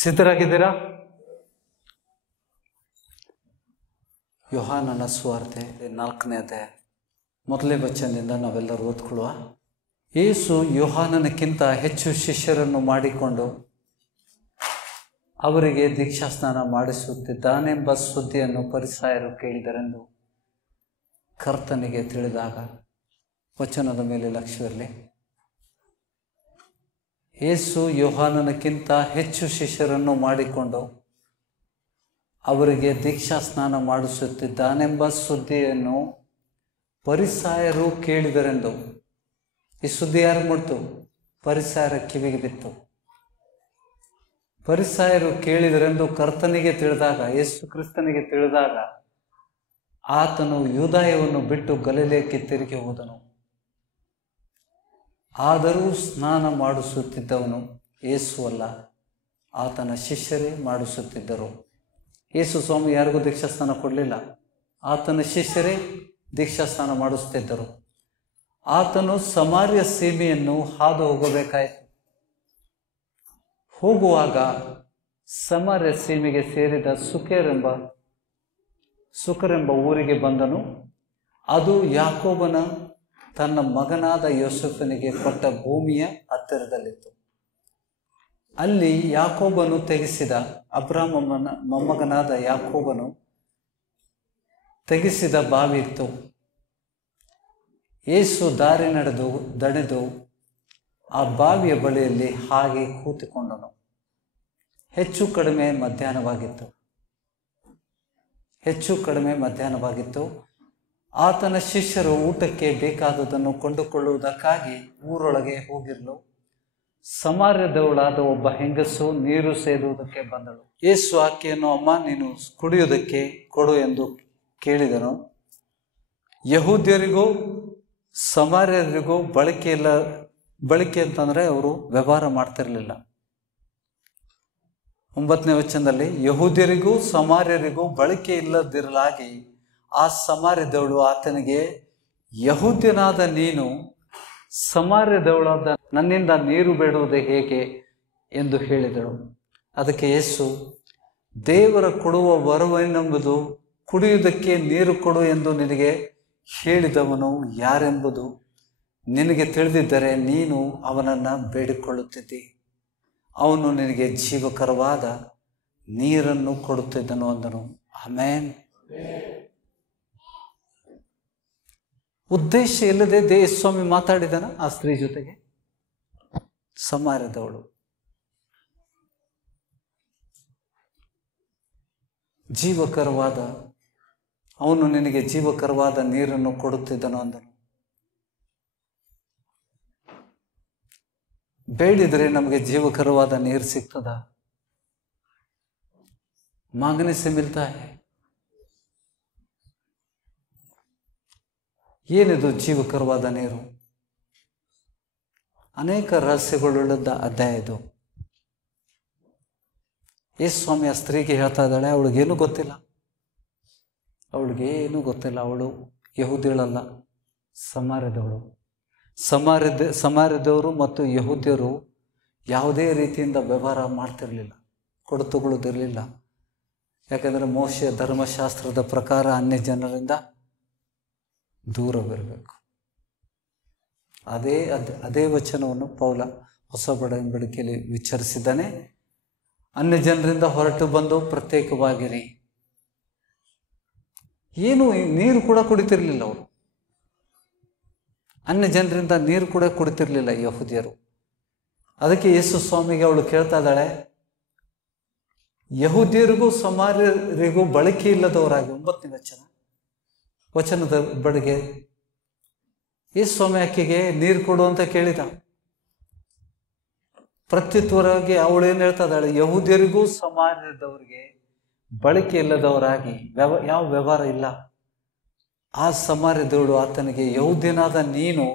ಸಿದ್ಧರಾಗಿದ್ದೀರಾ? ಯೋಹಾನನ ಸುವಾರ್ತೆ 4ನೇ ಅಧ್ಯಾಯ ಮೊದಲನೇ ವಚನದಿಂದ ನಾವೆಲ್ಲರೂ ಓದ್ಕೊಳ್ಳುವ. ಯೇಸು ಯೋಹಾನನಕ್ಕಿಂತ ಹೆಚ್ಚು ಶಿಷ್ಯರನ್ನು ಮಾಡಿಕೊಂಡು ಅವರಿಗೆ ದೀಕ್ಷಾಸ್ನಾನ ಮಾಡಿಸುತ್ತಿದ್ದಾನೆಂಬ ಸುದ್ದಿಯನ್ನು ಫರಿಸಾಯರು ಕೇಳಿದರೆಂದು ಕರ್ತನಿಗೆ ತಿಳಿದಾಗ, ವಚನದ ಮೇಲೆ ಲಕ್ಷ್ಯವಿರಲಿ. ಯೇಸು ಯೋಹಾನನಕ್ಕಿಂತ ಹೆಚ್ಚು ಶಿಷ್ಯರನ್ನು ಮಾಡಿಕೊಂಡು ಅವರಿಗೆ ದೀಕ್ಷಾಸ್ನಾನ ಮಾಡಿಸುತ್ತಿದ್ದಾನೆಂಬ ಸುದ್ದಿಯನ್ನು ಫರಿಸಾಯರು ಕೇಳಿದರೆಂದು. ಈ ಸುದ್ದಿ ಯಾರು ಮುಟ್ತು? ಫರಿಸಾಯರ ಕಿವಿಗೆ ಬಿತ್ತು. ಫರಿಸಾಯರು ಕೇಳಿದರೆಂದು ಕರ್ತನಿಗೆ ತಿಳಿದಾಗ, ಯೇಸು ಕ್ರಿಸ್ತನಿಗೆ ತಿಳಿದಾಗ, ಆತನು ಯೂದಾಯವನ್ನು ಬಿಟ್ಟು ಗಲಿಲಾಯಕ್ಕೆ ತಿರುಗಿ ಹೋದನು. ಆದರೂ ಸ್ನಾನ ಮಾಡಿಸುತ್ತಿದ್ದವನು ಯೇಸು ಅಲ್ಲ, ಆತನ ಶಿಷ್ಯರೇ ಮಾಡಿಸುತ್ತಿದ್ದರು. ಯೇಸು ಸ್ವಾಮಿ ಯಾರಿಗೂ ದೀಕ್ಷಾಸ್ನಾನ ಕೊಡಲಿಲ್ಲ, ಆತನ ಶಿಷ್ಯರೇ ದೀಕ್ಷಾಸ್ನಾನ ಮಾಡಿಸುತ್ತಿದ್ದರು. ಆತನು ಸಮಾರ್ಯ ಸೀಮೆಯನ್ನು ಹಾದು ಹೋಗಬೇಕಾಯಿತು. ಹೋಗುವಾಗ ಸಮಾರ್ಯ ಸೀಮೆಗೆ ಸೇರಿದ ಸುಕರೆಂಬ ಊರಿಗೆ ಬಂದನು. ಅದು ಯಾಕೋಬನ ತನ್ನ ಮಗನಾದ ಯೋಸೇಫನಿಗೆ ಕೊಟ್ಟ ಭೂಮಿಯ ಹತ್ತಿರದಲ್ಲಿತ್ತು. ಅಲ್ಲಿ ಯಾಕೋಬನು ತೆಗೆಸಿದ ಅಬ್ರಾಮನ ಮೊಮ್ಮಗನಾದ ಯಾಕೋಬನು ತೆಗೆಸಿದ ಬಾವಿ ಇತ್ತು. ಯೇಸು ದಾರಿ ದಣಿದು ಆ ಬಾವಿಯ ಬಳಿಯಲ್ಲಿ ಹಾಗೆ ಕೂತುಕೊಂಡನು. ಹೆಚ್ಚು ಕಡಿಮೆ ಮಧ್ಯಾಹ್ನವಾಗಿತ್ತು. ಆತನ ಶಿಷ್ಯರು ಊಟಕ್ಕೆ ಬೇಕಾದುದನ್ನು ಕೊಂಡುಕೊಳ್ಳುವುದಕ್ಕಾಗಿ ಊರೊಳಗೆ ಹೋಗಿರಲು ಸಮಾರ್ಯದವಳಾದ ಒಬ್ಬ ಹೆಂಗಸು ನೀರು ಸೇದುವುದಕ್ಕೆ ಬಂದಳು. ಯೇಸು ಆಕೆಯನ್ನು, ಅಮ್ಮ, ನೀನು ಕುಡಿಯುವುದಕ್ಕೆ ಕೊಡು ಎಂದು ಕೇಳಿದನು. ಯಹೂದ್ಯರಿಗೂ ಸಮಾರ್ಯರಿಗೂ ಬಳಕೆ ಅಂತಂದರೆ ಅವರು ವ್ಯವಹಾರ ಮಾಡ್ತಿರ್ಲಿಲ್ಲ. 9ನೇ ವಚನದಲ್ಲಿ, ಯಹೂದ್ಯರಿಗೂ ಸಮಾರ್ಯರಿಗೂ ಬಳಕೆ ಇಲ್ಲದಿರಲಾಗಿ ಆ ಸಮಾರ್ಯದವಳು ಆತನಿಗೆ, ಯಹೂದ್ಯನಾದ ನೀನು ಸಮಾರ್ಯದವಳಾದ ನನ್ನಿಂದ ನೀರು ಬೇಡುವುದು ಹೇಗೆ ಎಂದು ಹೇಳಿದಳು. ಅದಕ್ಕೆ ಯೇಸು, ದೇವರ ಕೊಡುವ ವರವೇನೆಂಬುದು ಕುಡಿಯುವುದಕ್ಕೆ ನೀರು ಕೊಡು ಎಂದು ನಿನಗೆ ಹೇಳಿದವನು ಯಾರೆಂಬುದು ನಿನಗೆ ತಿಳಿದಿದ್ದರೆ ನೀನು ಅವನನ್ನು ಬೇಡಿಕೊಳ್ಳುತ್ತಿದ್ದಿ. ಅವನು ನಿನಗೆ ಜೀವಕರವಾದ ನೀರನ್ನು ಕೊಡುತ್ತಿದ್ದನು ಅಂದನು. ಆಮೆನ್. ಉದ್ದೇಶ ಇಲ್ಲದೆ ಸ್ವಾಮಿ ಮಾತಾಡಿದನ ಆ ಸ್ತ್ರೀ ಜೊತೆಗೆ. ಸಮಾರ್ಯದವಳು ಅವನು ನಿನಗೆ ಜೀವಕರವಾದ ನೀರನ್ನು ಕೊಡುತ್ತಿದ್ದನು ಅಂದನು. ಬೇಡಿದರೆ ನಮಗೆ ಜೀವಕರವಾದ ನೀರು ಸಿಗ್ತದ? ಮಾಂಗನೆ ಸೆ ಮಿಲ್ತಾ ಹೈ. ಏನಿದು ಜೀವಕರವಾದ ನೀರು? ಅನೇಕ ರಹಸ್ಯಗಳುಳ್ಳದ ಅಧ್ಯಾಯ ಇದು. ಯೇಸು ಸ್ವಾಮಿ ಆ ಸ್ತ್ರೀಗೆ ಹೇಳ್ತಾ ಇದ್ದಾಳೆ, ಅವಳಿಗೇನು ಗೊತ್ತಿಲ್ಲ. ಅವಳು ಯಹೂದ್ಯಳಲ್ಲ, ಸಮಾರ್ಯದವಳು. ಸಮಾರ್ಯದವರು ಮತ್ತು ಯಹೂದ್ಯರು ಯಾವುದೇ ರೀತಿಯಿಂದ ವ್ಯವಹಾರ ಮಾಡ್ತಿರ್ಲಿಲ್ಲ, ಕೊಡುತುಕೊಳ್ಳುವುದಿರಲಿಲ್ಲ. ಯಾಕಂದರೆ ಮೋಶೆಯ ಧರ್ಮಶಾಸ್ತ್ರದ ಪ್ರಕಾರ ಅನ್ಯ ಜನರಿಂದ ದೂರವಿರಬೇಕು. ಅದೇ ವಚನವನ್ನು ಪೌಲ ಹೊಸ ಒಡಂಬಡಿಕೆಯಲ್ಲಿ ವಿಚಾರಿಸಿದ್ದಾನೆ. ಅನ್ಯ ಜನರಿಂದ ಹೊರಟು ಬಂದು ಪ್ರತ್ಯೇಕವಾಗಿರಿ. ಏನು ನೀರು ಕೂಡ ಕುಡಿತಿರ್ಲಿಲ್ಲ ಅವರು. ಅನ್ಯ ಜನರಿಂದ ನೀರು ಕೂಡ ಕುಡಿತಿರ್ಲಿಲ್ಲ ಯಹೂದ್ಯರು. ಅದಕ್ಕೆ ಯೇಸು ಸ್ವಾಮಿಗೆ ಅವಳು ಕೇಳ್ತಾ ಇದ್ದಾಳೆ, ಯಹೂದ್ಯರಿಗೂ ಸಮಾರ್ಯರಿಗೂ ಬಳಕೆ ಇಲ್ಲದವರಾಗಿ. 9ನೇ ವಚನದ ಬಳಿಗೆ ಯೇಸು ಸ್ವಾಮಿ ಆಕೆಗೆ ನೀರು ಕೊಡು ಅಂತ ಕೇಳಿದ. ಪ್ರತ್ಯುತ್ತರವಾಗಿ ಅವಳು ಏನು ಹೇಳ್ತಾ ಇದ್ದಾಳೆ, ಯಹೂದ್ಯರಿಗೂ ಸಮಾರ್ಯದವರಿಗೆ ಬಳಕೆ ಇಲ್ಲದವರಾಗಿ, ಯಾವ ವ್ಯವಹಾರ ಇಲ್ಲ. ಆ ಸಮಾರ್ಯದವಳು ಆತನಿಗೆ, ಯಹೂದ್ಯನಾದ ನೀನು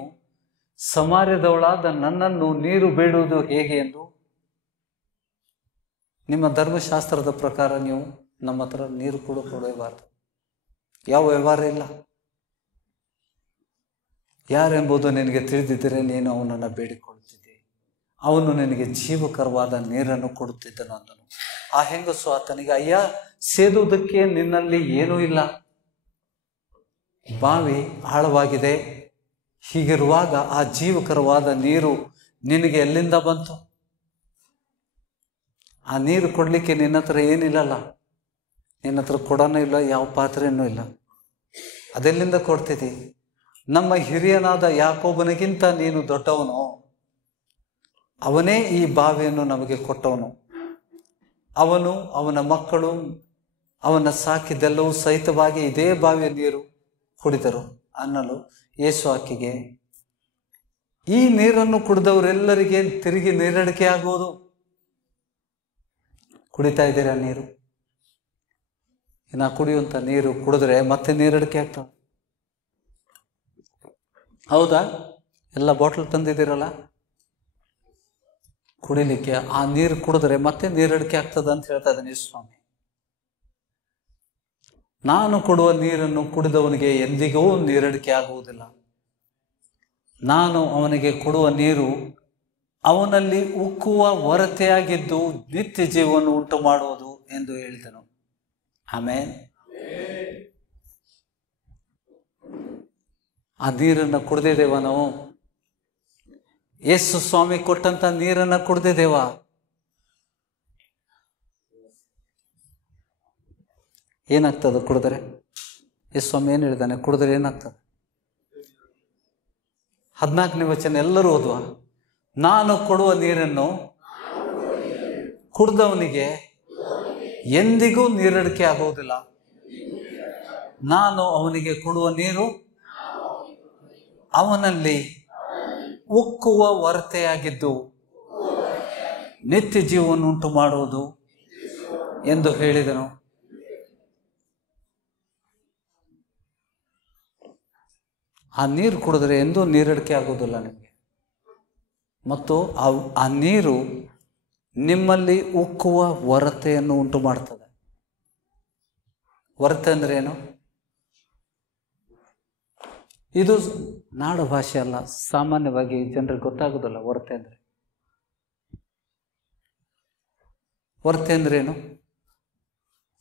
ಸಮಾರ್ಯದವಳಾದ ನನ್ನನ್ನು ನೀರು ಬೇಡುವುದು ಹೇಗೆ ಎಂದು? ನಿಮ್ಮ ಧರ್ಮಶಾಸ್ತ್ರದ ಪ್ರಕಾರ ನೀವು ನಮ್ಮ ಹತ್ರ ನೀರು ಕೊಡಬಾರ್ದು. ಯಾವ ವ್ಯವಹಾರ ಇಲ್ಲ. ಯಾರೆಂಬುದು ನಿನಗೆ ತಿಳಿದಿದ್ದರೆ ನೀನು ಅವನನ್ನು ಬೇಡಿಕೊಳ್ಳುತ್ತಿದ್ದೆ. ಅವನು ನಿನಗೆ ಜೀವಕರವಾದ ನೀರನ್ನು ಕೊಡುತ್ತಿದ್ದನು ಅಂದನು. ಆ ಹೆಂಗಸು ಆತನಿಗೆ, ಅಯ್ಯ, ಸೇದುವುದಕ್ಕೆ ನಿನ್ನಲ್ಲಿ ಏನೂ ಇಲ್ಲ, ಬಾವಿ ಆಳವಾಗಿದೆ. ಹೀಗಿರುವಾಗ ಆ ಜೀವಕರವಾದ ನೀರು ನಿನಗೆ ಎಲ್ಲಿಂದ ಬಂತು? ಆ ನೀರು ಕೊಡ್ಲಿಕ್ಕೆ ನಿನ್ನ ಹತ್ರ ಏನಿಲ್ಲಲ್ಲ, ನಿನ್ನ ಹತ್ರ ಕೊಡನೂ ಇಲ್ಲ, ಯಾವ ಪಾತ್ರೆಯೂ ಇಲ್ಲ, ಅದೆಲ್ಲಿಂದ ಕೊಡ್ತಿದ್ದಿ? ನಮ್ಮ ಹಿರಿಯನಾದ ಯಾಕೋಬನಿಗಿಂತ ನೀನು ದೊಡ್ಡವನು, ಅವನೇ ಈ ಬಾವಿಯನ್ನು ನಮಗೆ ಕೊಟ್ಟವನು. ಅವನು, ಅವನ ಮಕ್ಕಳು, ಅವನ ಸಾಕಿದ್ದೆಲ್ಲವೂ ಸಹಿತವಾಗಿ ಇದೇ ಬಾವಿಯ ನೀರು ಕುಡಿದರು ಅನ್ನಲು ಯೇಸು ಆಕೆಗೆ, ಈ ನೀರನ್ನು ಕುಡಿದವರೆಲ್ಲರಿಗೆ ತಿರುಗಿ ನೀರಡಿಕೆ ಆಗುವುದು. ಕುಡಿತಾ ಇದ್ದೀರಾ ನೀರು? ಇನ್ನು ಕುಡಿಯುವಂಥ ನೀರು ಕುಡಿದ್ರೆ ಮತ್ತೆ ನೀರಡಿಕೆ ಆಗ್ತದೆ. ಹೌದಾ? ಎಲ್ಲ ಬಾಟಲ್ ತಂದಿದ್ದೀರಲ್ಲ, ಕುಡಿಲಿಕ್ಕೆ ಆ ನೀರು ಕುಡಿದ್ರೆ ಮತ್ತೆ ನೀರಡಿಕೆ ಆಗ್ತದೆ ಅಂತ ಹೇಳ್ತಾ ಇದ್ದಾನೆ ಸ್ವಾಮಿ. ನಾನು ಕೊಡುವ ನೀರನ್ನು ಕುಡಿದವನಿಗೆ ಎಂದಿಗೂ ನೀರಡಿಕೆ ಆಗುವುದಿಲ್ಲ. ನಾನು ಅವನಿಗೆ ಕೊಡುವ ನೀರು ಅವನಲ್ಲಿ ಉಕ್ಕುವ ಹೊರತೆಯಾಗಿದ್ದು ನಿತ್ಯ ಜೀವವನ್ನು ಉಂಟು ಮಾಡುವುದು ಎಂದು ಹೇಳಿದನು. ಆಮೇನ್. ಆ ನೀರನ್ನು ಕುಡ್ದಿದ್ದೇವ ನಾವು? ಯೇಸು ಸ್ವಾಮಿ ಕೊಟ್ಟಂತ ನೀರನ್ನು ಕುಡ್ದಿದ್ದೇವ? ಏನಾಗ್ತದೆ ಕುಡಿದ್ರೆ? ಯೇಸು ಸ್ವಾಮಿ ಏನು ಹೇಳಿದಾನೆ? ಕುಡಿದ್ರೆ ಏನಾಗ್ತದೆ? 14ನೇ ವಚನ ಎಲ್ಲರೂ ಓದುವ. ನಾನು ಕೊಡುವ ನೀರನ್ನು ಕುಡಿದವನಿಗೆ ಎಂದಿಗೂ ನೀರಡಿಕೆ ಆಗುವುದಿಲ್ಲ. ನಾನು ಅವನಿಗೆ ಕೊಡುವ ನೀರು ಅವನಲ್ಲಿ ಉಕ್ಕುವ ಹೊರತೆಯಾಗಿದ್ದು ನಿತ್ಯ ಜೀವವನ್ನು ಉಂಟು ಮಾಡುವುದು ಎಂದು ಹೇಳಿದನು. ಆ ನೀರು ಕುಡಿದ್ರೆ ಎಂದೂ ನೀರಡಿಕೆ ಆಗುವುದಿಲ್ಲ ನಿಮಗೆ. ಮತ್ತು ಆ ನೀರು ನಿಮ್ಮಲ್ಲಿ ಉಕ್ಕುವ ಹೊರತೆಯನ್ನು ಉಂಟು ಮಾಡ್ತದೆ. ಹೊರತೆ ಅಂದ್ರೆ ಏನು? ಇದು ನಾಡು ಭಾಷೆ ಅಲ್ಲ, ಸಾಮಾನ್ಯವಾಗಿ ಜನರಿಗೆ ಗೊತ್ತಾಗೋದಿಲ್ಲ ಹೊರತೆ ಅಂದ್ರೆ. ಹೊರತೆ ಅಂದ್ರೆ ಏನು?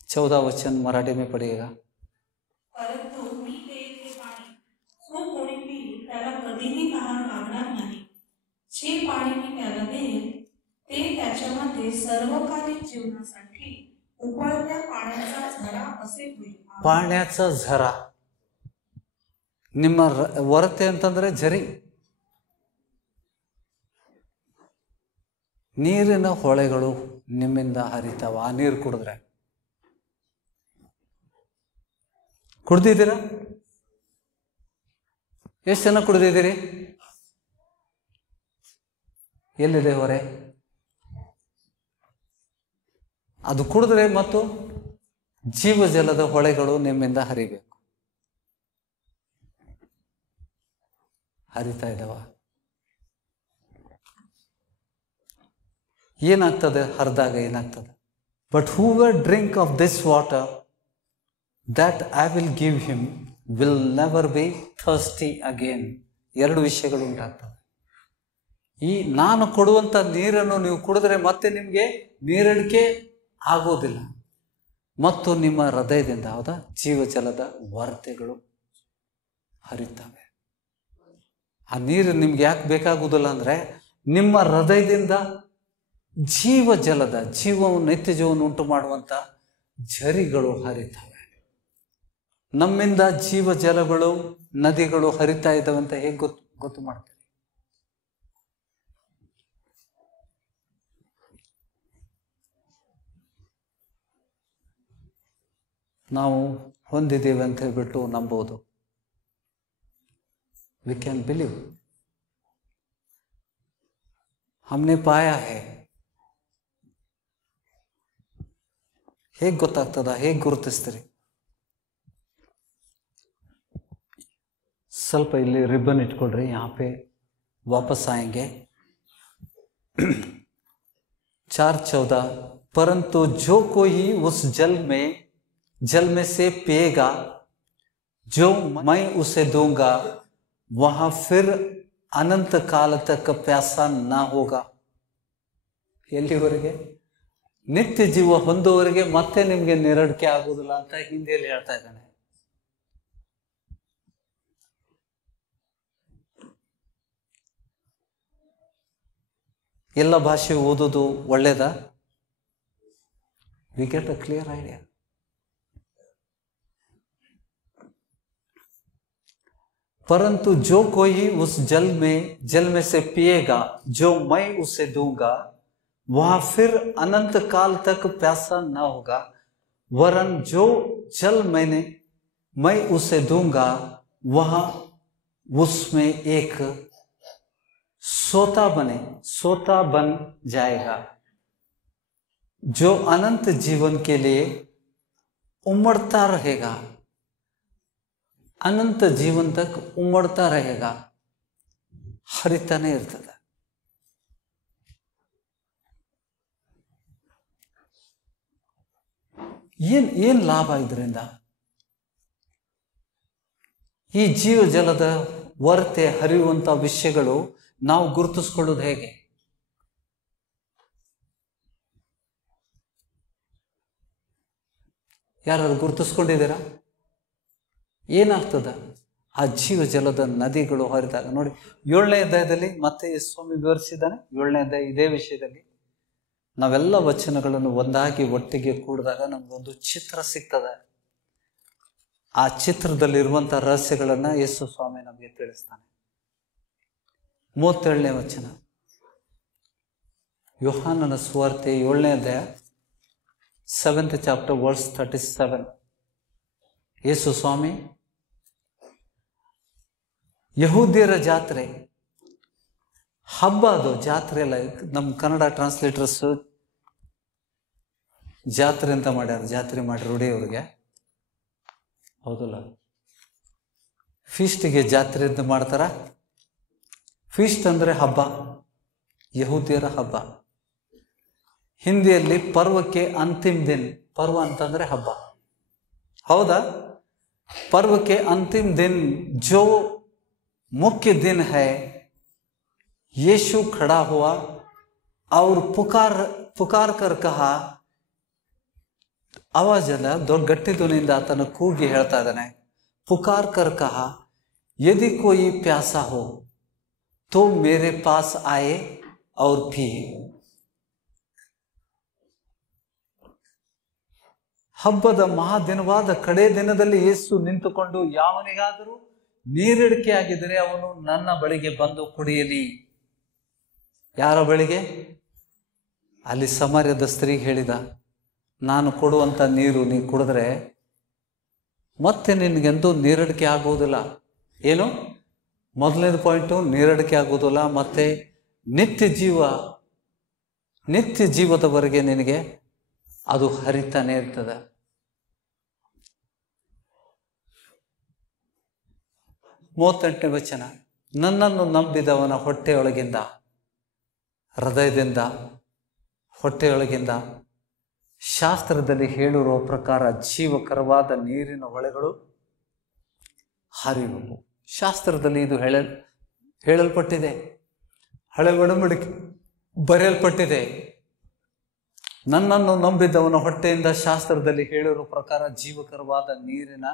14 वचन मराठी में पढ़िएगा. परंतु मी देते पाणी जो कोणी पिईल त्याला कधीही तहान लागणार नाही. जे पाणी मी त्याला देईन ते त्याच्यामध्ये सर्वकालिक जीवनासाठी उकळत्या पाण्याचा झरा असे होईल. पाण्याचा झरा. ನಿಮ್ಮ ಹೊರತೆ ಅಂತಂದ್ರೆ ಝರಿ. ನೀರಿನ ಹೊಳೆಗಳು ನಿಮ್ಮಿಂದ ಹರಿತಾವ ಆ ನೀರು ಕುಡಿದ್ರೆ. ಕುಡ್ದಿದ್ದೀರಾ? ಎಷ್ಟು ಜನ ಕುಡ್ದಿದ್ದೀರಿ? ಎಲ್ಲಿದೆ ಹೊರೆ? ಅದು ಕುಡಿದ್ರೆ ಮತ್ತು ಜೀವಜಲದ ಹೊಳೆಗಳು ನಿಮ್ಮಿಂದ ಹರಿಬೇಕು. ಹರಿತಾ ಇದ್ದಾವ? ಏನಾಗ್ತದೆ ಹರಿದಾಗ? ಏನಾಗ್ತದೆ? But ಹೂವರ್ drink of this water that I will give him will never be thirsty again. 2 ವಿಷಯಗಳು ಉಂಟಾಗ್ತವೆ. ಈ ನಾನು ಕೊಡುವಂಥ ನೀರನ್ನು ನೀವು ಕುಡಿದ್ರೆ ಮತ್ತೆ ನಿಮಗೆ ನೀರಡಿಕೆ ಆಗೋದಿಲ್ಲ. ಮತ್ತು ನಿಮ್ಮ ಹೃದಯದಿಂದ ಹೌದಾ ಜೀವಜಲದ ಹೊರತೆಗಳು ಹರಿತವೆ. ಆ ನೀರು ನಿಮ್ಗೆ ಯಾಕೆ ಬೇಕಾಗುವುದಿಲ್ಲ ಅಂದರೆ ನಿಮ್ಮ ಹೃದಯದಿಂದ ಜೀವಜಲದ ನಿತ್ಯ ಜೀವವನ್ನು ಉಂಟು ಮಾಡುವಂಥ ಝರಿಗಳು ಹರಿತವೆ. ನಮ್ಮಿಂದ ಜೀವಜಲಗಳು ನದಿಗಳು ಹರಿತಾ ಇದ್ದಾವೆ ಅಂತ ಹೇಗೆ ಗೊತ್ತು ಮಾಡ್ತೀವಿ? ನಾವು ಹೊಂದಿದ್ದೇವೆ ಅಂತ ಹೇಳ್ಬಿಟ್ಟು ನಂಬೋದು. We can believe. हमने पाया है. ಹೇಗೆ ಗೊತ್ತಾಗ್ತದ? ಹೇಗೆ ಗುರುತಿಸ್ತೀರಿ? ಸ್ವಲ್ಪ ಇಲ್ಲಿ रिबन इटकोल्री. यहाँ पे वापस आएंगे. 4:14 परंतु जो कोई उस जल में से पिएगा जो मैं उसे दूंगा वहां फिर अनंत काल तक प्यासा ना होगा. ಎಲ್ಲಿವರೆಗೆ? ನಿತ್ಯ ಜೀವ ಹೊಂದುವವರೆಗೆ ಮತ್ತೆ ನಿಮ್ಗೆ ನಿರಡಿಕೆ ಆಗುವುದಿಲ್ಲ ಅಂತ ಹಿಂದಿಯಲ್ಲಿ ಹೇಳ್ತಾ ಇದ್ದಾನೆ. ಎಲ್ಲ ಭಾಷೆ ಓದೋದು ಒಳ್ಳೇದಾ? We get a clear idea. परंतु जो कोई उस जल में से पिएगा जो मैं उसे दूंगा वह फिर अनंत काल तक प्यासा न होगा, वरन जो जल मैं उसे दूंगा वह उसमें एक सोता बन जाएगा जो अनंत जीवन के लिए उमड़ता रहेगा, ಅನಂತ ಜೀವನ ತಕ್ಕ ಉಮ್ಮಡ್ತಾ रहेगा, ಹರಿತಾನೆ ಇರ್ತದೆ. ಏನ್ ಲಾಭ ಇದರಿಂದ? ಈ ಜೀವ ಜಲದ ಹೊರತೆ ಹರಿಯುವಂತ ವಿಷಯಗಳು ನಾವು ಗುರುತಿಸ್ಕೊಳ್ಳೋದು ಹೇಗೆ? ಯಾರು ಗುರುತಿಸ್ಕೊಂಡಿದ್ದೀರಾ? ಏನಾಗ್ತದ ಆ ಜೀವ ಜಲದ ನದಿಗಳು ಹರಿದಾಗ? ನೋಡಿ, 7ನೇ ಅಧ್ಯಾಯದಲ್ಲಿ ಮತ್ತೆ ಸ್ವಾಮಿ ವಿವರಿಸಿದ್ದಾನೆ. 7ನೇ ಅಧ್ಯಾಯ ಇದೇ ವಿಷಯದಲ್ಲಿ. ನಾವೆಲ್ಲ ವಚನಗಳನ್ನು ಒಂದಾಗಿ ಒಟ್ಟಿಗೆ ಕೂಡಿದಾಗ ನಮ್ಗೊಂದು ಚಿತ್ರ ಸಿಗ್ತದೆ. ಆ ಚಿತ್ರದಲ್ಲಿರುವಂತಹ ರಹಸ್ಯಗಳನ್ನ ಯೇಸು ಸ್ವಾಮಿ ನಮಗೆ ತಿಳಿಸ್ತಾನೆ. 37ನೇ ವಚನ, ಯೋಹಾನನ ಸುವಾರ್ತೆ 7ನೇ ಅಧ್ಯಾಯ 7th chapter verse 37. ಯೇಸು ಸ್ವಾಮಿ ಯಹೂದ್ಯರ ಜಾತ್ರೆ ಹಬ್ಬ, ಅದು ಜಾತ್ರೆ ಅಲ್ಲ. ನಮ್ಮ ಕನ್ನಡ ಟ್ರಾನ್ಸ್ಲೇಟರ್ಸ್ ಜಾತ್ರೆ ಅಂತ ಮಾಡ್ಯಾರ. ಜಾತ್ರೆ ಮಾಡಿ ರೂಢಿ ಅವ್ರಿಗೆ, ಹೌದಲ್ಲ? ಫೀಸ್ಟಿಗೆ ಜಾತ್ರೆ ಅಂತ ಮಾಡ್ತಾರ. ಫೀಸ್ಟ್ ಅಂದ್ರೆ ಹಬ್ಬ, ಯಹೂದ್ಯರ ಹಬ್ಬ. ಹಿಂದಿಯಲ್ಲಿ ಪರ್ವಕ್ಕೆ ಅಂತಿಮ ದಿನ, ಪರ್ವ ಅಂತಂದ್ರೆ ಹಬ್ಬ, ಹೌದಾ? पर्व के अंतिम दिन जो मुख्य दिन है, यीशु खड़ा हुआ और पुकार कर कहा, आवाज अಲ್ಲ, ದೊಡ್ಡ ಗಟ್ಟಿ ಧ್ವನಿಯಿಂದ ಆತನ ಕೂಗಿ ಹೇಳ್ತಾ ಇದ್ದಾನೆ. पुकार कर कहा, यदि कोई प्यासा हो तो मेरे पास आए और पिए. ಹಬ್ಬದ ಮಹಾದಿನವಾದ ಕಡೆ ದಿನದಲ್ಲಿ ಯೇಸು ನಿಂತುಕೊಂಡು, ಯಾವನಿಗಾದರೂ ನೀರಿಡಿಕೆ ಆಗಿದ್ದರೆ ಅವನು ನನ್ನ ಬಳಿಗೆ ಬಂದು ಕುಡಿಯಲಿ. ಯಾರ ಬಳಿಗೆ? ಅಲ್ಲಿ ಸಮಾರ್ಯದ ಸ್ತ್ರೀಗೆ ಹೇಳಿದ, ನಾನು ಕೊಡುವಂತ ನೀರು ನೀ ಕುಡಿದ್ರೆ ಮತ್ತೆ ನಿನ್ಗೆಂದೂ ನೀರಿಡಿಕೆ ಆಗುವುದಿಲ್ಲ. ಏನು? ಮೊದಲನೇದು ಪಾಯಿಂಟು, ನೀರಿಡಿಕೆ ಆಗುವುದಿಲ್ಲ. ಮತ್ತೆ ನಿತ್ಯ ಜೀವದವರೆಗೆ ನಿನಗೆ ಅದು ಹರಿತಾನೆ ಇರ್ತದೆ. ಮೂವತ್ತೆಂಟನೇ ವಚನ, ನನ್ನನ್ನು ನಂಬಿದವನ ಹೊಟ್ಟೆಯೊಳಗಿಂದ, ಹೃದಯದಿಂದ, ಹೊಟ್ಟೆಯೊಳಗಿಂದ ಶಾಸ್ತ್ರದಲ್ಲಿ ಹೇಳಿರುವ ಪ್ರಕಾರ ಜೀವಕರವಾದ ನೀರಿನ ಹೊಳೆಗಳು ಹರಿಯುವು. ಶಾಸ್ತ್ರದಲ್ಲಿ ಇದು ಹೇಳಲ್ಪಟ್ಟಿದೆ, ಹಳೆ ಒಡಂಬಡಿಕೆ ಬರೆಯಲ್ಪಟ್ಟಿದೆ. ನನ್ನನ್ನು ನಂಬಿದವನ ಹೊಟ್ಟೆಯಿಂದ ಶಾಸ್ತ್ರದಲ್ಲಿ ಹೇಳಿರುವ ಪ್ರಕಾರ ಜೀವಕರವಾದ ನೀರಿನ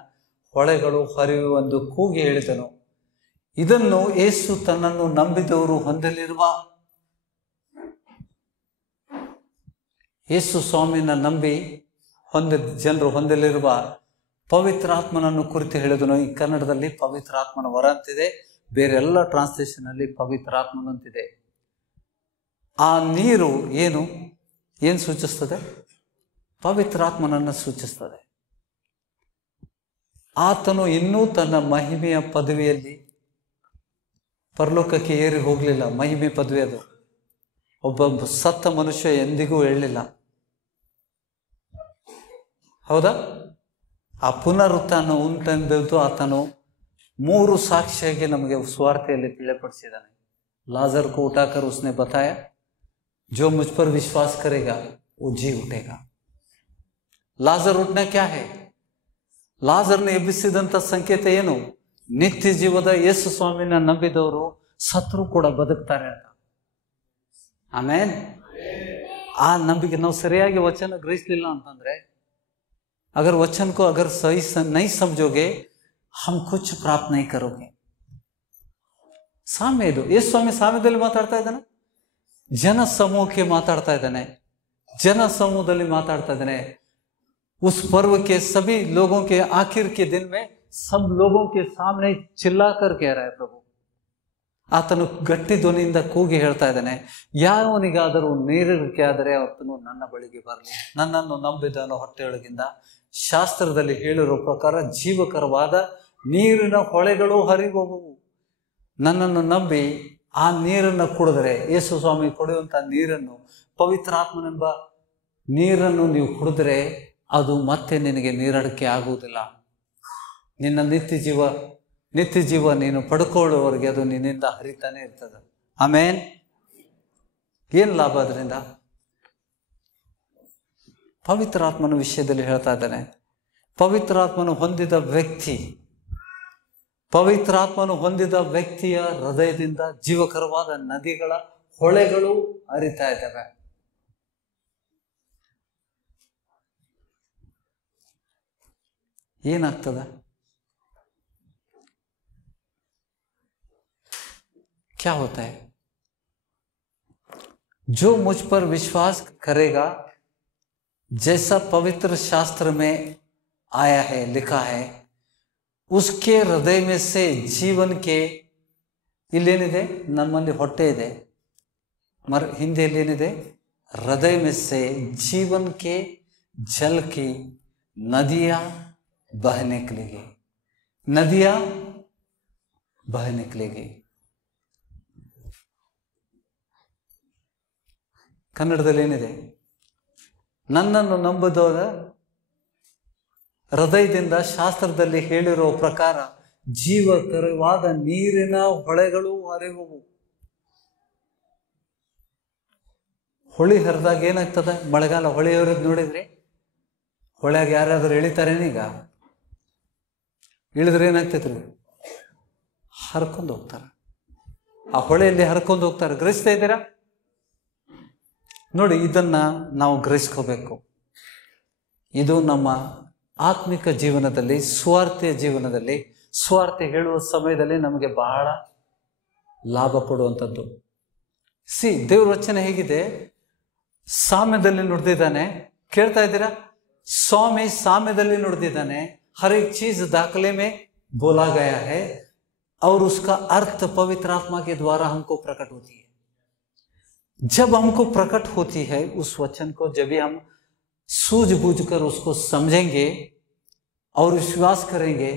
ಹೊಳೆಗಳು ಹರಿಯುವೆಂದು ಕೂಗಿ ಹೇಳಿದನು. ಇದನ್ನು ಯೇಸು ತನ್ನನ್ನು ನಂಬಿದವರು ಹೊಂದಲಿರುವ, ಯೇಸು ಸ್ವಾಮಿನ ನಂಬಿ ಜನರು ಹೊಂದಲಿರುವ ಪವಿತ್ರಾತ್ಮನನ್ನು ಕುರಿತು ಹೇಳಿದನು. ಈ ಕನ್ನಡದಲ್ಲಿ ಪವಿತ್ರಾತ್ಮನ ವರ ಅಂತಿದೆ, ಬೇರೆಲ್ಲ ಟ್ರಾನ್ಸ್ಲೇಷನ್ ಅಲ್ಲಿ ಪವಿತ್ರಾತ್ಮನಂತಿದೆ. ಆ ನೀರು ಏನು ಸೂಚಿಸ್ತದೆ? ಪವಿತ್ರಾತ್ಮನನ್ನು ಸೂಚಿಸ್ತದೆ. ಆತನು ಇನ್ನೂ ತನ್ನ ಮಹಿಮೆಯ ಪದವಿಯಲ್ಲಿ ಪರಲೋಕಕ್ಕೆ ಏರಿ ಹೋಗಲಿಲ್ಲ. ಮಹಿಮೆ ಪದವಿ ಅದು. ಒಬ್ಬ ಸತ್ತ ಮನುಷ್ಯ ಎಂದಿಗೂ ಹೇಳಲಿಲ್ಲ, ಹೌದಾ? ಆ ಪುನರುತ್ಥಾನ ಉಂಟೆಂದು ಆತನು 3 ಸಾಕ್ಷಿಯಾಗಿ ನಮಗೆ ಸುವಾರ್ತೆಯಲ್ಲಿ ತಿಳಿಪಡಿಸಿದ್ದಾನೆ. लाजर को उठाकर उसने बताया, जो मुझ पर विश्वास करेगा वो जी उठेगा. लाजर उठना क्या है? ಲಾಜರ್ನ ಎಬ್ಬಿಸಿದಂತ ಸಂಕೇತ ಏನು? ನಿತ್ಯ ಜೀವದ ಯೇಸು ಸ್ವಾಮಿನ ನಂಬಿದವರು ಸತ್ರು ಕೂಡ ಬದುಕ್ತಾರೆ ಅಂತ. ಆಮೇನ್. ಆ ನಂಬಿಕೆ ನಾವು ಸರಿಯಾಗಿ ವಚನ ಗ್ರಹಿಸಲಿಲ್ಲ ಅಂತಂದ್ರೆ, अगर वचन को अगर सही नहीं समझोगे हम कुछ प्राप्त नहीं करोगे. ಸಾಮ್ಯ ಇದು. ಯೇಸು ಸ್ವಾಮಿ ಸಾಮ್ಯದಲ್ಲಿ ಮಾತಾಡ್ತಾ ಇದ್ದಾನೆ, ಜನ ಸಮೂಹಕ್ಕೆ ಮಾತಾಡ್ತಾ ಇದ್ದಾನೆ, जन समूहದಲ್ಲಿ ಮಾತಾಡ್ತಾ ಇದ್ದಾನೆ. उस पर्व के सभी लोगों के आखिर के दिन में सब लोगों के सामने चिल्लाकर कह रहा है प्रभु. ಆತನು ಗಟ್ಟಿ ಧ್ವನಿಯಿಂದ ಕೂಗಿ ಹೇಳ್ತಾ ಇದ್ದಾನೆ, ಯಾವನಿಗಾದರೂ ನೀರಿಕೆ ಆದರೆ ಆತನು ನನ್ನ ಬಳಿಗೆ ಬರಲಿ, ನನ್ನನ್ನು ನಂಬಿದವನು ಹೊಟ್ಟೆಯೊಳಗಿಂದ ಶಾಸ್ತ್ರದಲ್ಲಿ ಹೇಳಿರೋ ಪ್ರಕಾರ ಜೀವಕರವಾದ ನೀರಿನ ಹೊಳೆಗಳು ಹರಿಯುವವು. ನನ್ನನ್ನು ನಂಬಿ ಆ ನೀರನ್ನು ಕುಡಿದರೆ, ಯೇಸು ಸ್ವಾಮಿ ಕುಡಿಯುವಂತ ನೀರನ್ನು, ಪವಿತ್ರಾತ್ಮನೆಂಬ ನೀರನ್ನು ನೀವು ಕುಡಿದ್ರೆ ಅದು ಮತ್ತೆ ನಿನಗೆ ನೀರಡಿಕೆ ಆಗುವುದಿಲ್ಲ. ನಿನ್ನ ನಿತ್ಯ ಜೀವ ನೀನು ಪಡ್ಕೊಳ್ಳುವವರೆಗೆ ಅದು ನಿನ್ನಿಂದ ಹರಿತಾನೆ ಇರ್ತದೆ. ಆಮೇನ್. ಏನ್ ಲಾಭ ಅದರಿಂದ? ಪವಿತ್ರಾತ್ಮನ ವಿಷಯದಲ್ಲಿ ಹೇಳ್ತಾ ಇದ್ದಾನೆ, ಪವಿತ್ರಾತ್ಮನು ಹೊಂದಿದ ವ್ಯಕ್ತಿಯ ಹೃದಯದಿಂದ ಜೀವಕರವಾದ ನದಿಗಳ ಹೊಳೆಗಳು ಹರಿತಾ ಇದ್ದಾವೆ. ಏನಾಗ್ತದೆ? क्या होता है? जो मुझ पर विश्वास करेगा, जैसा पवित्र शास्त्र में आया है, लिखा है, उसके हृदय में से जीवन के, इल्लेनिदे नम्मल्ली ಹೊಟ್ಟೆ ಇದೆ, ಹಿಂದಿಯಲ್ಲಿ ಏನಿದೆ? हृदय में से जीवन के जल की नदियां बह निकलेगी. ಕನ್ನಡದಲ್ಲಿ ಏನಿದೆ? ನನ್ನನ್ನು ನಂಬುದವರ ಹೃದಯದಿಂದ ಶಾಸ್ತ್ರದಲ್ಲಿ ಹೇಳಿರೋ ಪ್ರಕಾರ ಜೀವಕರವಾದ ನೀರಿನ ಹೊಳೆಗಳು ಹರಿಯುವವು. ಹೊಳಿ ಹರಿದಾಗ ಏನಾಗ್ತದೆ? ಮಳೆಗಾಲ ಹೊಳೆ ಹರಿದ್ ನೋಡಿದ್ರಿ? ಹೊಳೆಯಾಗ ಯಾರಾದ್ರೂ ಇಳಿತಾರೇನೀಗ? ಇಳಿದ್ರೆ ಏನಾಗ್ತೈತ್ರಿ? ಹರ್ಕೊಂಡು ಹೋಗ್ತಾರೆ. ಆ ಹೊಳೆಯಲ್ಲಿ ಹರ್ಕೊಂಡು ಹೋಗ್ತಾರೆ. ಗ್ರಹಿಸ್ತಾ ಇದ್ದೀರಾ? ನೋಡಿ, ಇದನ್ನ ನಾವು ಗ್ರಹಿಸ್ಕೋಬೇಕು. ಇದು ನಮ್ಮ ಆತ್ಮಿಕ ಜೀವನದಲ್ಲಿ, ಸ್ವಾರ್ಥೆಯ ಜೀವನದಲ್ಲಿ, ಸ್ವಾರ್ಥ ಹೇಳುವ ಸಮಯದಲ್ಲಿ ನಮಗೆ ಬಹಳ ಲಾಭ ಕೊಡುವಂಥದ್ದು. ದೇವ್ರ ವಚನ ಹೇಗಿದೆ? ಸಾಮ್ಯದಲ್ಲಿ ನುಡಿದಿದ್ದಾನೆ. ಕೇಳ್ತಾ ಇದ್ದೀರಾ? स्वामी साम्यದಲ್ಲಿ ನುಡಿದಿದ್ದಾನೆ. हर एक चीज दाखले में बोला गया है और उसका अर्थ पवित्र आत्मा के द्वारा हमको प्रकट होती है. जब हमको प्रकट होती है उस वचन को, जब भी हम सूझबूझ कर उसको समझेंगे और विश्वास करेंगे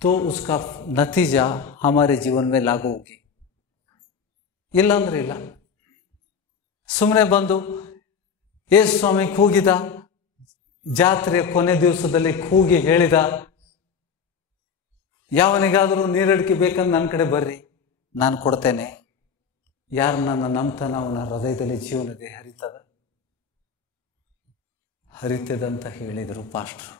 तो उसका नतीजा हमारे जीवन में लागू होगी. ಇಲ್ಲ ಅಂದ್ರೆ ಇಲ್ಲ. ಸುಮ್ಮನೆ ಬಂದು ಯೇಸು ಸ್ವಾಮಿ ಕೂಗಿದ, ಜಾತ್ರೆಯ ಕೊನೆ ದಿವಸದಲ್ಲಿ ಕೂಗಿ ಹೇಳಿದ, ಯಾವನಿಗಾದರೂ ನೀರಡಿಕೆ ಬೇಕಂದ್ರೆ ನನ್ನ ಕಡೆ ಬರ್ರಿ, ನಾನು ಕೊಡ್ತೇನೆ. ಯಾರು ನನ್ನ ನಂಬ್ತಾನ ಅವನ ಹೃದಯದಲ್ಲಿ ಜೀವನದೇ ಹರಿತದಂತ ಹೇಳಿದರು ಪಾಸ್ಟರ್.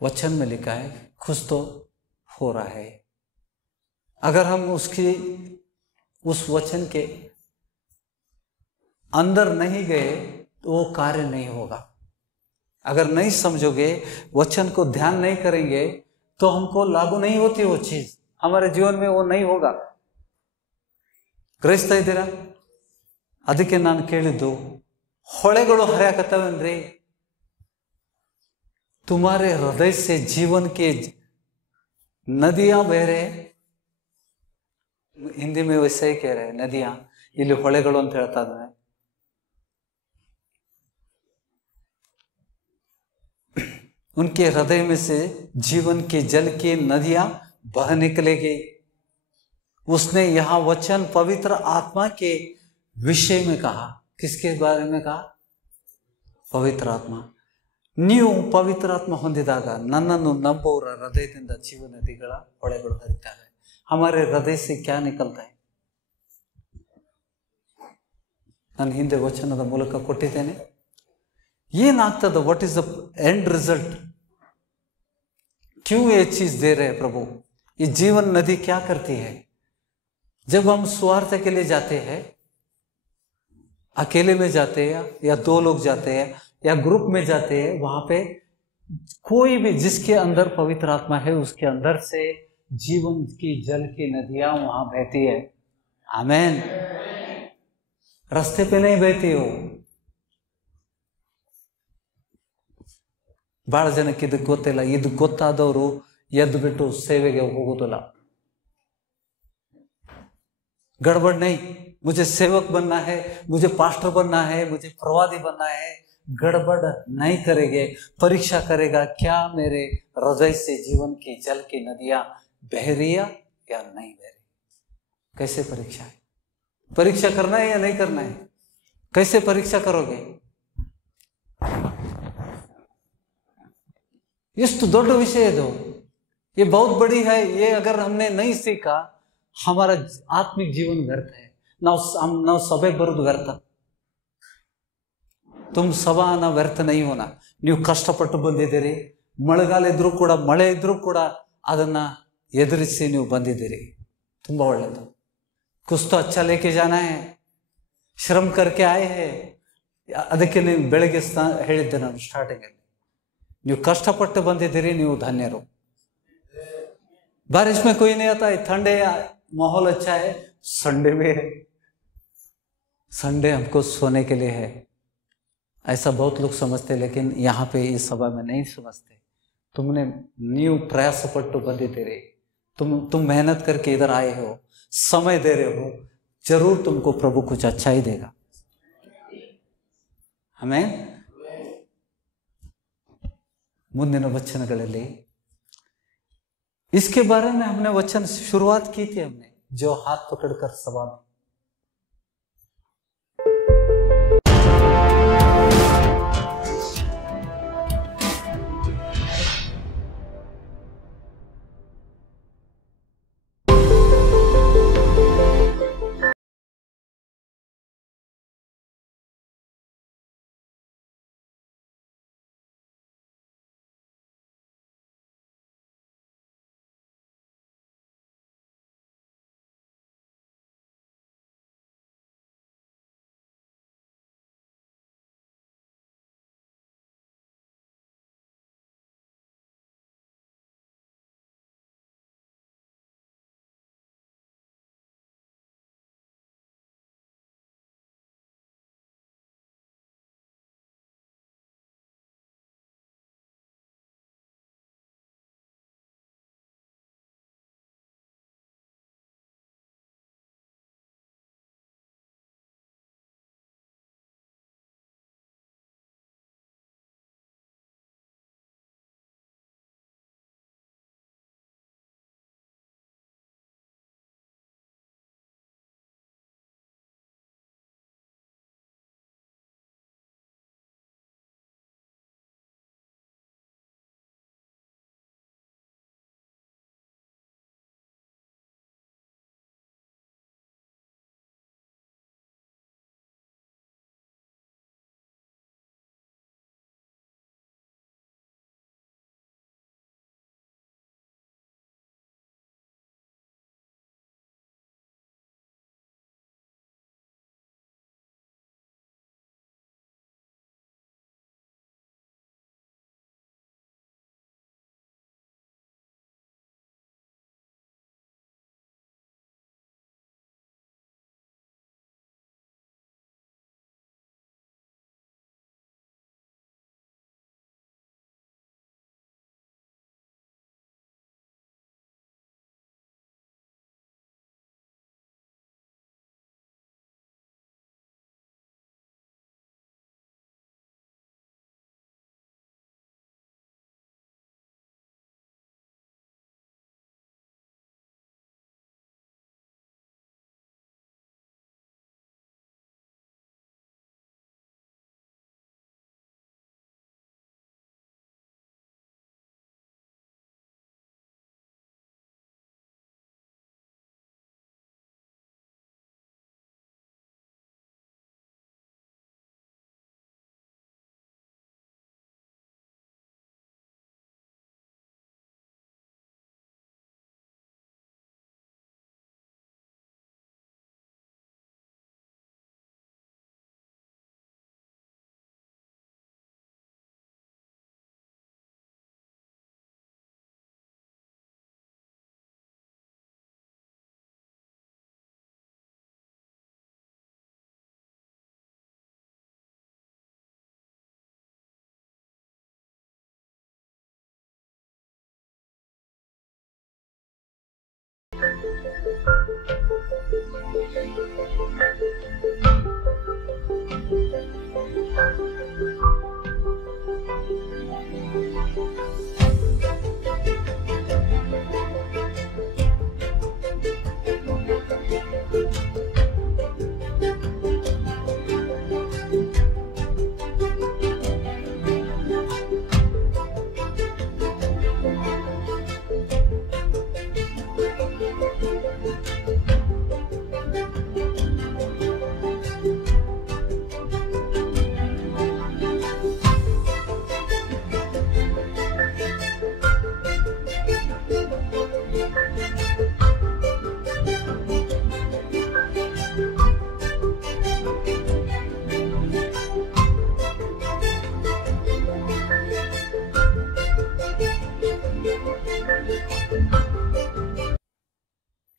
वचन में लिखा है कुछ तो हो रहा है. अगर हम उस वचन के अंदर नहीं गए तो वो कार्य नहीं होगा. अगर नहीं समझोगे, वचन को ध्यान नहीं करेंगे तो हमको लागू नहीं होती वो चीज, हमारे जीवन में वो नहीं होगा. ಗ್ರಹಿಸ್ತಾ ಇದ್ದೀರಾ? ಅದಕ್ಕೆ ನಾನು ಕೇಳಿದ್ದು, ಹೊಳೆಗಳು ಹರಿಯಾಕತ್ತವೇನ್ರಿ? तुम्हारे हृदय से जीवन के नदियां बह रहे. हिंदी में वैसे ही कह रहे नदियां, ಇಲ್ಲಿ ಹೊಳೆಗಳು ಅಂತ ಹೇಳ್ತಾ ಇದ್ದಾನೆ. उनके हृदय में से जीवन के जल की नदियां बह निकलेगी. उसने यहां वचन पवित्र आत्मा के विषय में कहा. किसके बारे में कहा? पवित्र आत्मा. ನೀವು ಪವಿತ್ರಾತ್ಮ ಹೊಂದಿದಾಗ ನನ್ನನ್ನು ನಂಬುವರ ಹೃದಯದಿಂದ ಜೀವ ನದಿಗಳ ಹೊಳೆಗಳು ಹರಿತಾರೆ. ಹಮಾರೆ ಹೃದಯ से क्या निकलता है? ನಾನು ಹಿಂದೆ ವಚನದ ಮೂಲಕ ಕೊಟ್ಟಿದ್ದೇನೆ. ಏನಾಗ್ತದೆ? What is the end result? क्यों ये चीज दे रहे प्रभु? ये जीवन नदी क्या करती है? जब हम स्वार्थ के लिए जाते हैं, अकेले में जाते हैं या दो लोग जाते हैं या ग्रुप में जाते हैं, वहां पे कोई भी जिसके अंदर पवित्र आत्मा है उसके अंदर से जीवन की जल की नदियां वहां बहती है। आमेन। रास्ते पे नहीं बहती हो। ಬಹಳ ಜನಕ್ಕೆ ಇದು ಗೊತ್ತಿಲ್ಲ. ಇದು ಗೊತ್ತಾದವರು ಎದ್ದು ಬಿಟ್ಟು ಸೇವೆಗೆ ಹೋಗೋದಿಲ್ಲ. गड़बड़ नहीं, मुझे सेवक बनना है, मुझे पास्टर बनना है, मुझे प्रवादी बनना है। गड़बड़ नहीं करेंगे, परीक्षा करेगा क्या मेरे हृदय से जीवन की जल की नदियां बह रही है या नहीं बह रही। कैसे परीक्षा है? परीक्षा करना है या नहीं करना है? कैसे परीक्षा करोगे? ಎಷ್ಟು ದೊಡ್ಡ ವಿಷಯ ಇದು. ये बहुत बड़ी है. ये अगर हमने नहीं सीखा हमारा आत्मिक जीवन व्यर्थ है. ನಾವು ಸಭೆಗೆ ಬರೋದು ವ್ಯರ್ಥ. तुम ಸಭಾನ ವ್ಯರ್ಥ नहीं होना. ನೀವು ಕಷ್ಟಪಟ್ಟು ಬಂದಿದ್ದೀರಿ. ಮಳೆಗಾಲ ಇದ್ರೂ ಕೂಡ, ಮಳೆ ಇದ್ರೂ ಕೂಡ ಅದನ್ನ ಎದುರಿಸಿ ನೀವು ಬಂದಿದ್ದೀರಿ. ತುಂಬಾ ಒಳ್ಳೆಯದು. कुछ तो अच्छा लेके जाना है. श्रम करके आए हैं. ಅದಕ್ಕೆ ನೀವು ಬೆಳಗ್ಗೆ ಹೇಳಿದ್ದೆ ನಾನು ಸ್ಟಾರ್ಟಿಂಗ್ ಅಲ್ಲಿ, ನೀವು ಕಷ್ಟಪಟ್ಟು ಬಂದಿದ್ದೀರಿ, ನೀವು ಧನ್ಯರು. बारिश में कोई नहीं आता है, ठंडे माहौल अच्छा है, संडे में है. संडे हमको सोने के लिए है, ऐसा बहुत लोग समझते, लेकिन यहाँ पे इस सभा में नहीं समझते. तुमने न्यू प्रयास पट्टू बंदिದ್ದೀರಿ. तुम मेहनत करके इधर आए हो, समय दे रहे हो, जरूर तुमको प्रभु कुछ अच्छा ही देगा. हमें ಮುಂದಿನ ವಚನಗಳಲ್ಲಿ इसके बारे में हमने वचन शुरुआत की थी, हमने जो हाथ पकड़कर सभा में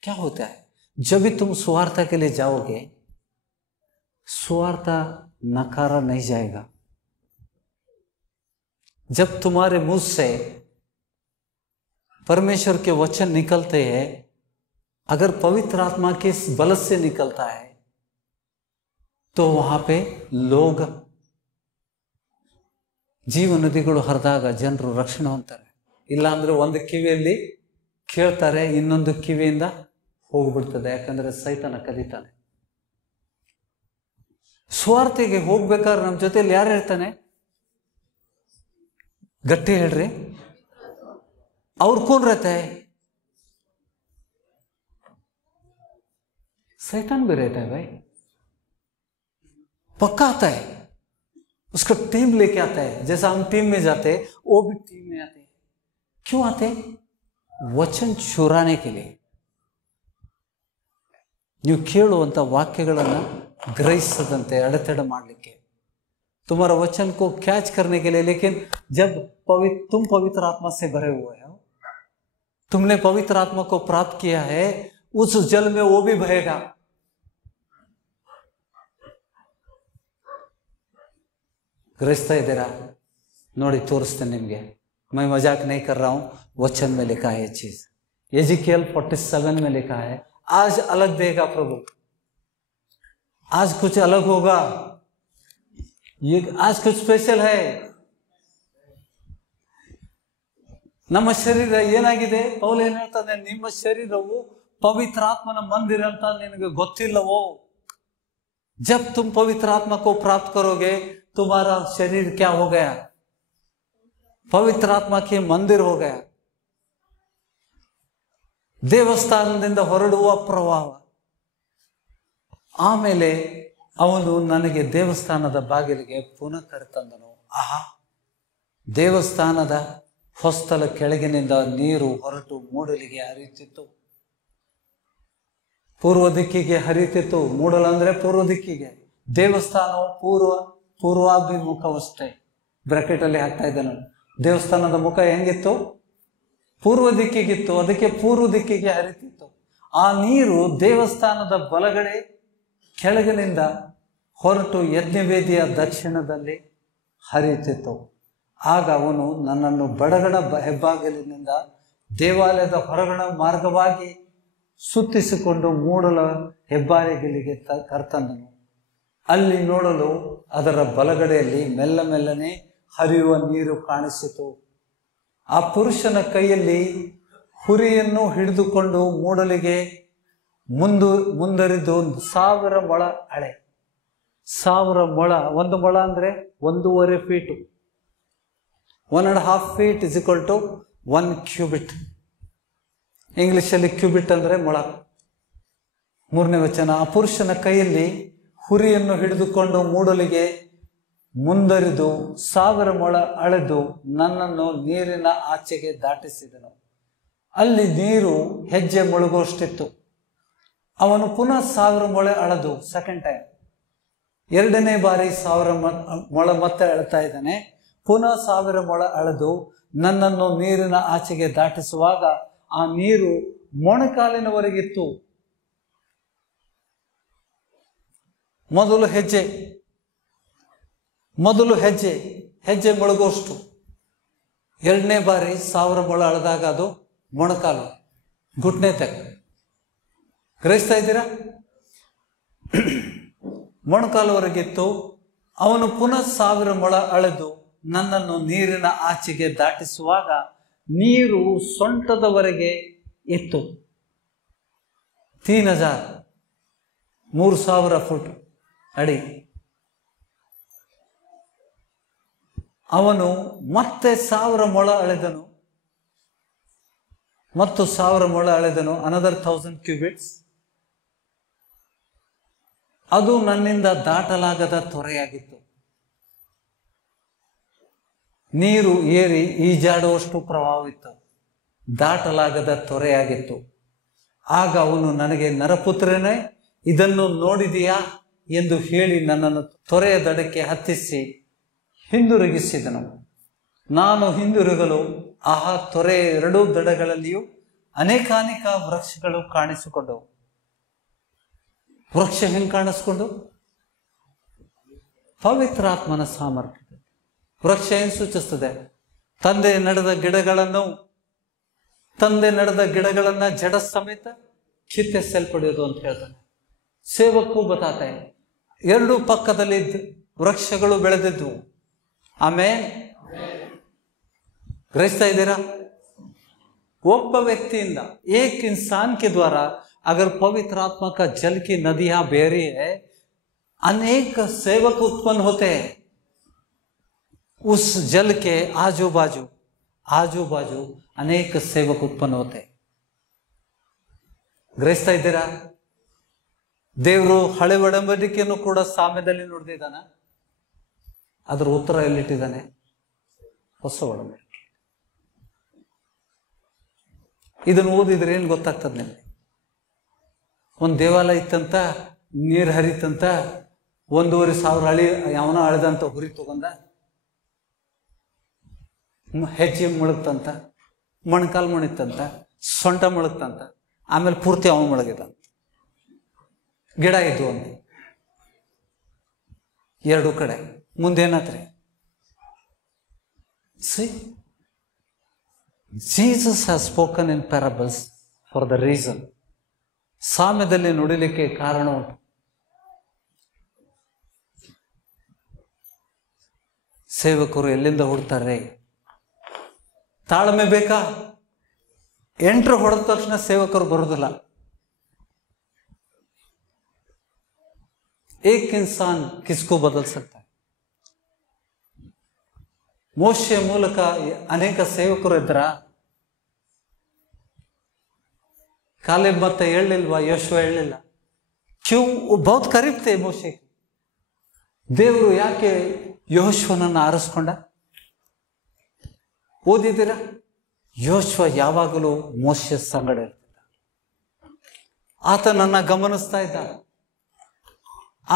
क्या होता है? जब भी तुम सुवार्ता के लिए जाओगे, सुवार्ता नकारा नहीं जाएगा। जब तुम्हारे मुंह से परमेश्वर के वचन निकलते हैं, अगर पवित्र आत्मा के बल से निकलता है, तो वहां पे लोग ಜೀವ ನದಿಗಳು ಹರಿದಾಗ ಜನರು ರಕ್ಷಣೆ ಹೊಂದ್ತಾರೆ. ಇಲ್ಲಾಂದ್ರೆ ಒಂದು ಕಿವಿಯಲ್ಲಿ ಕೇಳ್ತಾರೆ, ಇನ್ನೊಂದು ಕಿವಿಯಿಂದ ಹೋಗ್ಬಿಡ್ತದೆ. ಯಾಕಂದ್ರೆ ಸೈತಾನ ಕದೀತಾನೆ. ಸ್ವಾರ್ಥಿಗೆ ಹೋಗ್ಬೇಕಾದ್ರೆ ನಮ್ಮ ಜೊತೆಲಿ ಯಾರು ಇರ್ತಾನೆ? ಗಟ್ಟಿ ಹೇಳ್ರಿ. ಅವ್ರ कौन रहता है? शैतान भी रहता है भाई, पक्का आता है। उसका टीम लेके आता है। जैसा हम टीम में जाते हैं, वो भी टीम में आते हैं। क्यों आते हैं? वचन चुराने के लिए. ನೀವು ಕೇಳುವಂತ ವಾಕ್ಯಗಳನ್ನು ಗ್ರಹಿಸದಂತೆ ಅಡೆತಡೆ ಮಾಡಲಿಕ್ಕೆ, तुम्हारा वचन को कैच करने के लिए. लेकिन जब तुम पवित्र आत्मा से भरे हुए हो, तुमने पवित्र आत्मा को प्राप्त किया है, उस जल में वो भी बहेगा. ग्रहिस्ता इधर नोड़ी तोरिಸ್ತೇನೆ ನಿಮಗೆ. मैं मजाक नहीं कर रहा हूं. वचन में लिखा है ये चीज. एजिकियल 47 में लिखा है, आज अलग देगा प्रभु, आज कुछ अलग होगा, ये आज कुछ स्पेशल है. ನಮ್ಮ ಶರೀರ ಏನಾಗಿದೆ? ಪೌಲ್ ಏನ್ ಹೇಳ್ತಾನೆ? ನಿಮ್ಮ ಶರೀರವು ಪವಿತ್ರ ಆತ್ಮನ ಮಂದಿರ ಅಂತ ನಿನಗೆ ಗೊತ್ತಿಲ್ಲವೋ? जब तुम पवित्र आत्मा को प्राप्त करोगे, तुम्हारा शरीर क्या हो गया? पवित्र आत्मा के मंदिर हो गया. ದೇವಸ್ಥಾನದಿಂದ ಹೊರಡುವ ಪ್ರವಾಹ. ಆಮೇಲೆ ಅವನು ನನಗೆ ದೇವಸ್ಥಾನದ ಬಾಗಿಲಿಗೆ ಪುನಃ ಕರೆತಂದನು. ಆಹಾ, ದೇವಸ್ಥಾನದ ಹೊಸ್ತಲ ಕೆಳಗಿನಿಂದ ನೀರು ಹೊರಟು ಮೂಡಲಿಗೆ ಹರಿಯುತ್ತಿತ್ತು. ಪೂರ್ವ ದಿಕ್ಕಿಗೆ ಹರಿಯುತ್ತಿತ್ತು. ಮೂಡಲ ಅಂದ್ರೆ ಪೂರ್ವ ದಿಕ್ಕಿಗೆ. ದೇವಸ್ಥಾನವು ಪೂರ್ವಾಭಿಮುಖವಷ್ಟೇ. ಬ್ರಾಕೆಟ್ ಅಲ್ಲಿ ಹಾಕ್ತಾ ಇದ್ದಾನೆ. ದೇವಸ್ಥಾನದ ಮುಖ ಹೆಂಗಿತ್ತು? ಪೂರ್ವ ದಿಕ್ಕಿಗಿತ್ತು. ಅದಕ್ಕೆ ಪೂರ್ವ ದಿಕ್ಕಿಗೆ ಹರಿತಿತ್ತು. ಆ ನೀರು ದೇವಸ್ಥಾನದ ಬಲಗಡೆ ಕೆಳಗಿನಿಂದ ಹೊರಟು ಯಜ್ಞವೇದಿಯ ದಕ್ಷಿಣದಲ್ಲಿ ಹರಿಯುತ್ತಿತ್ತು. ಆಗ ಅವನು ನನ್ನನ್ನು ಬಡಗಣ ಹೆಬ್ಬಾಗಿಲಿನಿಂದ ದೇವಾಲಯದ ಹೊರಗಣ ಮಾರ್ಗವಾಗಿ ಸುತ್ತಿಸಿಕೊಂಡು ಮೂಡಲ ಹೆಬ್ಬಾಗಿಲಿಗೆ ಕರ್ತಂದನು. ಅಲ್ಲಿ ನೋಡಲು ಅದರ ಬಲಗಡೆಯಲ್ಲಿ ಮೆಲ್ಲ ಮೆಲ್ಲನೆ ಹರಿಯುವ ನೀರು ಕಾಣಿಸಿತು. ಆ ಪುರುಷನ ಕೈಯಲ್ಲಿ ಹುರಿಯನ್ನು ಹಿಡಿದುಕೊಂಡು ಮೂಡಲಿಗೆ ಮುಂದರಿದು 1000 ಮೊಳ ಅಳೆ. 1000 ಮೊಳ, 1 ಮೊಳ ಅಂದ್ರೆ 1.5 feet. 1.5 feet is equal to 1 cubit. ಇಂಗ್ಲಿಷಲ್ಲಿ ಕ್ಯೂಬಿಟ್ ಅಂದ್ರೆ ಮೊಳ. 3ನೇ ವಚನ. ಆ ಪುರುಷನ ಕೈಯಲ್ಲಿ ಹುರಿಯನ್ನು ಹಿಡಿದುಕೊಂಡು ಮೂಡಲಿಗೆ ಮುಂದರಿದು 1000 ಮೊಳ ಅಳೆದು ನನ್ನನ್ನು ನೀರಿನ ಆಚೆಗೆ ದಾಟಿಸಿದನು. ಅಲ್ಲಿ ನೀರು ಹೆಜ್ಜೆ ಮುಳುಗುವಷ್ಟಿತ್ತು. ಅವನು ಪುನಃ 1000 ಮೊಳ ಅಳೆದು, ಸೆಕೆಂಡ್ ಟೈಮ್, 2ನೇ ಬಾರಿ 1000 ಮೊಳ ಮತ್ತೆ ಅಳ್ತಾ ಇದ್ದಾನೆ. ಪುನಃ 1000 ಮೊಳ ಅಳೆದು ನನ್ನನ್ನು ನೀರಿನ ಆಚೆಗೆ ದಾಟಿಸುವಾಗ ಆ ನೀರು ಮೊಣಕಾಲಿನವರೆಗಿತ್ತು. ಮೊದಲು ಹೆಜ್ಜೆ ಮುಳುಗುವಷ್ಟು. 2ನೇ ಬಾರಿ 1000 ಮೊಳ ಅಳೆದಾಗ ಅದು ಮೊಣಕಾಲು, ಗುಟ್ನೆ ತಕ್ಕ. ಗ್ರಹಿಸ್ತಾ ಇದ್ದೀರಾ? ಮೊಣಕಾಲುವರೆಗಿತ್ತು. ಅವನು ಪುನಃ 1000 ಮೊಳ ಅಳೆದು ನನ್ನನ್ನು ನೀರಿನ ಆಚೆಗೆ ದಾಟಿಸುವಾಗ ನೀರು ಸೊಂಟದವರೆಗೆ ಇತ್ತು. 3000 ಫುಟ್ ಅಡಿ. ಅವನು ಮತ್ತೆ 1000 ಮೊಳ ಅಳೆದನು, ಮತ್ತು 1000 ಮೊಳ ಅಳೆದನು, another 1000 cubits. ಅದು ನನ್ನಿಂದ ದಾಟಲಾಗದ ತೊರೆಯಾಗಿತ್ತು. ನೀರು ಏರಿ ಈಜಾಡುವಷ್ಟು ಪ್ರವಾಹವಿತ್ತು. ದಾಟಲಾಗದ ತೊರೆಯಾಗಿತ್ತು. ಆಗ ಅವನು ನನಗೆ, ನರಪುತ್ರನೇ, ಇದನ್ನು ನೋಡಿದೆಯಾ ಎಂದು ಹೇಳಿ ನನ್ನನ್ನು ತೊರೆಯ ದಡಕ್ಕೆ ಹತ್ತಿಸಿ ಹಿಂದಿರುಗಿಸಿದನು. ನಾನು ಹಿಂದಿರುಗಲು ಆಹಾ, ತೊರೆಯ 2 ದಡಗಳಲ್ಲಿಯೂ ಅನೇಕಾನೇಕ ವೃಕ್ಷಗಳು ಕಾಣಿಸಿಕೊಂಡವು. ವೃಕ್ಷ ಹೆಂಗ್ ಕಾಣಿಸ್ಕೊಂಡು? ಪವಿತ್ರಾತ್ಮನ ಸಾಮರ್ಥ್ಯ. ವೃಕ್ಷ ಏನ್ ಸೂಚಿಸ್ತದೆ? ತಂದೆ ನಡೆದ ಗಿಡಗಳನ್ನ ಜಡ ಸಮೇತ ಕಿತ್ತೆಸಲ್ಪಡೆಯೋದು ಅಂತ ಹೇಳ್ತಾನೆ. ಸೇವಕ್ಕೂ ಬತಾತೆ. ಎರಡು ಪಕ್ಕದಲ್ಲಿ ವೃಕ್ಷಗಳು ಬೆಳೆದಿದ್ವು. ಆಮೇಲೆ ಗ್ರಹಿಸ್ತಾ ಇದ್ದೀರಾ? ಒಬ್ಬ ವ್ಯಕ್ತಿಯಿಂದ एक इंसान के द्वारा अगर पवित्र आत्मा का जल की नदियां बह रही है, अनेक सेवक उत्पन्न होते हैं. उस जल के आजू बाजू अनेक सेवक उत्पन्न होते. ಗ್ರಹಿಸ್ತಾ ಇದ್ದೀರಾ? ದೇವರು ಹಳೆ ಒಡಂಬಡಿಕೆಯನ್ನು ಕೂಡ ಸಾಮ್ಯದಲ್ಲಿ ನುಡಿದಿದ್ದಾನ. ಅದರ ಉತ್ತರ ಎಲ್ಲಿಟ್ಟಿದ್ದಾನೆ? ಹೊಸ ಒಡಂಬಡಿಕೆ. ಇದನ್ನು ಓದಿದ್ರೆ ಏನ್ ಗೊತ್ತಾಗ್ತದೆ ನಿಮಗೆ? ಒಂದು ದೇವಾಲಯ ಇತ್ತಂತ, ನೀರು ಹರಿತಂತ, 1,500 ಹಳಿ ಯಾವನ ಅಳೆದಂತ ಹುರಿ ತಗೊಂಡ, ಹೆಜ್ಜೆ ಮುಳುಗ್ತಂತ, ಮೊಣಕಾಲ್ ಮುಣಿತಂತ, ಸೊಂಟ ಮುಳುಗ್ತಂತ, ಆಮೇಲೆ ಪೂರ್ತಿ ಅವನು ಮುಳುಗಿದಂತ. ಗಿಡ ಇದ್ವು ಅಂತ ಎರಡು ಕಡೆ. ಮುಂದೇನಾತ್ರಿ? Jesus has spoken in parables for the reason. ಸಾಮ್ಯದಲ್ಲಿ ನುಡಿಲಿಕ್ಕೆ ಕಾರಣ ಉಂಟು. ಸೇವಕರು ಎಲ್ಲಿಂದ ಹುಡ್ತಾರೆ? ತಾಳ್ಮೆ ಬೇಕಾ? ಎಂಟ್ರು ಹೊಡೆದ ತಕ್ಷಣ ಸೇವಕರು ಬರುವುದಿಲ್ಲ. एक इंसान किसको बदल सकता है? ಮೋಶೆ ಮೂಲಕ ಅನೇಕ ಸೇವಕರು ಇದ್ರ. ಕಾಲೇಬ್ ಮತ್ತೆ ಹೇಳಲಿಲ್ವಾ? ಯೋಶುವ ಹೇಳಲಿಲ್ಲ. ಕ್ಯೂ ಬಹುತ್ ಕರೀಬ್ ಥೇ ಮೋಶೆ. ದೇವರು ಯಾಕೆ ಯೋಶುವನನ್ನು ಆರಿಸ್ಕೊಂಡ? ಓದಿದ್ದೀರಾ? ಯೋಶುವ ಯಾವಾಗಲೂ ಮೋಶೆ ಸಂಗಡ ಇರ್ತಿದ್ದ. ಆತನನ್ನ ಗಮನಿಸ್ತಾ ಇದ್ದ.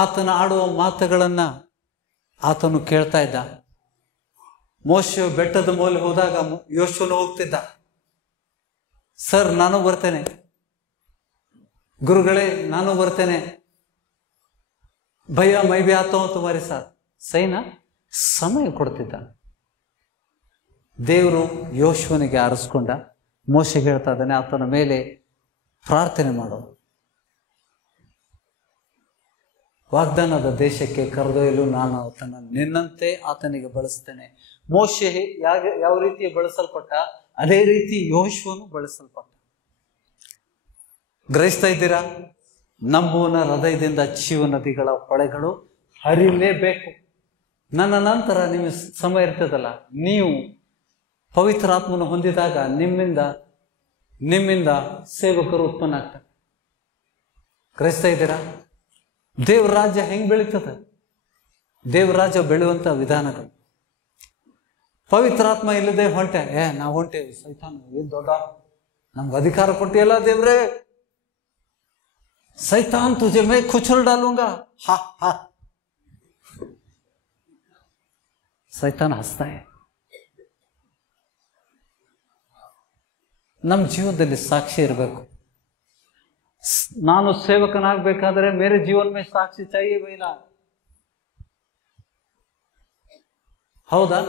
ಆತನ ಆಡುವ ಮಾತುಗಳನ್ನ ಆತನು ಕೇಳ್ತಾ ಇದ್ದ. ಮೋಶೆ ಬೆಟ್ಟದ ಮೇಲೆ ಹೋದಾಗ ಯೋಶುವನು ಹೋಗ್ತಿದ್ದ. ಸರ್, ನಾನು ಬರ್ತೇನೆ. ಗುರುಗಳೇ, ನಾನು ಬರ್ತೇನೆ. ಭಯ ಮೈ ಬಿ ಆತ ತುಮಾರಿ ಸಾಥ್. ಸೈನಾ ಸಮಯ ಕೊಡ್ತಿದ್ದ. ದೇವರು ಯೋಶುವನಿಗೆ ಆರಿಸ್ಕೊಂಡ. ಮೋಶೆಗೆ ಹೇಳ್ತಾ ಇದ್ದಾನೆ, ಆತನ ಮೇಲೆ ಪ್ರಾರ್ಥನೆ ಮಾಡು. ವಾಗ್ದಾನದ ದೇಶಕ್ಕೆ ಕರೆದೊಯ್ಯಲು ನಾನು ಆತನ ನಿನ್ನಂತೆ ಆತನಿಗೆ ಬಳಸ್ತೇನೆ. ಮೋಶೆ ಯಾವ ರೀತಿ ಬಳಸಲ್ಪಟ್ಟ, ಅದೇ ರೀತಿ ಯೋಶುವನು ಬಳಸಲ್ಪಟ್ಟ. ಗ್ರಹಿಸ್ತಾ ಇದ್ದೀರಾ? ನಮ್ಮೂನ ಹೃದಯದಿಂದ ಜೀವ ನದಿಗಳ ಹೊಳೆಗಳು ಹರಿಲೇಬೇಕು. ನನ್ನ ನಂತರ ನಿಮಗೆ ಸಮಯ ಇರ್ತದಲ್ಲ, ನೀವು ಪವಿತ್ರಾತ್ಮನ ಹೊಂದಿದಾಗ ನಿಮ್ಮಿಂದ ಸೇವಕರು ಉತ್ಪನ್ನ ಆಗ್ತಾರೆ. ಗ್ರಹಿಸ್ತಾ ಇದ್ದೀರಾ? ದೇವ್ರ ರಾಜ್ಯ ಹೆಂಗ್ ಬೆಳೀತದ? ದೇವ್ರ ರಾಜ್ಯ ಬೆಳೆಯುವಂತ ವಿಧಾನಗಳು. ಪವಿತ್ರಾತ್ಮ ಇಲ್ಲದೆ ಹೊಂಟೆ, ನಾವು ಹೊಂಟೇವಿ, ಸೈತಾನ ಏನ್ ದೊಡ್ಡ ನಮ್ಗೆ ಅಧಿಕಾರ ಕೊಟ್ಟಿಯಲ್ಲ ದೇವ್ರೆ, ಸೈತಾನ್ ತುಜೆ ಮೈ ಕುಚಲ್ ಡಾಲೂಂಗ. ಹಾ ಹಾ, ಸೈತಾನ ಹಸ್ತಾ. ನಮ್ಮ ಜೀವನದಲ್ಲಿ ಸಾಕ್ಷಿ ಇರಬೇಕು. ನಾನು ಸೇವಕನಾಗಬೇಕಾದ್ರೆ ಮೇರೆ ಜೀವನ ಮೇ ಸಾಕ್ಷಿ ಚಾಹಿಯೇ ಬೈನಾ. ಹೌದಾ?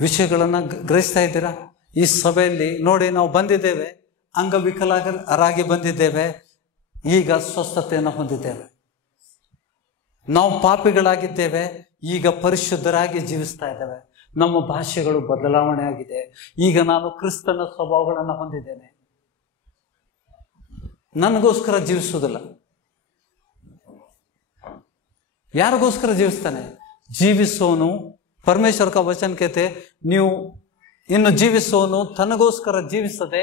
ವಿಷಯಗಳನ್ನ ಗ್ರಹಿಸ್ತಾ ಇದ್ದೀರಾ? ಈ ಸಭೆಯಲ್ಲಿ ನೋಡಿ, ನಾವು ಬಂದಿದ್ದೇವೆ, ಅಂಗವಿಕಲರಾಗಿ ಬಂದಿದ್ದೇವೆ, ಈಗ ಸ್ವಸ್ಥತೆಯನ್ನು ಹೊಂದಿದ್ದೇವೆ. ನಾವು ಪಾಪಿಗಳಾಗಿದ್ದೇವೆ, ಈಗ ಪರಿಶುದ್ಧರಾಗಿ ಜೀವಿಸ್ತಾ ಇದ್ದೇವೆ. ನಮ್ಮ ಭಾಷೆಗಳು ಬದಲಾವಣೆ ಆಗಿದೆ. ಈಗ ನಾನು ಕ್ರಿಸ್ತನ ಸ್ವಭಾವಗಳನ್ನು ಹೊಂದಿದ್ದೇನೆ. ನನಗೋಸ್ಕರ ಜೀವಿಸುವುದಿಲ್ಲ. ಯಾರಿಗೋಸ್ಕರ ಜೀವಿಸ್ತಾನೆ? ಜೀವಿಸೋನು ಪರಮೇಶ್ವರ का वचन कहते, ನೀವು ಇನ್ನು ಜೀವಿಸೋನು ತನಗೋಸ್ಕರ ಜೀವಿಸದೆ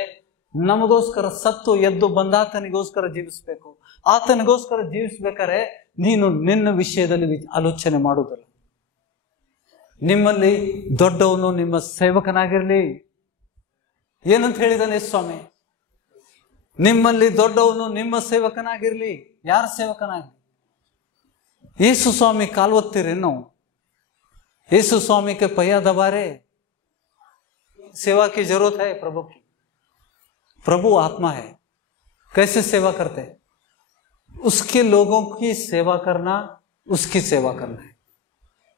ನಮಗೋಸ್ಕರ ಸತ್ತು ಎದ್ದು ಬಂದಾತನಿಗೋಸ್ಕರ ಜೀವಿಸಬೇಕು. ಆತನಿಗೋಸ್ಕರ ಜೀವಿಸ್ಬೇಕಾದ್ರೆ ನೀನು ನಿನ್ನ ವಿಷಯದಲ್ಲಿ ಆಲೋಚನೆ ಮಾಡುವುದಿಲ್ಲ. ನಿಮ್ಮಲ್ಲಿ ದೊಡ್ಡವನು ನಿಮ್ಮ ಸೇವಕನಾಗಿರ್ಲಿ. ಏನಂತ ಹೇಳಿದಾನೆ ಸ್ವಾಮಿ? ನಿಮ್ಮಲ್ಲಿ ದೊಡ್ಡವನು ನಿಮ್ಮ ಸೇವಕನಾಗಿರ್ಲಿ. ಯಾರ ಸೇವಕನಾಗಿ? ಯೇಸು ಸ್ವಾಮಿ ಕಾಲ್ ಒತ್ತೀರೇನು? यीशु स्वामी के पहिया दबा रहे। सेवा की जरूरत है प्रभु की। प्रभु आत्मा है, कैसे सेवा करते? उसके लोगों की सेवा करना, उसकी ಸೇವಾ करना है.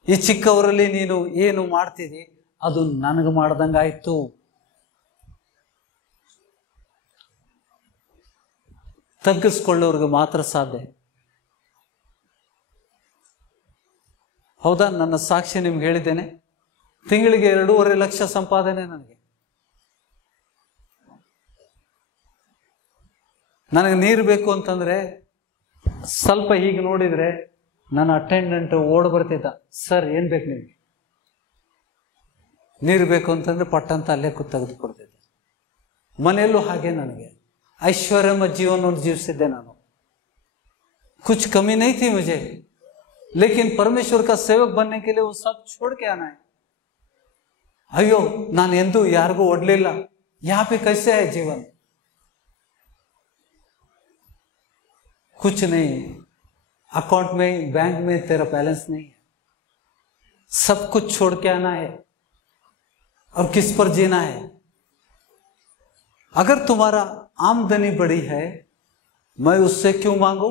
ಈ ಚಿಕ್ಕವರಲ್ಲಿ ನೀನು ಏನು ಮಾಡ್ತಿದ್ದಿ ಅದು ನನಗೆ ಮಾಡ್ದಂಗಾಯ್ತು. ತಗ್ಗಿಸ್ಕೊಳ್ಳೋರ್ಗೆ ಮಾತ್ರ ಸಾಧ್ಯ. ಹೌದಾ? ನನ್ನ ಸಾಕ್ಷಿ ನಿಮ್ಗೆ ಹೇಳಿದ್ದೇನೆ. ತಿಂಗಳಿಗೆ 2.5 ಲಕ್ಷ ಸಂಪಾದನೆ ನನಗೆ ನೀರು ಬೇಕು ಅಂತಂದ್ರೆ ಸ್ವಲ್ಪ ಹೀಗೆ ನೋಡಿದ್ರೆ ನನ್ನ ಅಟೆಂಡೆಂಟ್ ಓಡ್ ಬರ್ತಿದ್ದ, ಸರ್ ಏನ್ ಬೇಕು ನಿಮ್ಗೆ? ನೀರು ಬೇಕು ಅಂತಂದ್ರೆ ಪಟ್ಟಂತ ಅಲ್ಲೇ ತೆಗೆದುಕೊಡ್ತಿದ್ದೆ. ಮನೆಯಲ್ಲೂ ಹಾಗೆ ನನಗೆ ಐಶ್ವರ್ಯಮಯ ಜೀವನವನ್ನು ಜೀವಿಸಿದ್ದೆ ನಾನು. कुछ कमी नहीं थी मुझे, लेकिन परमेश्वर का सेवक बनने के लिए वो सब छोड़ के आना है. अयो ನಾನು ಎಂದೂ ಯಾರಿಗೂ ಒಡ್ಲಿಲ್ಲ. यहाँ पे कैसे है जीवन? कुछ नहीं, अकाउंट में बैंक में तेरा बैलेंस नहीं है. सब कुछ छोड़ के आना है और किस पर जीना है? अगर तुम्हारा आमदनी बड़ी है, मैं उससे क्यों मांगू?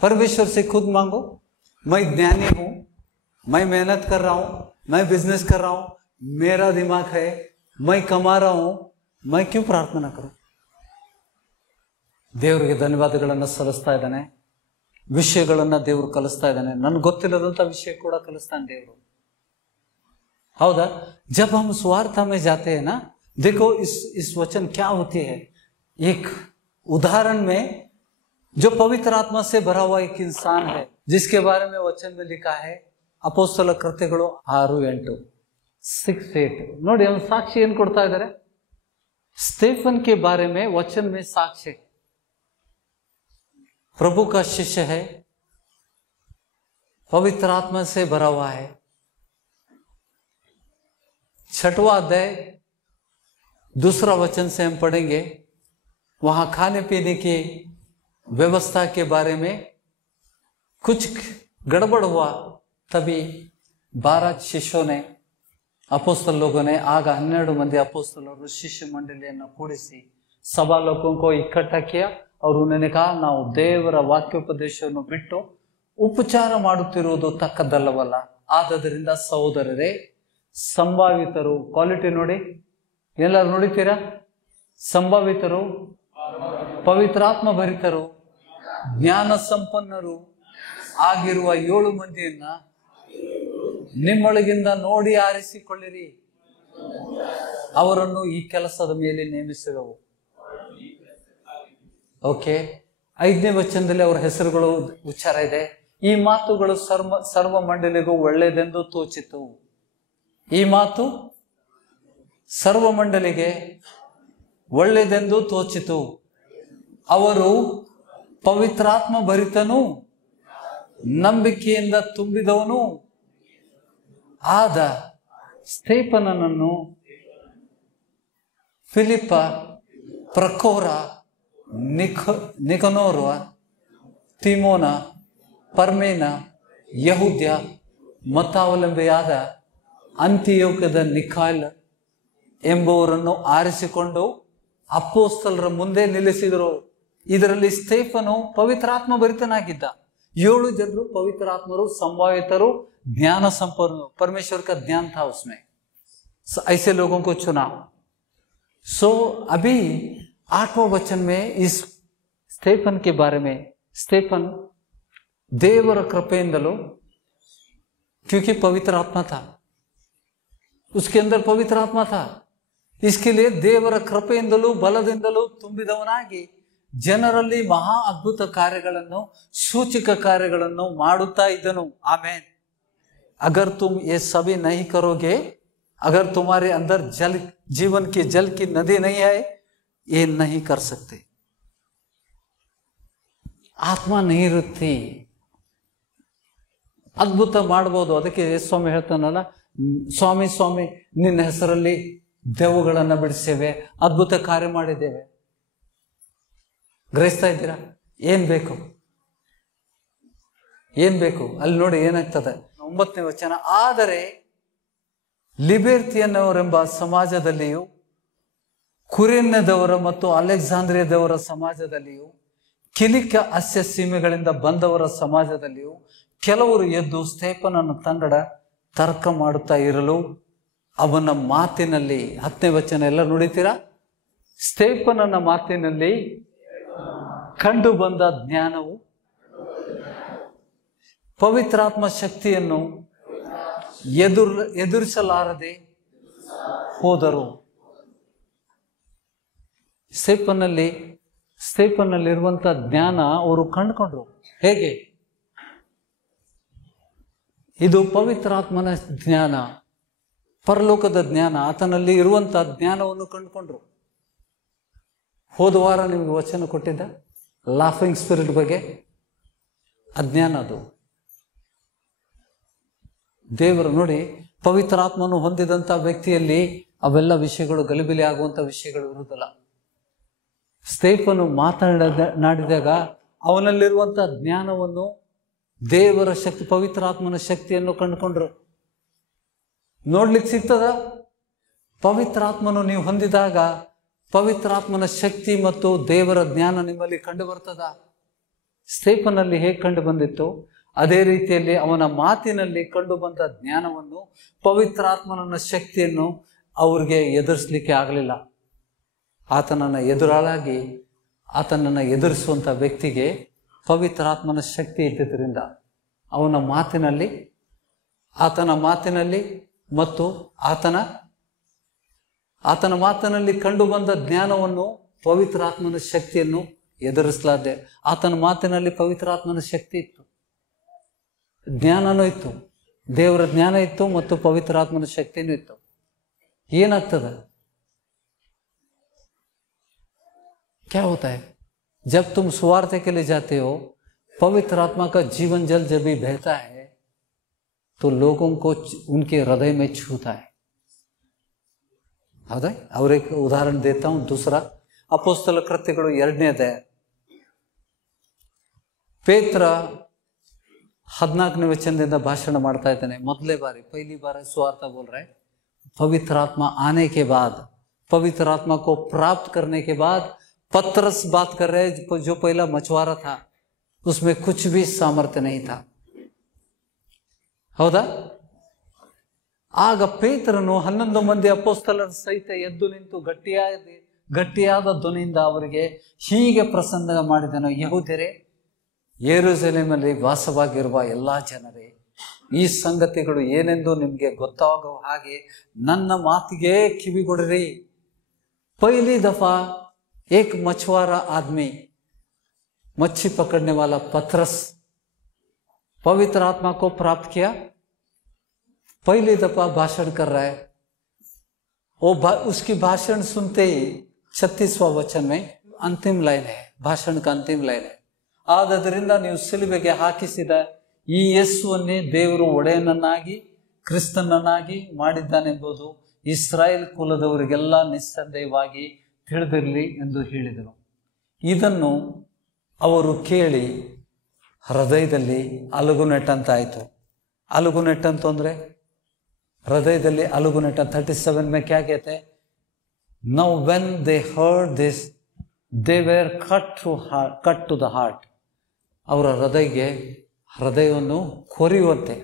परमेश्वर से खुद मांगो. मैं ज्ञानी हूं, मैं मेहनत कर रहा हूं, मैं बिजनेस कर रहा हूं, मेरा दिमाग है, मैं कमा रहा हूं, मैं क्यों प्रार्थना करूं? ದೇವರಿಗೆ ಧನ್ಯವಾದಗಳನ್ನು ಸಲ್ಲಿಸ್ತಾ ಇದ್ದಾನೆ. ವಿಷಯಗಳನ್ನ ದೇವರು ಕಲಿಸ್ತಾ ಇದ್ದಾನೆ. ನನ್ಗೆ ಗೊತ್ತಿಲ್ಲದಂತ ವಿಷಯ ಕೂಡ ಕಲಿಸ್ತಾನೆ ದೇವರು. हौदा? जब हम स्वार्थ में जाते हैं ना, देखो इस वचन क्या होती है. एक उदाहरण में जो पवित्र आत्मा से भरा हुआ एक इंसान है, जिसके बारे में वचन में लिखा है ಅಪೊಸ್ತಲ ಕೃತ್ಯಗಳು 6:8 6:8. ನೋಡಿ ಅವನು ಸಾಕ್ಷಿ ಏನ್ ಕೊಡ್ತಾ ಇದ್ದಾರೆ. स्टेफन के बारे में वचन में साक्ष्य, प्रभु का शिष्य है, पवित्र आत्मा से भरा हुआ है. 6वां अध्याय 2 वचन से हम पढ़ेंगे. वहां खाने पीने की व्यवस्था के बारे में कुछ गड़बड़ हुआ. तभी 12 शिष्यों ने, अपोस्तल लोगों ने, आग 12 मंदी अपोस्तलರು ಶಿಷ್ಯ ಮಂಡಳಿಯನ್ನು ಕೂಡಿಸಿ ಸಭಾ लोगों को इकट्ठा किया और उन्होंने कहा, ನಾವು ದೇವರ ವಾಕ್ಯೋಪದೇಶವನ್ನು ಬಿಟ್ಟು ಉಪಚಾರ ಮಾಡುತ್ತಿರುವುದು ತಕ್ಕದಲ್ಲವಲ್ಲ. ಆದದರಿಂದ ಸಹೋದರರೇ, ಸಂಭಾವಿತರು, ಕ್ವಾಲಿಟಿ ನೋಡಿ, ಎಲ್ಲರೂ ನೋಡಿತೀರಾ? ಸಂಭಾವಿತರು, ಪವಿತ್ರಾತ್ಮ ಭರಿತರು, ಜ್ಞಾನ ಸಂಪನ್ನರು ಆಗಿರುವ 7 ಮಂದಿಯನ್ನ ನಿಮ್ಮೊಳಗಿಂದ ನೋಡಿ ಆರಿಸಿಕೊಳ್ಳಿರಿ, ಅವರನ್ನು ಈ ಕೆಲಸದ ಮೇಲೆ ನೇಮಿಸುವೆವು. ಓಕೆ, 5ನೇ ವಚನದಲ್ಲಿ ಅವರ ಹೆಸರುಗಳು ಉಚ್ಚಾರ ಇದೆ. ಈ ಮಾತುಗಳು ಸರ್ವ ಮಂಡಳಿಗೂ ಒಳ್ಳೆಯದೆಂದು ತೋಚಿತು. ಈ ಮಾತು ಸರ್ವ ಮಂಡಳಿಗೆ ಒಳ್ಳೆಯದೆಂದು ತೋಚಿತು. ಅವರು ಪವಿತ್ರಾತ್ಮ ಭರಿತನು, ನಂಬಿಕೆಯಿಂದ ತುಂಬಿದವನು ಆದ ಸ್ಟೇಫನನನ್ನು ಫಿಲಿಪ್ಪ, ಪ್ರಕೋರ, ನಿಕನೋರ, ತಿಮೋನ, ಪರ್ಮೇನ, ಯಹೂದ್ಯ, ಮತಾವಲಂಬಿಯಾದ ಅಂತಿಯೋಕ್ಯದ ನಿಕಾಲ್ ಎಂಬುವರನ್ನು ಆರಿಸಿಕೊಂಡು ಅಪೊಸ್ತಲರ ಮುಂದೆ ನಿಲ್ಲಿಸಿದರು. ಇದರಲ್ಲಿ ಸ್ಟೇಫನು ಪವಿತ್ರಾತ್ಮ ಭರಿತನಾಗಿದ್ದ. 7 ಜನರು पवित्रात्मरू, संभावितरू, ज्ञान संपन्न, परमेश्वर का ज्ञान था उसमें. ऐसे लोगों को चुना. सो अभी 8वां वचन में इस स्टेफन के बारे में, स्टेफन देवर कृपेಯಿಂದಲೂ, क्योंकि पवित्र आत्मा था, उसके अंदर पवित्र आत्मा था, इसके लिए देवर कृपेಯಿಂದಲೂ ಬಲದಿಂದಲೂ ತುಂಬಿದವನಾಗಿ ಜನರಲ್ಲಿ ಮಹಾ ಅದ್ಭುತ ಕಾರ್ಯಗಳನ್ನು, ಸೂಚಕ ಕಾರ್ಯಗಳನ್ನು ಮಾಡುತ್ತಾ ಇದ್ದನು. ಆಮೇನ್. अगर तुम ये सभी नहीं करोगे, अगर तुम्हारे अंदर जल, जीवन की जल की नदी नहीं है, ये नहीं कर सकते. ಆತ್ಮ ನೀರುತ್ತಿ ಅದ್ಭುತ ಮಾಡಬಹುದು. ಅದಕ್ಕೆ ಸ್ವಾಮಿ ಹೇಳ್ತಾನಲ್ಲ, ಸ್ವಾಮಿ ಸ್ವಾಮಿ ನಿನ್ನ ಹೆಸರಲ್ಲಿ ದೆವ್ವಗಳನ್ನ ಬಿಡಿಸೇವೆ, ಅದ್ಭುತ ಕಾರ್ಯ ಮಾಡಿದ್ದೇವೆ. ಗ್ರಹಿಸ್ತಾ ಇದ್ದೀರಾ? ಏನ್ ಬೇಕು? ಏನ್ ಬೇಕು? ಅಲ್ಲಿ ನೋಡಿ ಏನಾಗ್ತದೆ. 9ನೇ ವಚನ, ಆದರೆ ಲಿಬೆರ್ತಿಯನ್ನವರೆಂಬ ಸಮಾಜದಲ್ಲಿಯೂ, ಕುರೇನ್ಯದವರ ಮತ್ತು ಅಲೆಕ್ಸಾಂದ್ರಿಯದವರ ಸಮಾಜದಲ್ಲಿಯೂ, ಕಿಲಿಕ ಅಸ್ಯ ಸೀಮೆಗಳಿಂದ ಬಂದವರ ಸಮಾಜದಲ್ಲಿಯೂ ಕೆಲವರು ಎದ್ದು ಸ್ಟೇಫನನ ತಂಗಡ ತರ್ಕ ಮಾಡುತ್ತಾ ಇರಲು ಅವನ ಮಾತಿನಲ್ಲಿ, 10ನೇ ವಚನ ಎಲ್ಲ ನೋಡಿತೀರಾ? ಸ್ಟೇಫನನ ಮಾತಿನಲ್ಲಿ ಕಂಡು ಬಂದ ಜ್ಞಾನವು ಪವಿತ್ರಾತ್ಮ ಶಕ್ತಿಯನ್ನು ಎದುರಿಸಲಾರದೆ ಹೋದರು. ಸ್ಟೇಫನ್ನಲ್ಲಿರುವಂತ ಜ್ಞಾನ ಅವರು ಕಂಡುಕೊಂಡ್ರು. ಹೇಗೆ? ಇದು ಪವಿತ್ರಾತ್ಮನ ಜ್ಞಾನ, ಪರಲೋಕದ ಜ್ಞಾನ, ಆತನಲ್ಲಿ ಇರುವಂತಹ ಜ್ಞಾನವನ್ನು ಕಂಡುಕೊಂಡ್ರು. ಹೋದ ವಾರ ನಿಮಗೆ ವಚನ ಕೊಟ್ಟಿದ್ದ ಲಾಫಿಂಗ್ ಸ್ಪಿರಿಟ್ ಬಗ್ಗೆ. ಅಜ್ಞಾನ ಅದು. ದೇವರು ನೋಡಿ, ಪವಿತ್ರಾತ್ಮನು ಹೊಂದಿದಂಥ ವ್ಯಕ್ತಿಯಲ್ಲಿ ಅವೆಲ್ಲ ವಿಷಯಗಳು ಗಲಿಬಿಲಿ ಆಗುವಂಥ ವಿಷಯಗಳು ಇರುವುದಿಲ್ಲ. ಸ್ಟೇಫನು ಮಾತನಾಡಿದಾಗ ಅವನಲ್ಲಿರುವಂಥ ಜ್ಞಾನವನ್ನು, ದೇವರ ಶಕ್ತಿ, ಪವಿತ್ರಾತ್ಮನ ಶಕ್ತಿಯನ್ನು ಕಂಡುಕೊಂಡ್ರು. ನೋಡ್ಲಿಕ್ಕೆ ಸಿಗ್ತದ? ಪವಿತ್ರಾತ್ಮನು ನೀವು ಹೊಂದಿದಾಗ ಪವಿತ್ರಾತ್ಮನ ಶಕ್ತಿ ಮತ್ತು ದೇವರ ಜ್ಞಾನ ನಿಮ್ಮಲ್ಲಿ ಕಂಡು ಬರ್ತದ. ಸ್ಟೇಫನಲ್ಲಿ ಹೇಗೆ ಕಂಡು ಬಂದಿತ್ತು, ಅದೇ ರೀತಿಯಲ್ಲಿ ಅವನ ಮಾತಿನಲ್ಲಿ ಕಂಡು ಬಂದ ಜ್ಞಾನವನ್ನು, ಪವಿತ್ರಾತ್ಮನ ಶಕ್ತಿಯನ್ನು ಅವ್ರಿಗೆ ಎದುರಿಸಲಿಕ್ಕೆ ಆಗಲಿಲ್ಲ. ಆತನನ್ನು ಎದುರಾಳಾಗಿ ಆತನನ್ನು ಎದುರಿಸುವಂಥ ವ್ಯಕ್ತಿಗೆ ಪವಿತ್ರಾತ್ಮನ ಶಕ್ತಿ ಇದ್ದಿದ್ದರಿಂದ ಆತನ ಮಾತಿನಲ್ಲಿ ಮತ್ತು ಆತನ ಮಾತಿನಲ್ಲಿ ಕಂಡು ಬಂದ ಜ್ಞಾನವನ್ನು, ಪವಿತ್ರಾತ್ಮನ ಶಕ್ತಿಯನ್ನು ಎದುರಿಸಲಾದೆ. ಆತನ ಮಾತಿನಲ್ಲಿ ಪವಿತ್ರಾತ್ಮನ ಶಕ್ತಿ ಇತ್ತು, ಜ್ಞಾನನೂ ಇತ್ತು, ದೇವರ ಜ್ಞಾನ ಇತ್ತು ಮತ್ತು ಪವಿತ್ರಾತ್ಮನ ಶಕ್ತಿನೂ ಇತ್ತು. ಏನಾಗ್ತದೆ? क्या होता है जब तुम स्वार्थ के लिए जाते हो, पवित्र आत्मा का जीवन जल जब भी बहता है तो लोगों को उनके हृदय में छूता है. ಹೌದಾ? और एक उदाहरण देता हूं. दूसरा, ಅಪೊಸ್ತಲ ಕೃತ್ಯಗಳು 2ನೇ ಅಧ್ಯಾಯ. ಪೇತ್ರ 14ನೇ ವಚನದಿಂದ ಭಾಷಣ ಮಾಡ್ತಾ ಇದ್ದಾನೆ. पहली बार स्वार्थ बोल रहा है. पवित्र आत्मा आने के बाद, पवित्र आत्मा को प्राप्त करने के बाद पतरस बात कर रहे हैं. जो पहला मछुआरा था उसमें कुछ भी सामर्थ्य नहीं था. ಹೌದಾ? ಆಗ ಪೇತ್ರನು 11 ಮಂದಿ ಅಪೊಸ್ತಲರ ಸಹಿತ ಎದ್ದು ನಿಂತು ಗಟ್ಟಿಯಾದ ಧ್ವನಿಯಿಂದ ಅವರಿಗೆ ಹೀಗೆ ಪ್ರಸಂಗ ಮಾಡಿದನು. ಯೆಹೂದ್ಯರೇ, ಯೆರೂಸಲೇಮಲ್ಲಿ ವಾಸವಾಗಿರುವ ಎಲ್ಲಾ ಜನರೇ, ಈ ಸಂಗತಿಗಳು ಏನೆಂದು ನಿಮಗೆ ಗೊತ್ತಾಗುವ ಹಾಗೆ ನನ್ನ ಮಾತಿಗೆ ಕಿವಿಗೊಡಿರಿ. पहली दफा एक मछुआरा आदमी, मच्छी पकड़ने वाला पतरस, पवित्र आत्मा को प्राप्त किया. पहली दफा भाषण कर रहा है. उसकी भाषण सुनते ही 36वां वचन में अंतिम लाइन है, भाषण का अंतिम लाइन है. ಆದದರಿಂದ ನೀವು ಸಿಲುಬೆಗೆ ಹಾಕಿಸಿದ ಈ ಯೇಸುವನ್ನೇ ದೇವರು ಒಡೆಯನನ್ನಾಗಿ ಕ್ರಿಸ್ತನನ್ನಾಗಿ ಮಾಡಿದ್ದಾನೆಂಬುದು ಇಸ್ರಾಯೇಲ್ ಕುಲದವರಿಗೆಲ್ಲ ನಿಸ್ಸಂದೇಹವಾಗಿ ತಿಳಿದಿರಲಿ ಎಂದು ಹೇಳಿದರು. ಇದನ್ನು ಅವರು ಕೇಳಿ ಹೃದಯದಲ್ಲಿ ಅಲುಗುನೆಟ್ಟಂತಾಯಿತು. ಅಲುಗುನೆಟ್ಟಂತಂದ್ರೆ ಹೃದಯದಲ್ಲಿ ಅಲುಗುನೆಟ್ಟ. 37 में क्या कहते हैं? Now when they heard this, they were cut to the heart. ಅವರ ಹೃದಯವನ್ನು ಕೊರಿಯುವಂತೆ.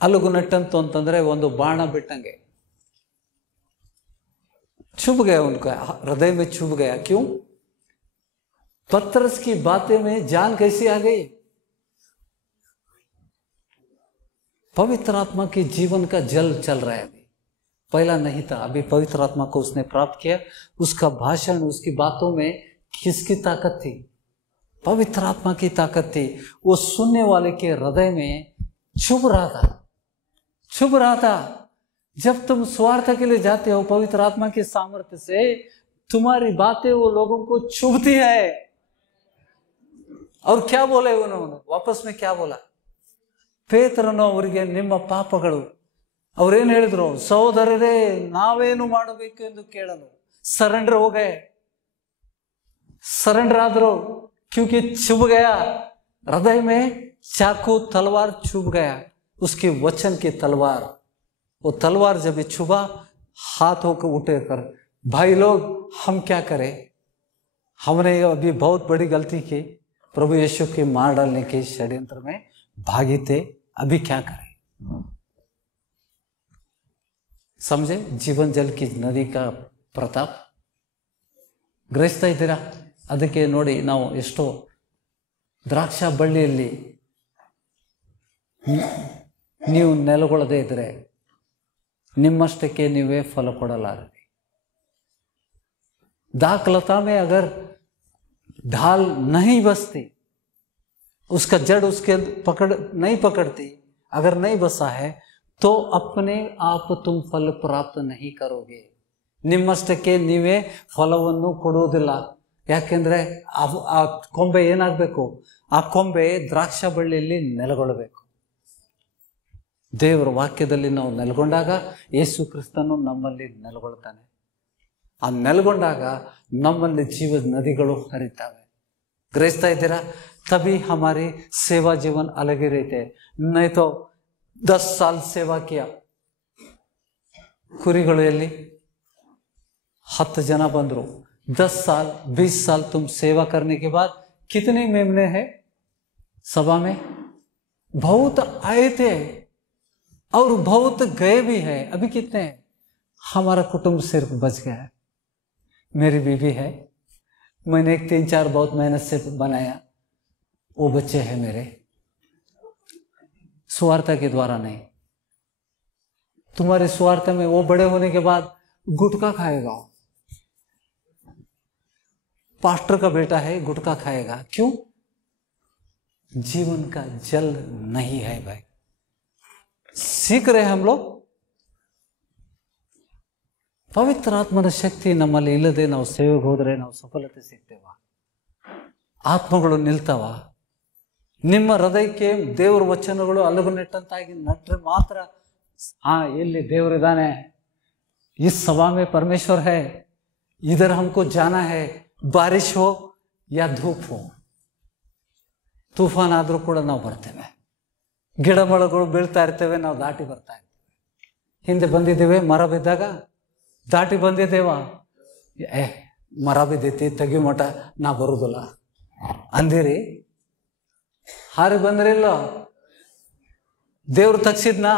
ಅಲುಗುನೆಟ್ಟಂತು ಅಂತಂದ್ರೆ ಒಂದು ಬಾಣ ಬಿಟ್ಟಂಗೆ. छुप गया उनका हृदय में, छुप गया. क्यों? पतरस की बातें में जान कैसी आ गई? पवित्र आत्मा के जीवन का जल चल रहा है. अभी पहला नहीं था, अभी पवित्र आत्मा को उसने प्राप्त किया. उसका भाषण, उसकी बातों में किसकी ताकत थी? पवित्र आत्मा की ताकत थी. वो सुनने वाले के हृदय में छुप रहा था. जब तुम स्वार्थ के लिए जाते हो, पवित्र आत्मा के सामर्थ्य से तुम्हारी बातें वो लोगों को छुपती है. और क्या बोले उन्होंने? वापस में क्या बोला? ಪೇತ್ರನು ಅವರಿಗೆ ನಿಮ್ಮ ಪಾಪಗಳು, ಅವ್ರೇನು ಹೇಳಿದ್ರು? ಸಹೋದರರೇ, ನಾವೇನು ಮಾಡಬೇಕು ಎಂದು ಕೇಳಲು सरेंडर हो गए. सरेंडर आदरो, क्योंकि छुप गया हृदय में चाकू तलवार छुप गया. उसके वचन की तलवार वो तलवार जब ये छुपा, हाथों को उठे कर, भाई लोग हम क्या करें, हमने अभी बहुत बड़ी गलती की, प्रभु यीशु के मार डालने के षड्यंत्र में भागी थे, अभी क्या करें। समझे जीवन जल की नदी का प्रताप। ಗ್ರಹಿಸ್ತಾ ಇದ್ದೀರಾ? ಅದಕ್ಕೆ ನೋಡಿ, ನಾವು ಎಷ್ಟೋ ದ್ರಾಕ್ಷ ಬಳ್ಳಿಯಲ್ಲಿ ನೀವು ನೆಲೆಗೊಳ್ಳದೇ ಇದ್ರೆ ನಿಮ್ಮಷ್ಟಕ್ಕೆ ನೀವೇ ಫಲ ಕೊಡಲಾರರಿ। दाखलता में अगर ढाल नहीं बसती, उसका जड़ उसके नहीं पकड़ती, अगर नहीं बसा है तो अपने आप तुम फल प्राप्त नहीं करोगे। ನಿಮ್ಮಷ್ಟಕ್ಕೆ ನೀವೇ ಫಲವನ್ನು ಕೊಡುವುದಿಲ್ಲ। ಯಾಕೆಂದ್ರೆ ಆ ಕೊಂಬೆ ಏನಾಗಬೇಕು? ಆ ಕೊಂಬೆ ದ್ರಾಕ್ಷ ಬಳ್ಳಿಯಲ್ಲಿ ನೆಲೆಗೊಳ್ಳಬೇಕು। ದೇವರ ವಾಕ್ಯದಲ್ಲಿ ನಾವು ನೆಲೆಗೊಂಡಾಗ ಯೇಸು ಕ್ರಿಸ್ತನು ನಮ್ಮಲ್ಲಿ ನೆಲೆಗೊಳ್ತಾನೆ। ಆ ನೆಲೆಗೊಂಡಾಗ ನಮ್ಮಲ್ಲಿ ಜೀವದ ನದಿಗಳು ಹರಿತಾವೆ। ಗ್ರಹಿಸ್ತಾ ಇದ್ದೀರಾ? तभी हमारी सेवा जीवन अलग ही रहते। नहीं तो 10 साल सेवा किया, ಕುರಿಗಳು ಎಲ್ಲಿ 10 ಜನ ಬಂದ್ರು, 10 साल 20 साल तुम सेवा करने के बाद कितने मेमने हैं सभा में? बहुत आए थे और बहुत गए भी है। अभी कितने हैं? हमारा कुटुंब सिर्फ बच गया है। मेरी बीवी है, मैंने 3-4 बहुत मेहनत से बनाया, वो बच्चे हैं मेरे, सुवार्ता के द्वारा नहीं। तुम्हारे सुवार्ता में वो बड़े होने के बाद गुटखा खाएगा, पास्टर का बेटा है, गुटखा खाएगा। क्यों? जीवन का जल नहीं है भाई। सीख रहे हम लोग, ಪವಿತ್ರ ಆತ್ಮನ ಶಕ್ತಿ ನಮ್ಮಲ್ಲಿ ಇಲ್ಲದೆ ನಾವು ಸೇವೆಗೆ ಹೋದರೆ ನಾವು ಸಫಲತೆ ಸಿಗ್ತೇವ? ಆತ್ಮಗಳು ನಿಲ್ತಾವ? ನಿಮ್ಮ ಹೃದಯಕ್ಕೆ ದೇವರ ವಚನಗಳು ಅಲಗು ನೆಟ್ಟಂತಾಗಿ ನಟ್ರೆ ಮಾತ್ರ, ಹಾ ಎಲ್ಲಿ ದೇವರಿದ್ದಾನೆ, इस सभा में परमेश्वर है, इधर हमको जाना है, बारिश हो या धूप हो, ತೂಫಾನ್ ಆದರೂ ಕೂಡ ನಾವು ಬರ್ತೇವೆ। ಗಿಡ ಮರಗಳು ಬೀಳ್ತಾ ಇರ್ತೇವೆ, ನಾವು ದಾಟಿ ಬರ್ತಾ ಇರ್ತೇವೆ। ಹಿಂದೆ ಬಂದಿದ್ದೇವೆ, ಮರ ಬಿದ್ದಾಗ ದಾಟಿ ಬಂದಿದ್ದೇವ, ಮರ ಬಿದ್ದೈತಿ ತೆಗಿ ಮಠ ನಾ ಬರುದಿಲ್ಲ ಅಂದಿರಿ, ಹಾರಿ ಬಂದ್ರಿಲ್ಲ? ದೇವ್ರು ತಗ್ಸಿದ್ನಾ?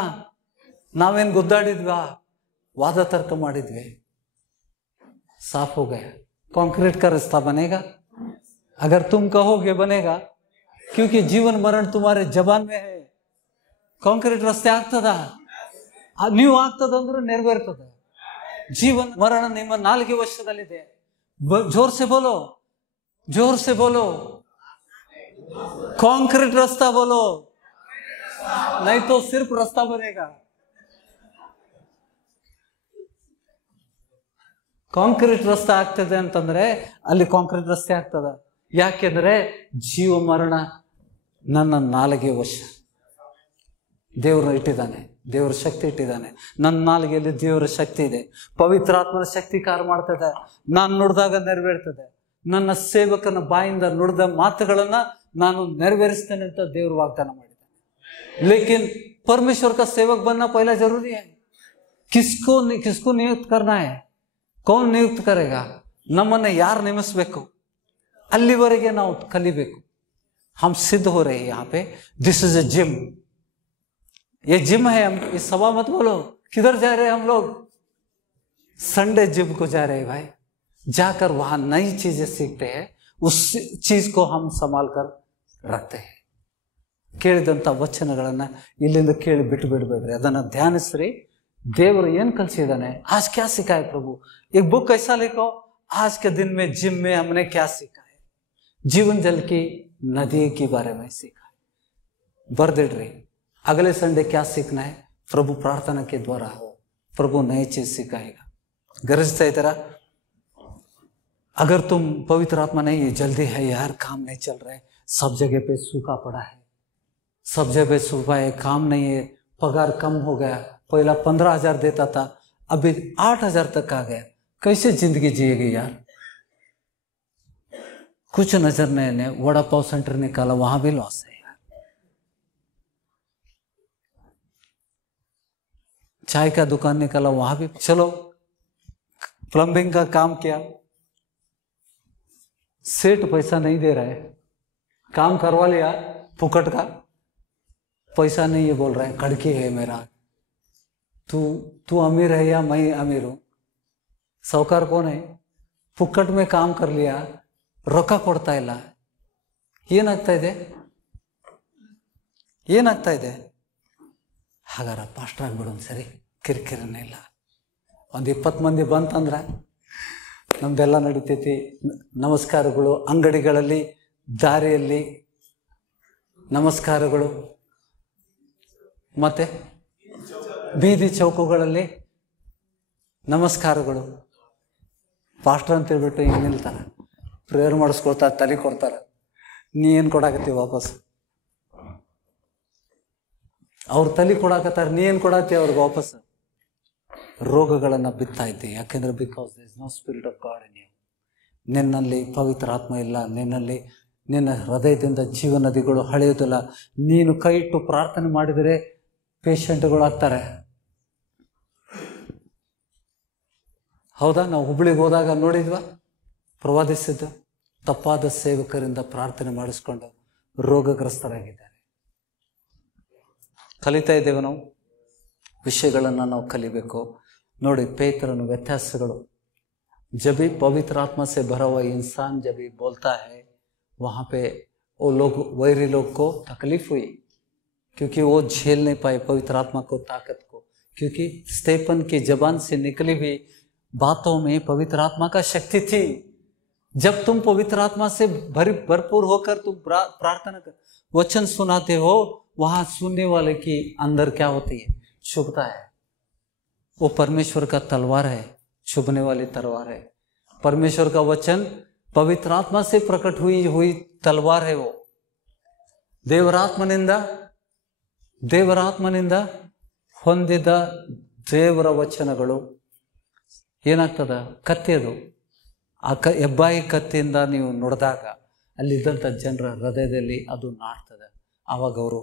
ನಾವೇನ್ ಗುದ್ದಾಡಿದ್ವಾ? वादा तर्क ಮಾಡಿದ್ವಿ? साफ हो गया। कंक्रीट का रास्ता बनेगा अगर तुम कहोगे, बनेगा, क्योंकि जीवन मरण तुम्हारे जबान में है। कांक्रीट रस्ते ಆಗ್ತದ? ನೀವು ಆಗ್ತದಂದ್ರೆ ನೆರವೇರ್ತದ। जीवन मरण ನಿಮ್ಮ ನಾಲ್ಗೆ ವಶದಲ್ಲಿದೆ। जोर से बोलो, जोर से बोलो, कंक्रीट रास्ता बोलो, नहीं तो सिर्फ रास्ता बनेगा। ಕಾಂಕ್ರೀಟ್ ರಸ್ತೆ ಆಗ್ತದೆ ಅಂತಂದ್ರೆ ಅಲ್ಲಿ ಕಾಂಕ್ರೀಟ್ ರಸ್ತೆ ಆಗ್ತದ। ಯಾಕೆಂದ್ರೆ ಜೀವ ಮರಣ ನನ್ನ ನಾಲಿಗೆ ವಶ ದೇವರು ಇಟ್ಟಿದ್ದಾನೆ, ದೇವರ ಶಕ್ತಿ ಇಟ್ಟಿದ್ದಾನೆ। ನನ್ನ ನಾಲಿಗೆಯಲ್ಲಿ ದೇವರ ಶಕ್ತಿ ಇದೆ, ಪವಿತ್ರಾತ್ಮನ ಶಕ್ತಿ ಕಾರ್ಯ ಮಾಡ್ತದೆ। ನಾನು ನುಡಿದಾಗ ನೆರವೇರ್ತದೆ। ನನ್ನ ಸೇವಕನ ಬಾಯಿಂದ ನುಡಿದ ಮಾತುಗಳನ್ನ ನಾನು ನೆರವೇರಿಸ್ತೇನೆ ಅಂತ ದೇವರು ವಾಗ್ದಾನ ಮಾಡಿದ್ದಾನೆ। ಲೇಕಿನ್ परमेश्वर का सेवक बनना पहला जरूरी है। किसको नियुक्त करना है? कौन नियुक्त करेगा? ನಮ್ಮನ್ನು ಯಾರು ನೇಮಿಸಬೇಕು? ಅಲ್ಲಿವರೆಗೆ ನಾವು ಕಲಿಬೇಕು। हम सिद्ध हो रहे हैं यहाँ पे। दिस इज ए जिम, ये जिम है। हम इस सभा मत बोलो किधर जा रहे हैं हम लोग? संडे जिम को जा रहे हैं भाई। जाकर वहां नई चीजें सीखते हैं, उस चीज को हम संभाल कर रखते हैं। ಕೇಳಿದಂಥ ವಚನಗಳನ್ನ ಇಲ್ಲಿಂದ ಕೇಳಿ ಬಿಟ್ಟು ಬಿಡಬೇಡ್ರಿ, ಅದನ್ನ ಧ್ಯಾನಿಸ್ರಿ। देवर ಏನ್ ಕಲಿಸಿದಾನೆ? आज क्या सिखा है प्रभु? एक बुक ऐसा लिखो, आज के दिन में जिम में हमने क्या सीखा है, जीवन जल की नदी के बारे में सीखा है। बरदिड्री अगले संडे क्या सीखना है? प्रभु प्रार्थना के द्वारा हो, प्रभु नई चीज सिखाएगा। गरजता इतना, अगर तुम पवित्र आत्मा नहीं, जल्दी है यार, काम नहीं चल रहा है, सब जगह पे सूखा पड़ा है, सब जगह सूखा है, काम नहीं है, पगार कम हो गया, पहला 15,000 देता था, अभी 8,000 तक आ गया, कैसे जिंदगी जिएगी यार? कुछ नजर नहीं, वड़ा पाव सेंटर निकाला, वहां भी लॉस है यार। चाय का दुकान निकाला, वहां भी चलो प्लम्बिंग का काम किया, सेठ पैसा नहीं दे रहा है, काम करवा लिया फुकट का, पैसा नहीं है बोल रहा है, खड़की है मेरा, तू अमीर है या मैं अमीर हूं? साहूकार कौन है? फुकट में काम कर लिया, ರೊಕ್ಕ ಕೊಡ್ತಾ ಇಲ್ಲ. ಏನಾಗ್ತಾ ಇದೆ? ಏನಾಗ್ತಾ ಇದೆ? ಹಾಗಾರ ಪಾಸ್ಟರ್ ಆಗ್ಬಿಡೋನ್ ಸರಿ, ಕಿರಿಕಿರಿನೇ ಇಲ್ಲ. ಒಂದು 20 ಮಂದಿ ಬಂತಂದ್ರೆ ನಮ್ದೆಲ್ಲ ನಡೀತೈತಿ. ನಮಸ್ಕಾರಗಳು ಅಂಗಡಿಗಳಲ್ಲಿ, ದಾರಿಯಲ್ಲಿ ನಮಸ್ಕಾರಗಳು, ಮತ್ತೆ ಬೀದಿ ಚೌಕಗಳಲ್ಲಿ ನಮಸ್ಕಾರಗಳು. ಪಾಸ್ಟರ್ ಅಂತ ಹೇಳ್ಬಿಟ್ಟು ಹಿಂಗೆ ನಿಲ್ತಾರೆ, ಪ್ರೇಯರ್ ಮಾಡಿಸ್ಕೊಳ್ತಾರೆ, ತಲೆ ಕೊಡ್ತಾರೆ. ನೀ ಏನು ಕೊಡಾಕತ್ತೀವಿ ವಾಪಸ್? ಅವ್ರು ತಲೆ ಕೊಡಾಕತ್ತಾರೆ, ನೀ ಏನು ಕೊಡಾಕತ್ತೀವಿ ಅವ್ರಿಗೆ ವಾಪಸ್? ರೋಗಗಳನ್ನು ಬಿತ್ತಾ ಇದ್ದೆ. ಯಾಕೆಂದ್ರೆ because there is no spirit of God in you. ನಿನ್ನಲ್ಲಿ ಪವಿತ್ರ ಆತ್ಮ ಇಲ್ಲ, ನಿನ್ನ ಹೃದಯದಿಂದ ಜೀವ ನದಿಗಳು ಹಳೆಯೋದಿಲ್ಲ. ನೀನು ಕೈ ಇಟ್ಟು ಪ್ರಾರ್ಥನೆ ಮಾಡಿದರೆ ಪೇಷಂಟ್ಗಳು ಆಗ್ತಾರೆ. ಹೌದಾ? ನಾವು ಹುಬ್ಳಿಗೆ ಹೋದಾಗ ನೋಡಿದ್ವಾ ಪ್ರವಾದಿಸಿದ್ದು? ತಪ್ಪಾದ ಸೇವಕರಿಂದ ಪ್ರಾರ್ಥನೆ ಮಾಡಿಸ್ಕೊಂಡು ರೋಗಗ್ರಸ್ತರಾಗಿದ್ದಾರೆ. ಕಲಿತಾ ಇದ್ದೇವೆ ನಾವು, ವಿಷಯಗಳನ್ನು ನಾವು ಕಲಿಬೇಕು. ನೋಡಿ, ಪೇತ್ರನ ವ್ಯತ್ಯಾಸಗಳು. जब भी पवित्र आत्मा से भरा हुआ इंसान जब भी बोलता है, वहाँ पे वो लोग, वैरी लोग को तकलीफ हुई, क्योंकि वो झेल नहीं पाए पवित्र आत्मा को, ताकत को. क्योंकि स्टेफन की जबान से निकली हुई बातों में पवित्र आत्मा का शक्ति थी. जब तुम पवित्र आत्मा से भरपूर होकर तुम प्रार्थना कर, वचन सुनाते हो, वहां सुनने वाले की अंदर क्या होती है? चुभता है. वो परमेश्वर का तलवार है, चुभने वाली तलवार है. परमेश्वर का वचन पवित्र आत्मा से प्रकट हुई तलवार है. वो ದೇವರಾತ್ಮನಿಂದ ಹೊಂದಿದ ದೇವರ ವಚನಗಳು ಏನಾಗ್ತದ? ಕತ್ತಿ. ಅದು ಆ ಹೆಬ್ಬಾಯಿ ಕತ್ತಿಯಿಂದ ನೀವು ನೋಡಿದಾಗ ಅಲ್ಲಿದ್ದಂಥ ಜನರ ಹೃದಯದಲ್ಲಿ ಅದು ನಾಡ್ತದೆ. ಆವಾಗ ಅವರು,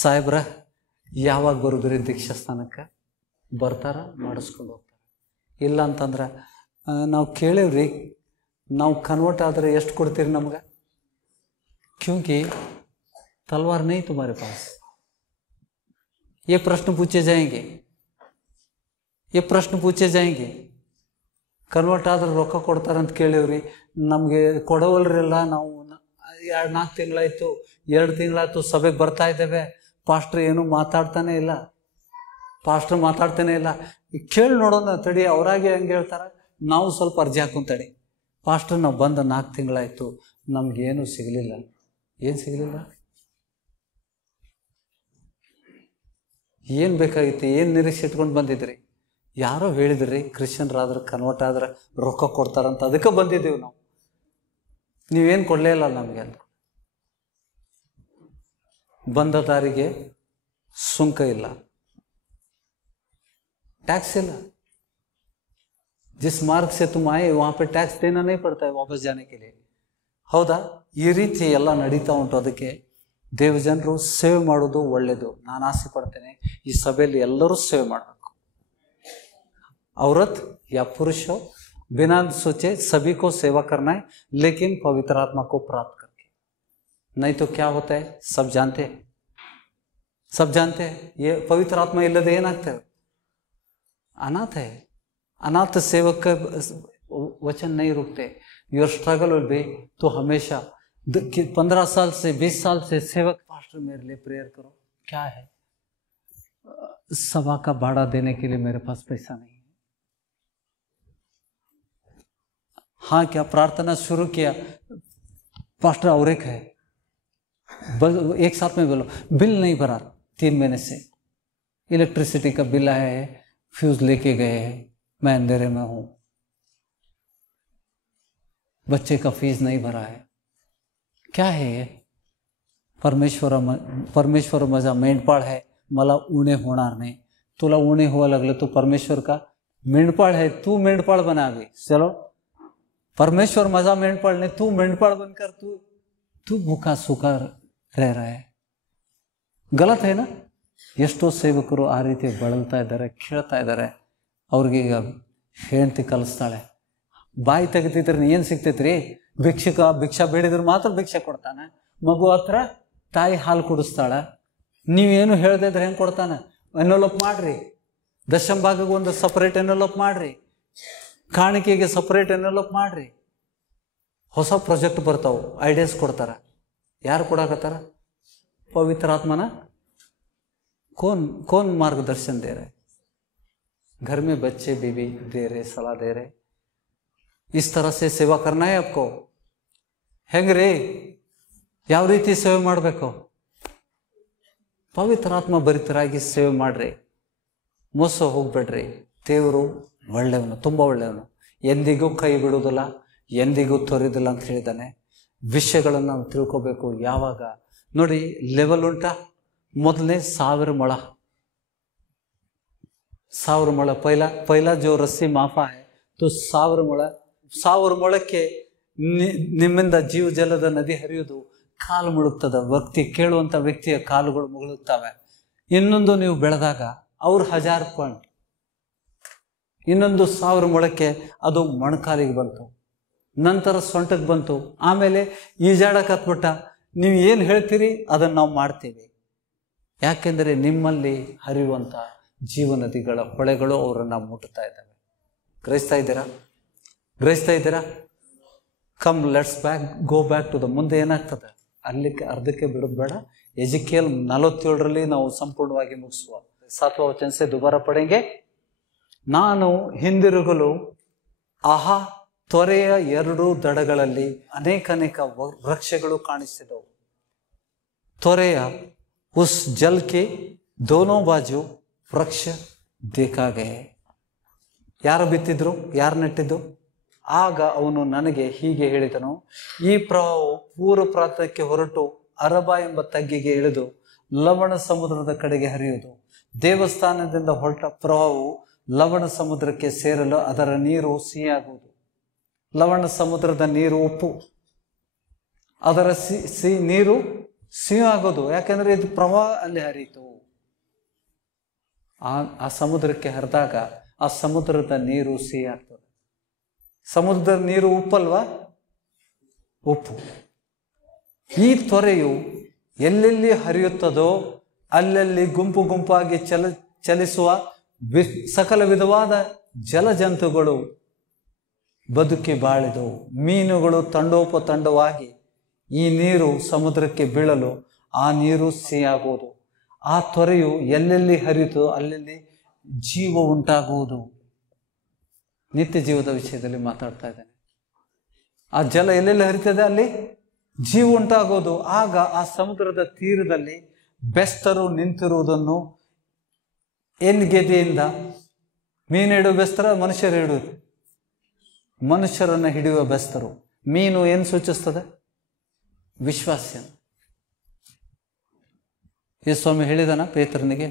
ಸಾಹೇಬ್ರ ಯಾವಾಗ ಬರೋದ್ರಿ ದೀಕ್ಷಾ ಸ್ಥಾನಕ್ಕೆ? ಬರ್ತಾರ, ಮಾಡಿಸ್ಕೊಂಡು ಹೋಗ್ತಾರೆ. ಇಲ್ಲ ಅಂತಂದ್ರೆ, ನಾವು ಕೇಳೇವ್ರಿ, ನಾವು ಕನ್ವರ್ಟ್ ಆದರೆ ಎಷ್ಟು ಕೊಡ್ತೀರಿ ನಮ್ಗೆ? क्योंकि तलवार नहीं तुम्हारे पास. ये प्रश्न पूछे जाएंगे. ಕನ್ವರ್ಟ್ ಆದ್ರೆ ರೊಕ್ಕ ಕೊಡ್ತಾರಂತ ಕೇಳಿವ್ರಿ, ನಮಗೆ ಕೊಡವಲ್ರಿಲ್ಲ. ನಾವು 4 ತಿಂಗಳಾಯ್ತು, 2 ತಿಂಗಳಾಯ್ತು ಸಭೆಗೆ ಬರ್ತಾ ಇದ್ದೇವೆ, ಪಾಸ್ಟರ್ ಏನು ಮಾತಾಡ್ತಾನೆ ಇಲ್ಲ. ಕೇಳಿ ನೋಡೋಣ ತಡಿ, ಅವರಾಗೆ ಹಂಗೆ ಹೇಳ್ತಾರೆ, ನಾವು ಸ್ವಲ್ಪ ಅರ್ಜಿ ಹಾಕೊಂತಡಿ. ಪಾಸ್ಟರ್ ನಾವು ಬಂದ 4 ತಿಂಗಳಾಯ್ತು, ನಮ್ಗೇನು ಸಿಗಲಿಲ್ಲ. ಏನು ಸಿಗಲಿಲ್ಲ? ಏನು ಬೇಕಾಗಿತ್ತು? ಏನು ನಿರೀಕ್ಷೆ ಇಟ್ಕೊಂಡು ಬಂದಿದ್ರಿ? ಯಾರೋ ಹೇಳಿದ್ರಿ ಕ್ರಿಶ್ಚಿಯನ್ರಾದ್ರೆ, ಕನ್ವರ್ಟ್ ಆದ್ರೆ ರೊಕ್ಕ ಕೊಡ್ತಾರಂತ, ಅದಕ್ಕೆ ಬಂದಿದ್ದೀವಿ ನಾವು. ನೀವೇನು ಕೊಡಲೇ ಇಲ್ಲ ನಮಗೆ ಅಂತ. ಬಂದ ದಾರಿಗೆ ಸುಂಕ ಇಲ್ಲ, टैक्स ಇಲ್ಲ. जिस मार्ग से तुम आए वहां पे टैक्स देना नहीं पड़ता है वापस जाने के लिए. ಹೌದಾ? ಈ ರೀತಿ ಎಲ್ಲ ನಡೀತಾ ಉಂಟು. ಅದಕ್ಕೆ ದೇವಜನರು ಸೇವೆ ಮಾಡೋದು ಒಳ್ಳೆಯದು. ನಾನು ಆಸೆ ಪಡ್ತೇನೆ ಈ ಸಭೆಯಲ್ಲಿ ಎಲ್ಲರೂ ಸೇವೆ ಮಾಡಬೇಕು. औरत या पुरुष हो, बिना सोचे सभी को सेवा करना है, लेकिन पवित्र आत्मा को प्राप्त करके. नहीं तो क्या होता है? सब जानते हैं ये पवित्र आत्मा इಲ್ಲದೆ ಏನಾಗ್ತಾ है? अनाथ है. अनाथ सेवक का वचन नहीं रुकते. योर स्ट्रगल विल बी, तो हमेशा 15 साल से 20 साल से सेवक, पास्टर मेरे लिए प्रेयर करो. क्या है? सभा का भाड़ा देने के लिए मेरे पास पैसा नहीं है. हाँ, क्या प्रार्थना शुरू किया, पास्टर और एक है, एक साथ में बोलो, बिल नहीं भरा 3 महीने से, इलेक्ट्रिसिटी का बिल आया है, फ्यूज लेके गए हैं, मैं अंधेरे में हूं, बच्चे का फीस नहीं भरा है. क्या है ये? परमेश्वर माझा मेंढपाळ है, मला उणे होणार नाही. तुला उणे व्हावं लागलं, तू परमेश्वर का मेंढपाळ है, तू मेंढपाळ बनावी. चलो, परमेश्वर माझा मेंढपाळ नहीं, तू मेंढपाळ बनकर तू भूखा सूखा रह रहा है. गलत है ना? ಎಷ್ಟೋ ಸೇವಕರು ಆ ರೀತಿ ಬಳಲ್ತಾ ಇದ್ದಾರೆ, ಕೇಳ್ತಾ ಇದ್ದಾರೆ. ಅವ್ರಿಗೀಗ ಹೆಂಡತಿ ಕಲಿಸ್ತಾಳೆ, ಬಾಯಿ ತೆಗೆದಿದ್ರೆ ಏನು ಸಿಗ್ತೈತ್ರಿ, ಭಿಕ್ಷಾ ಬೇಡಿದ್ರೆ ಮಾತ್ರ ಭಿಕ್ಷೆ ಕೊಡ್ತಾನೆ. ಮಗು ಹತ್ರ ತಾಯಿ ಹಾಲು ಕುಡಿಸ್ತಾಳೆ, ನೀವೇನು ಹೇಳ್ದೆ ಇದ್ರೆ ಹೆಂಗೆ ಕೊಡ್ತಾನೆ? ಎನ್ವೆಲೋಪ್ ಮಾಡ್ರಿ, ದಶಮ ಭಾಗಕ್ಕೆ ಒಂದು ಸಪ್ರೇಟ್ ಎನ್ವೆಲೋಪ್ ಮಾಡ್ರಿ, ಕಾಣಿಕೆಗೆ ಸಪ್ರೇಟ್ ಎನ್ವೆಲೋಪ್ ಮಾಡ್ರಿ. ಹೊಸ ಪ್ರಾಜೆಕ್ಟ್ ಬರ್ತಾವೆ, ಐಡಿಯಾಸ್ ಕೊಡ್ತಾರೆ. ಯಾರು ಕೊಡಾಕತ್ತಾರ? पवित्र आत्मा ना कौन मार्गदर्शन दे रहे? घर में बच्चे बीवी दे रहे, सलाह दे रहे, इस तरह से सेवा करना है आपको. ಹೆಂಗ್ರಿ, ಯಾವ ರೀತಿ ಸೇವೆ ಮಾಡಬೇಕು? ಪವಿತ್ರ ಆತ್ಮ ಭರಿತರಾಗಿ ಸೇವೆ ಮಾಡ್ರಿ, ಮೋಸ ಹೋಗ್ಬೇಡ್ರಿ. ದೇವರು ಒಳ್ಳೆಯವನು, ತುಂಬ ಒಳ್ಳೆಯವನು, ಎಂದಿಗೂ ಕೈ ಬಿಡುವುದಿಲ್ಲ, ಎಂದಿಗೂ ತೊರೆದಿಲ್ಲ ಅಂತ ಹೇಳಿದ್ದಾನೆ. ವಿಷಯಗಳನ್ನು ನಾವು ತಿಳ್ಕೋಬೇಕು. ಯಾವಾಗ ನೋಡಿ, ಲೆವೆಲ್ ಉಂಟಾ? ಮೊದಲನೇ 1000 ಮೊಳ, 1000 ಮೊಳ. ಪೈಲಾ ಜೋ ರಸ್ಸಿ ಮಾಫಾ है तो 1000 ಮೊಳ. 1000 ಮೊಳಕ್ಕೆ ನಿಮ್ಮಿಂದ ಜೀವ ಜಲದ ನದಿ ಹರಿಯುವುದು ಕಾಲು ಮುಳುಗ್ತದ. ವ್ಯಕ್ತಿ ಕೇಳುವಂಥ ವ್ಯಕ್ತಿಯ ಕಾಲುಗಳು ಮುಳುಗುತ್ತವೆ. ಇನ್ನೊಂದು ನೀವು ಬೆಳೆದಾಗ ಅವ್ರು 1000 ಪಾಯಿಂಟ್, ಇನ್ನೊಂದು 1000 ಮೊಳಕ್ಕೆ ಅದು ಮೊಣಕಾಲಿಗೆ ಬಂತು, ನಂತರ ಸೊಂಟಕ್ಕೆ ಬಂತು, ಆಮೇಲೆ ಈಜಾಡಕ್ಕೆ ಹತ್ಬಿಟ್ಟ. ನೀವು ಏನು ಹೇಳ್ತೀರಿ ಅದನ್ನು ನಾವು ಮಾಡ್ತೀವಿ. ಯಾಕೆಂದರೆ ನಿಮ್ಮಲ್ಲಿ ಹರಿಯುವಂಥ ಜೀವನದಿಗಳ ಹೊಳೆಗಳು ಅವರನ್ನು ಮುಟ್ಟುತ್ತಾ ಇದ್ದಾವೆ. ಗ್ರಹಿಸ್ತಾ ಇದ್ದೀರಾ? Come let's go back to the. ಮುಂದೆ ಏನಾಗ್ತದೆ? ಅಲ್ಲಿಗೆ ಅರ್ಧಕ್ಕೆ ಬಿಡೋದು ಬೇಡ. ಎಜಿಕೇಲ್ 47ರಲ್ಲಿ ನಾವು ಸಂಪೂರ್ಣವಾಗಿ ಮುಗಿಸುವ. 7वा ವಚನ से दोबारा पढ़ेंगे. ನಾನು ಹಿಂದಿರುಗಲು ಆಹಾ, ತೊರೆಯ 2 ದಡಗಳಲ್ಲಿ ಅನೇಕ ವೃಕ್ಷಗಳು ಕಾಣಿಸಿದವು. ತೊರೆಯ ಉಸ್ ಜಲ್ ಕೆ ದೋನೋ ಬಾಜು ವೃಕ್ಷ देखा गए. ಯಾರು ಬಿತ್ತಿದ್ರು? ಯಾರು ನೆಟ್ಟಿದ್ದು? ಆಗ ಅವನು ನನಗೆ ಹೀಗೆ ಹೇಳಿದನು, ಈ ಪ್ರವಾಹವು ಪೂರ್ವ ಪ್ರಾಂತಕ್ಕೆ ಹೊರಟು ಅರಬಾ ಎಂಬ ತಗ್ಗಿಗೆ ಇಳಿದು ಲವಣ ಸಮುದ್ರದ ಕಡೆಗೆ ಹರಿಯುವುದು. ದೇವಸ್ಥಾನದಿಂದ ಹೊರಟ ಪ್ರವಾಹವು ಲವಣ ಸಮುದ್ರಕ್ಕೆ ಸೇರಲು ಅದರ ನೀರು ಸಿಹಿಯಾಗುವುದು. ಲವಣ ಸಮುದ್ರದ ನೀರು ಉಪ್ಪು, ಅದರ ನೀರು ಸಿಹಿ ಆಗೋದು. ಯಾಕೆಂದ್ರೆ ಇದು ಪ್ರವಾಹ ಅಲ್ಲಿ ಹರಿಯಿತು. ಆ ಸಮುದ್ರಕ್ಕೆ ಹರಿದಾಗ ಆ ಸಮುದ್ರದ ನೀರು ಸಿಹಿ ಆಗ್ತದೆ. ಸಮುದ್ರದ ನೀರು ಉಪ್ಪಲ್ವಾ? ಉಪ್ಪು. ಈ ತೊರೆಯು ಎಲ್ಲೆಲ್ಲಿ ಹರಿಯುತ್ತದೋ ಅಲ್ಲಲ್ಲಿ ಗುಂಪು ಗುಂಪಾಗಿ ಚಲಿಸುವ ಸಕಲ ವಿಧವಾದ ಜಲಜಂತುಗಳು ಬದುಕಿ ಬಾಳಿದವು. ಮೀನುಗಳು ತಂಡೋಪತಂಡವಾಗಿ ಈ ನೀರು ಸಮುದ್ರಕ್ಕೆ ಬೀಳಲು ಆ ನೀರು ಸಿಹಿಯಾಗುವುದು. ಆ ತೊರೆಯು ಎಲ್ಲೆಲ್ಲಿ ಹರಿಯುತ್ತೋ ಅಲ್ಲೆಲ್ಲಿ ಜೀವ ಉಂಟಾಗುವುದು. ನಿತ್ಯ ಜೀವದ ವಿಷಯದಲ್ಲಿ ಮಾತಾಡ್ತಾ ಇದ್ದೇನೆ. ಆ ಜಲ ಎಲ್ಲೆಲ್ಲಿ ಹರಿತದೆ ಅಲ್ಲಿ ಜೀವ ಉಂಟಾಗೋದು. ಆಗ ಆ ಸಮುದ್ರದ ತೀರದಲ್ಲಿ ಬೆಸ್ತರು ನಿಂತಿರುವುದನ್ನು, ಎನ್ಗೆದೆಯಿಂದ ಮೀನು ಹಿಡಿಯುವ ಬೆಸ್ತರ, ಮನುಷ್ಯರು ಹಿಡಿಯುವುದು, ಮನುಷ್ಯರನ್ನು ಹಿಡಿಯುವ ಬೆಸ್ತರು. ಮೀನು ಏನು ಸೂಚಿಸ್ತದೆ? ವಿಶ್ವಾಸ. ಯೇಸು ಸ್ವಾಮಿ ಹೇಳಿದಾನ ಪೇತ್ರನಿಗೆ,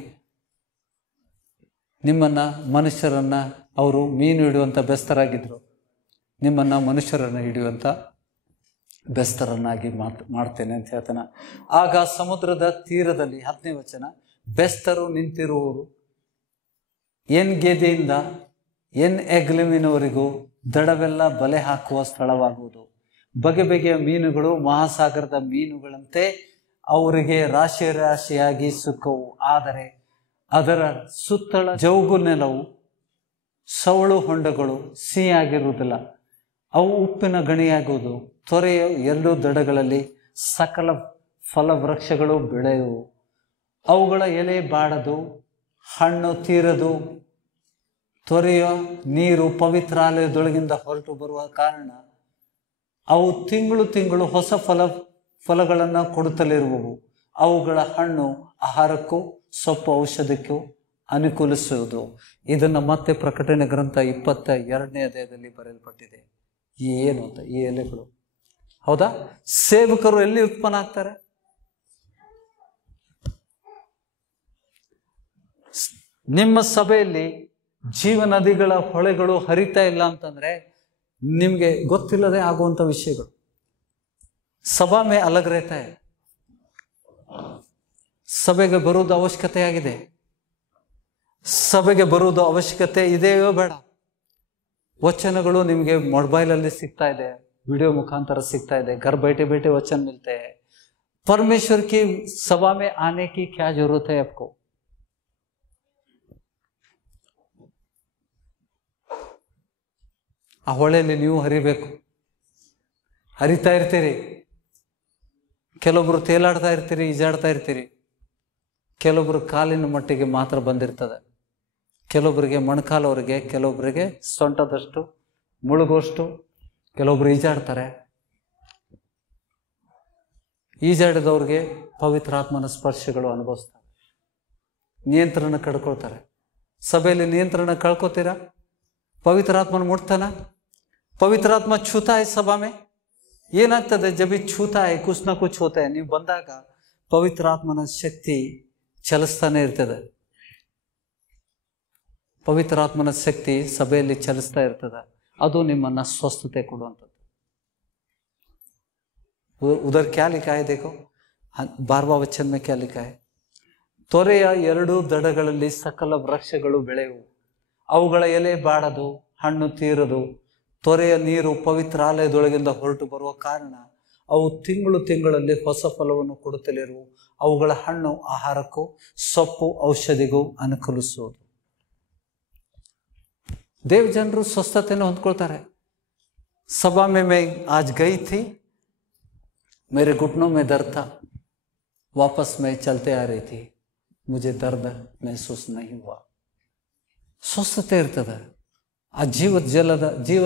ನಿಮ್ಮನ್ನ ಮನುಷ್ಯರನ್ನ, ಅವರು ಮೀನು ಹಿಡಿಯುವಂಥ ಬೆಸ್ತರಾಗಿದ್ರು, ನಿಮ್ಮನ್ನ ಮನುಷ್ಯರನ್ನು ಹಿಡಿಯುವಂಥ ಬೆಸ್ತರನ್ನಾಗಿ ಮಾಡ್ತೇನೆ ಅಂತ ಹೇಳ್ತಾನ. ಆಗ ಸಮುದ್ರದ ತೀರದಲ್ಲಿ 10ನೇ ವಚನ, ಬೆಸ್ತರು ನಿಂತಿರುವವರು ಎನ್ಗೆದೆಯಿಂದ ಎಗ್ಲಿಮಿನವರೆಗೂ ದಡವೆಲ್ಲ ಬಲೆ ಹಾಕುವ ಸ್ಥಳವಾಗುವುದು. ಬಗೆ ಬಗೆಯ ಮೀನುಗಳು ಮಹಾಸಾಗರದ ಮೀನುಗಳಂತೆ ಅವರಿಗೆ ರಾಶಿ ರಾಶಿಯಾಗಿ ಸುಕ್ಕವು. ಆದರೆ ಅದರ ಸುತ್ತಳ ಜೌಗು ನೆಲವು, ಸವಳು ಹೊಂಡಗಳು ಸಿಹಿಯಾಗಿರುವುದಿಲ್ಲ, ಅವು ಉಪ್ಪಿನ ಗಣಿಯಾಗುವುದು. ತೊರೆಯ 2 ದಡಗಳಲ್ಲಿ ಸಕಲ ಫಲವೃಕ್ಷಗಳು ಬೆಳೆಯುವು. ಅವುಗಳ ಎಲೆ ಬಾಡದು, ಹಣ್ಣು ತೀರದು. ತೊರೆಯ ನೀರು ಪವಿತ್ರಾಲಯದೊಳಗಿಂದ ಹೊರಟು ಬರುವ ಕಾರಣ ಅವು ತಿಂಗಳು ಹೊಸ ಫಲಗಳನ್ನು ಕೊಡುತ್ತಲಿರುವವು. ಅವುಗಳ ಹಣ್ಣು ಆಹಾರಕ್ಕೂ ಸೊಪ್ಪು ಔಷಧಕ್ಕೂ ಅನುಕೂಲಿಸುವುದು. ಇದನ್ನು ಮತ್ತೆ ಪ್ರಕಟಣೆ ಗ್ರಂಥ 22ನೇ ಅಧ್ಯಾಯದಲ್ಲಿ ಬರೆಯಲ್ಪಟ್ಟಿದೆ. ಏನು ಅಂತ ಈ ಎಲೆಗಳು, ಹೌದಾ? ಸೇವಕರು ಎಲ್ಲಿ ಉತ್ಪನ್ನ ಆಗ್ತಾರೆ? ನಿಮ್ಮ ಸಭೆಯಲ್ಲಿ ಜೀವ ನದಿಗಳ ಹೊಳೆಗಳು ಹರಿತಾ ಇಲ್ಲ ಅಂತಂದ್ರೆ ನಿಮ್ಗೆ ಗೊತ್ತಿಲ್ಲದೆ ಆಗುವಂತ ವಿಷಯಗಳು. ಸಭಾ ಮೇ ಅಲಗ್ रहता है, ಸಭೆಗೆ ಬರುವುದು ಅವಶ್ಯಕತೆಯಾಗಿದೆ. ಸಭೆಗೆ ಬರುವುದು ಅವಶ್ಯಕತೆ ಇದೆಯೋ ಬೇಡ. ವಚನಗಳು ನಿಮಗೆ ಮೊಬೈಲಲ್ಲಿ ಸಿಗ್ತಾ ಇದೆ, ವಿಡಿयो मुखांतर सिखता है, घर बैठे बैठे वचन मिलते हैं. परमेश्वर की सभा में आने की क्या जरूरत है आपको? ಆ ಹೊಳೆಯಲ್ಲಿ ನೀವು ಹರಿಬೇಕು. ಹರಿತಾ ಇರ್ತೀರಿ, ಕೆಲವೊಬ್ರು ತೇಲಾಡ್ತಾ ಇರ್ತೀರಿ, ಈಜಾಡ್ತಾ ಇರ್ತೀರಿ. ಕೆಲವೊಬ್ರು ಕಾಲಿನ ಮಟ್ಟಿಗೆ ಮಾತ್ರ ಬಂದಿರ್ತದೆ, ಕೆಲವೊಬ್ಬರಿಗೆ ಮೊಣಕಾಲವರಿಗೆ, ಕೆಲವೊಬ್ಬರಿಗೆ ಸೊಂಟದಷ್ಟು ಮುಳುಗೋಷ್ಟು, ಕೆಲವೊಬ್ರು ಈಜಾಡ್ತಾರೆ. ಈಜಾಡಿದವ್ರಿಗೆ ಪವಿತ್ರಾತ್ಮನ ಸ್ಪರ್ಶಗಳು ಅನುಭವಿಸ್ತಾರೆ, ನಿಯಂತ್ರಣ ಕಳ್ಕೊಳ್ತಾರೆ. ಸಭೆಯಲ್ಲಿ ನಿಯಂತ್ರಣ ಕಳ್ಕೊತೀರಾ? ಪವಿತ್ರಾತ್ಮನ ಮುಟ್ತಾನ? ಪವಿತ್ರಾತ್ಮ छूता है सभा में? ಏನಾಗ್ತದೆ? जब छूता है कुछ ना कुछ होता है. ನೀವು ಬಂದಾಗ ಪವಿತ್ರಾತ್ಮನ ಶಕ್ತಿ ಚಲಿಸ್ತಾನೆ ಇರ್ತದೆ. ಪವಿತ್ರಾತ್ಮನ ಶಕ್ತಿ ಸಭೆಯಲ್ಲಿ ಚಲಿಸ್ತಾ ಇರ್ತದೆ. ಅದು ನಿಮ್ಮನ್ನ ಸ್ವಸ್ಥತೆ ಕೊಡುವಂಥದ್ದು. उधर क्या लिखा है देखो, 12वां वचन में क्या लिखा है? ತೊರೆಯ ಎರಡು ದಡಗಳಲ್ಲಿ ಸಕಲ ವೃಕ್ಷಗಳು ಬೆಳೆಯುವು, ಅವುಗಳ ಎಲೆ ಬಾಡದು, ಹಣ್ಣು ತೀರದು. ತೊರೆಯ ನೀರು ಪವಿತ್ರಾಲಯದೊಳಗಿಂದ ಹೊರಟು ಬರುವ ಕಾರಣ ಅವು ತಿಂಗಳು ತಿಂಗಳಲ್ಲಿ ಹೊಸ ಫಲವನ್ನು ಕೊಡುತ್ತಲಿರುವು. ಅವುಗಳ ಹಣ್ಣು ಆಹಾರಕ್ಕೂ ಸೊಪ್ಪು ಔಷಧಿಗೂ ಅನುಕೂಲಿಸುವುದು. ದೇವ್ ಜನರು ಸ್ವಸ್ಥತೆಯನ್ನು ಹೊಂದ್ಕೊಳ್ತಾರೆ. सभा में मैं आज गई थी, मेरे घुटनों में दर्द था, वापस मैं चलते आ रही थी, मुझे दर्द महसूस नहीं हुआ. ಸ್ವಸ್ಥತೆ ಇರ್ತದೆ. ಆ ಜೀವ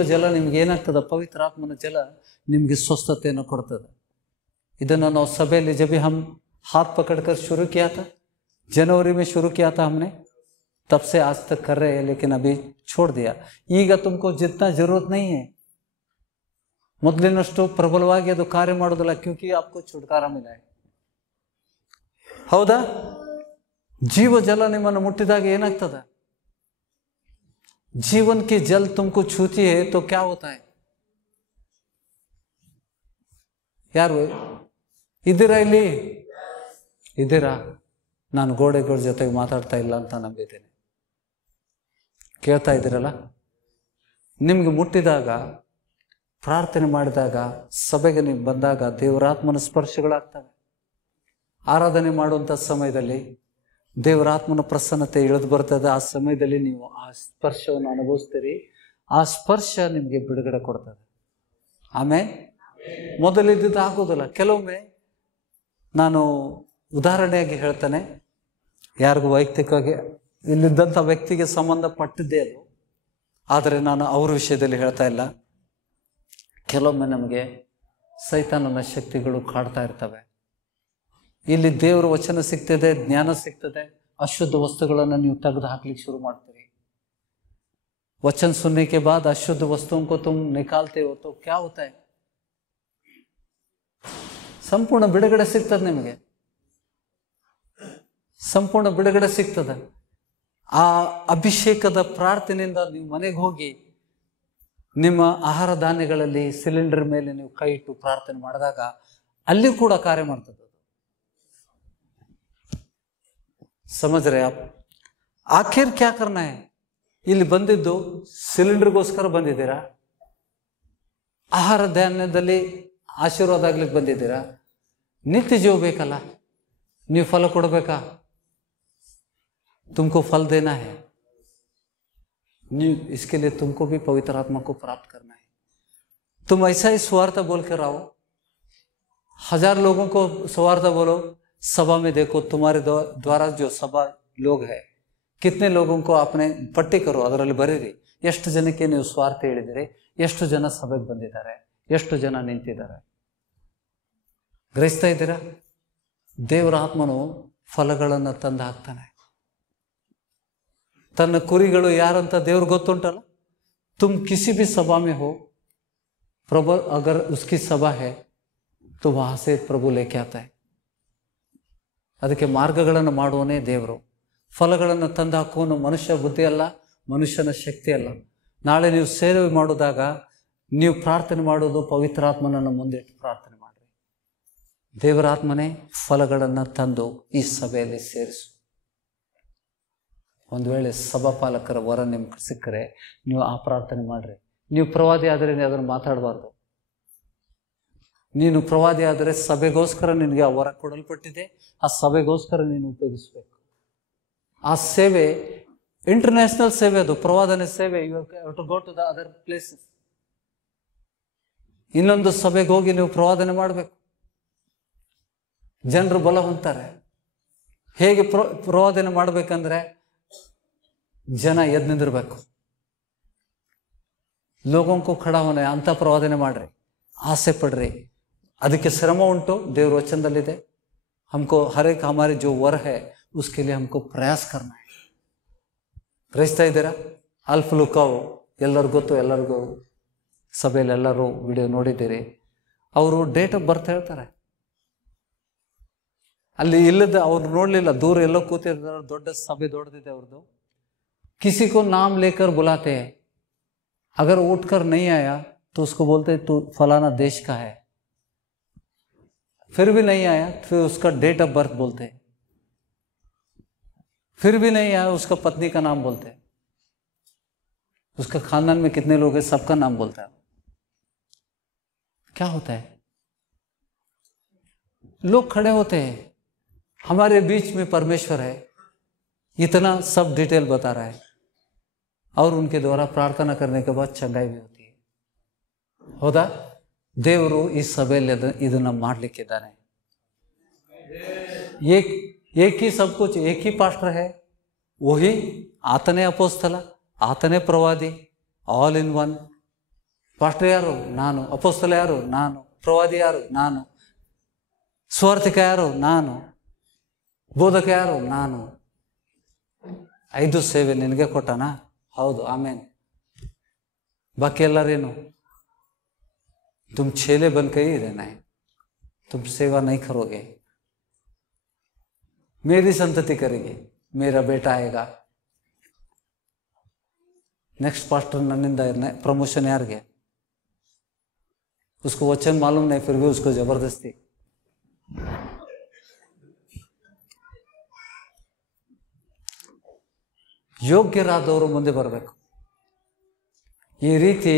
ಜಲ ನಿಮ್ಗೆ ಏನಾಗ್ತದೆ? ಪವಿತ್ರಾತ್ಮನ ಜಲ ನಿಮ್ಗೆ ಸ್ವಸ್ಥತೆಯನ್ನು ಕೊಡ್ತದೆ. ಇದನ್ನು ನಾವು ಸಭೆಯಲ್ಲಿ जब हम हाथ पकड़कर शुरू किया था, जनवरी में शुरू किया था हमने, तब से आज तक कर रहे हैं, लेकिन अभी छोड़ दिया. ಈಗ तुमको जितना जरूरत नहीं है, ಮೊದಲಿನಷ್ಟು ಪ್ರಬಲವಾಗಿ ಅದು ಕಾರ್ಯ ಮಾಡೋದಿಲ್ಲ. ಕ್ಯೂಂಕಿ आपको छुटकारा मिला है. ಹೌದಾ? ಜೀವ ಜಲ ನಿಮ್ಮನ್ನು ಮುಟ್ಟಿದಾಗ ಏನಾಗ್ತದೆ? जीवन की जल तुमको छूती है तो क्या होता है? ಯಾರು ಇದ್ದೀರಾ ಇಲ್ಲಿ? ಇದ್ದೀರಾ? ನಾನು ಗೋಡೆಗಳ ಜೊತೆಗೆ ಮಾತಾಡ್ತಾ ಇಲ್ಲ ಅಂತ ನಂಬಿದ್ದೇನೆ. ಕೇಳ್ತಾ ಇದ್ದೀರಲ್ಲ? ನಿಮ್ಗೆ ಮುಟ್ಟಿದಾಗ, ಪ್ರಾರ್ಥನೆ ಮಾಡಿದಾಗ, ಸಭೆಗೆ ನೀವು ಬಂದಾಗ ದೇವರಾತ್ಮನ ಸ್ಪರ್ಶಗಳಾಗ್ತವೆ. ಆರಾಧನೆ ಮಾಡುವಂಥ ಸಮಯದಲ್ಲಿ ದೇವರಾತ್ಮನ ಪ್ರಸನ್ನತೆ ಇಳಿದು ಬರ್ತದೆ. ಆ ಸಮಯದಲ್ಲಿ ನೀವು ಆ ಸ್ಪರ್ಶವನ್ನು ಅನುಭವಿಸ್ತೀರಿ. ಆ ಸ್ಪರ್ಶ ನಿಮಗೆ ಬಿಡುಗಡೆ ಕೊಡ್ತದೆ. ಆಮೇಲೆ ಮೊದಲಿದ್ದ ಆಗೋದಿಲ್ಲ. ಕೆಲವೊಮ್ಮೆ ನಾನು ಉದಾಹರಣೆಯಾಗಿ ಹೇಳ್ತಾನೆ, ಯಾರಿಗೂ ವೈಯಕ್ತಿಕವಾಗಿ ಇಲ್ಲಿದ್ದಂಥ ವ್ಯಕ್ತಿಗೆ ಸಂಬಂಧಪಟ್ಟಿದ್ದೇ ಅದು, ಆದರೆ ನಾನು ಅವ್ರ ವಿಷಯದಲ್ಲಿ ಹೇಳ್ತಾ ಇಲ್ಲ. ಕೆಲವೊಮ್ಮೆ ನಮಗೆ ಸೈತಾನನ ಶಕ್ತಿಗಳು ಕಾಡ್ತಾ ಇರ್ತವೆ. ಇಲ್ಲಿ ದೇವರ ವಚನ ಸಿಗ್ತದೆ, ಜ್ಞಾನ ಸಿಗ್ತದೆ, ಅಶುದ್ಧ ವಸ್ತುಗಳನ್ನು ನೀವು ತೆಗೆದು ಹಾಕ್ಲಿಕ್ಕೆ ಶುರು ಮಾಡ್ತೀರಿ. वचन सुनने के बाद अशुद्ध वस्तुओं को तुम निकालते हो तो क्या होता है? ಸಂಪೂರ್ಣ ಬಿಡುಗಡೆ ಸಿಗ್ತದೆ ನಿಮಗೆ. ಸಂಪೂರ್ಣ ಬಿಡುಗಡೆ ಸಿಗ್ತದೆ. ಆ ಅಭಿಷೇಕದ ಪ್ರಾರ್ಥನೆಯಿಂದ ನೀವು ಮನೆಗೆ ಹೋಗಿ ನಿಮ್ಮ ಆಹಾರ ಧಾನ್ಯಗಳಲ್ಲಿ ಸಿಲಿಂಡರ್ ಮೇಲೆ ನೀವು ಕೈ ಇಟ್ಟು ಪ್ರಾರ್ಥನೆ ಮಾಡಿದಾಗ ಅಲ್ಲಿ ಕೂಡ ಕಾರ್ಯ ಮಾಡ್ತದೆ. समझ रहे आप? आखिर क्या करना है? ಇಲ್ಲಿ ಬಂದಿದ್ದು ಸಿಲಿಂಡರ್ಗೋಸ್ಕರ ಬಂದಿದ್ದೀರಾ? ಆಹಾರ ಧಾನ್ಯದಲ್ಲಿ ಆಶೀರ್ವಾದ ಆಗ್ಲಿಕ್ಕೆ ಬಂದಿದ್ದೀರಾ? ನಿತ್ಯ ಜೀವ ಬೇಕಲ್ಲ, ನೀವು ಫಲ ಕೊಡಬೇಕಾ? तुमको फल देना है, इसके लिए तुमको भी पवित्र आत्मा को प्राप्त करना है. तुम ऐसा ही स्वार्थ बोल कर आओ, 1000 लोगों को स्वार्थ बोलो. सभा में देखो तुम्हारे द्वारा जो सभा लोग है, कितने लोगों को आपने ಪಟ್ಟಿ करो, ಅದರಲ್ಲಿ ಬರೀರಿ ಎಷ್ಟು ಜನಕ್ಕೆ ನೀವು ಸ್ವಾರ್ಥ ಹೇಳಿದಿರಿ, ಎಷ್ಟು ಜನ ಸಭೆಗೆ ಬಂದಿದ್ದಾರೆ, ಎಷ್ಟು ಜನ ನಿಂತಿದ್ದಾರೆ. ಗ್ರಹಿಸ್ತಾ ಇದ್ದೀರಾ? ದೇವರ ಆತ್ಮನು ಫಲಗಳನ್ನು ತಂದು ಹಾಕ್ತಾನೆ. ತನ್ನ ಕುರಿಗಳು ಯಾರಂತ ದೇವ್ರ ಗೊತ್ತುಂಟಲ್ಲ. तुम किसी भी सभा में हो, प्रभु अगर उसकी सभा है तो वहां से प्रभु लेके आता है. ಅದಕ್ಕೆ ಮಾರ್ಗಗಳನ್ನು ಮಾಡುವನೇ ದೇವರು. ಫಲಗಳನ್ನು ತಂದು ಹಾಕುವನು ಮನುಷ್ಯ ಬುದ್ಧಿ ಅಲ್ಲ, ಮನುಷ್ಯನ ಶಕ್ತಿ ಅಲ್ಲ. ನಾಳೆ ನೀವು ಸೇವೆ ಮಾಡುವಾಗ ನೀವು ಪ್ರಾರ್ಥನೆ ಮಾಡೋದು ಪವಿತ್ರಾತ್ಮನನ್ನು ಮುಂದಿಟ್ಟು ಪ್ರಾರ್ಥನೆ ಮಾಡಿರಿ. ದೇವರಾತ್ಮನೇ ಫಲಗಳನ್ನು ತಂದು ಈ ಸಭೆಯಲ್ಲಿ ಸೇರಿಸು. ಒಂದು ವೇಳೆ ಸಭಾಪಾಲಕರ ವರ ನಿಮ್ಗೆ ಸಿಕ್ಕರೆ ನೀವು ಆ ಪ್ರಾರ್ಥನೆ ಮಾಡ್ರಿ. ನೀವು ಪ್ರವಾದಿ ಆದರೆ ಅದನ್ನು ಮಾತಾಡಬಾರ್ದು. ನೀನು ಪ್ರವಾದಿ ಆದರೆ ಸಭೆಗೋಸ್ಕರ ನಿನಗೆ ಆ ವರ ಕೊಡಲ್ಪಟ್ಟಿದೆ, ಆ ಸಭೆಗೋಸ್ಕರ ನೀನು ಉಪಯೋಗಿಸ್ಬೇಕು. ಆ ಸೇವೆ ಇಂಟರ್ನ್ಯಾಷನಲ್ ಸೇವೆ, ಅದು ಪ್ರವಾದನೆ ಸೇವೆ. You have to go to the other places. ಇನ್ನೊಂದು ಸಭೆಗೆ ಹೋಗಿ ನೀವು ಪ್ರವಾದನೆ ಮಾಡಬೇಕು. ಜನರು ಬಲ ಹೊಂತಾರೆ. ಹೇಗೆ ಪ್ರವಾದನೆ ಮಾಡಬೇಕಂದ್ರೆ ಜನ ಎದ್ದು ನಿಂದಿರ್ಬೇಕು. ಲೋಗೋಂಕು ಖಡಾ ಹೋನೆ ಅಂತ ಪ್ರವಾದನೆ ಮಾಡ್ರಿ, ಆಸೆ ಪಡ್ರಿ. ಅದಕ್ಕೆ ಶ್ರಮ ಉಂಟು, ದೇವ್ರ ವಚನದಲ್ಲಿದೆ. हमको हर एक हमारे जो वर है उसके लिए हमको प्रयास करना है. ಗ್ರಹಿಸ್ತಾ ಇದ್ದೀರಾ? ಅಲ್ಫ್ ಲುಕಾವು ಎಲ್ಲರಿಗೂ ಗೊತ್ತು, ಎಲ್ಲರಿಗೂ ಸಭೆಯಲ್ಲಿ ಎಲ್ಲರೂ ವಿಡಿಯೋ ನೋಡಿದ್ದೀರಿ. ಅವರು ಡೇಟ್ ಆಫ್ ಬರ್ತ್ ಹೇಳ್ತಾರೆ. ಅಲ್ಲಿ ಇಲ್ಲದ ಅವ್ರು ನೋಡ್ಲಿಲ್ಲ, ದೂರ ಎಲ್ಲೋ ಕೂತಿರ್ತಾರೆ. ದೊಡ್ಡ ಸಭೆ ದೊಡ್ಡದಿದೆ ಅವ್ರದ್ದು. किसी को नाम लेकर बुलाते हैं, अगर उठकर नहीं आया तो उसको बोलते तू फलाना देश का है. फिर भी नहीं आया फिर उसका डेट ऑफ बर्थ बोलते हैं. फिर भी नहीं आया उसका पत्नी का नाम बोलते हैं. उसका खानदान में कितने लोग हैं सबका नाम बोलता है. क्या होता है? लोग खड़े होते हैं, हमारे बीच में परमेश्वर है, इतना सब डिटेल बता रहा है, और उनके द्वारा प्रार्थना करने के बाद चंगाई भी होती है. ಹೌದಾ? ದೇವರು ಈ ಸಭೆಯಲ್ಲಿ ಇದನ್ನ ಮಾಡಲಿಕ್ಕಿದ್ದಾನೆ. एक ही सब कुछ, एक ही पास्टर है, वही ಆತನೇ ಅಪೋಸ್ತಲ, ಆತನೇ ಪ್ರವಾದಿ, ಆಲ್ ಇನ್ ಒನ್. ಪಾಸ್ಟರ್ ಯಾರು? ನಾನು. ಅಪೋಸ್ತಲ ಯಾರು? ನಾನು. ಪ್ರವಾದಿ ಯಾರು? ನಾನು. ಸ್ವಾರ್ಥಿಕ ಯಾರು? ನಾನು. ಬೋಧಕ ಯಾರು? ನಾನು. 5 ಸೇವೆ ನಿನಗೆ ಕೊಟ್ಟಾನ? ಹೌದು, ಆಮೇಲೆ ಬಾಕಿ ಎಲ್ಲರೇನು? तुम छेले बन के ही रहना है, तुम सेवा नहीं करोगे, मेरी संतति करेगी, मेरा बेटा आएगा. नेक्स्ट पास्टर नन्निंदा प्रमोशन यारगे? उसको वचन मालूम नहीं, फिर भी उसको जबरदस्ती. ಯೋಗ್ಯರಾದವರು ಮುಂದೆ ಬರಬೇಕು. ಈ ರೀತಿ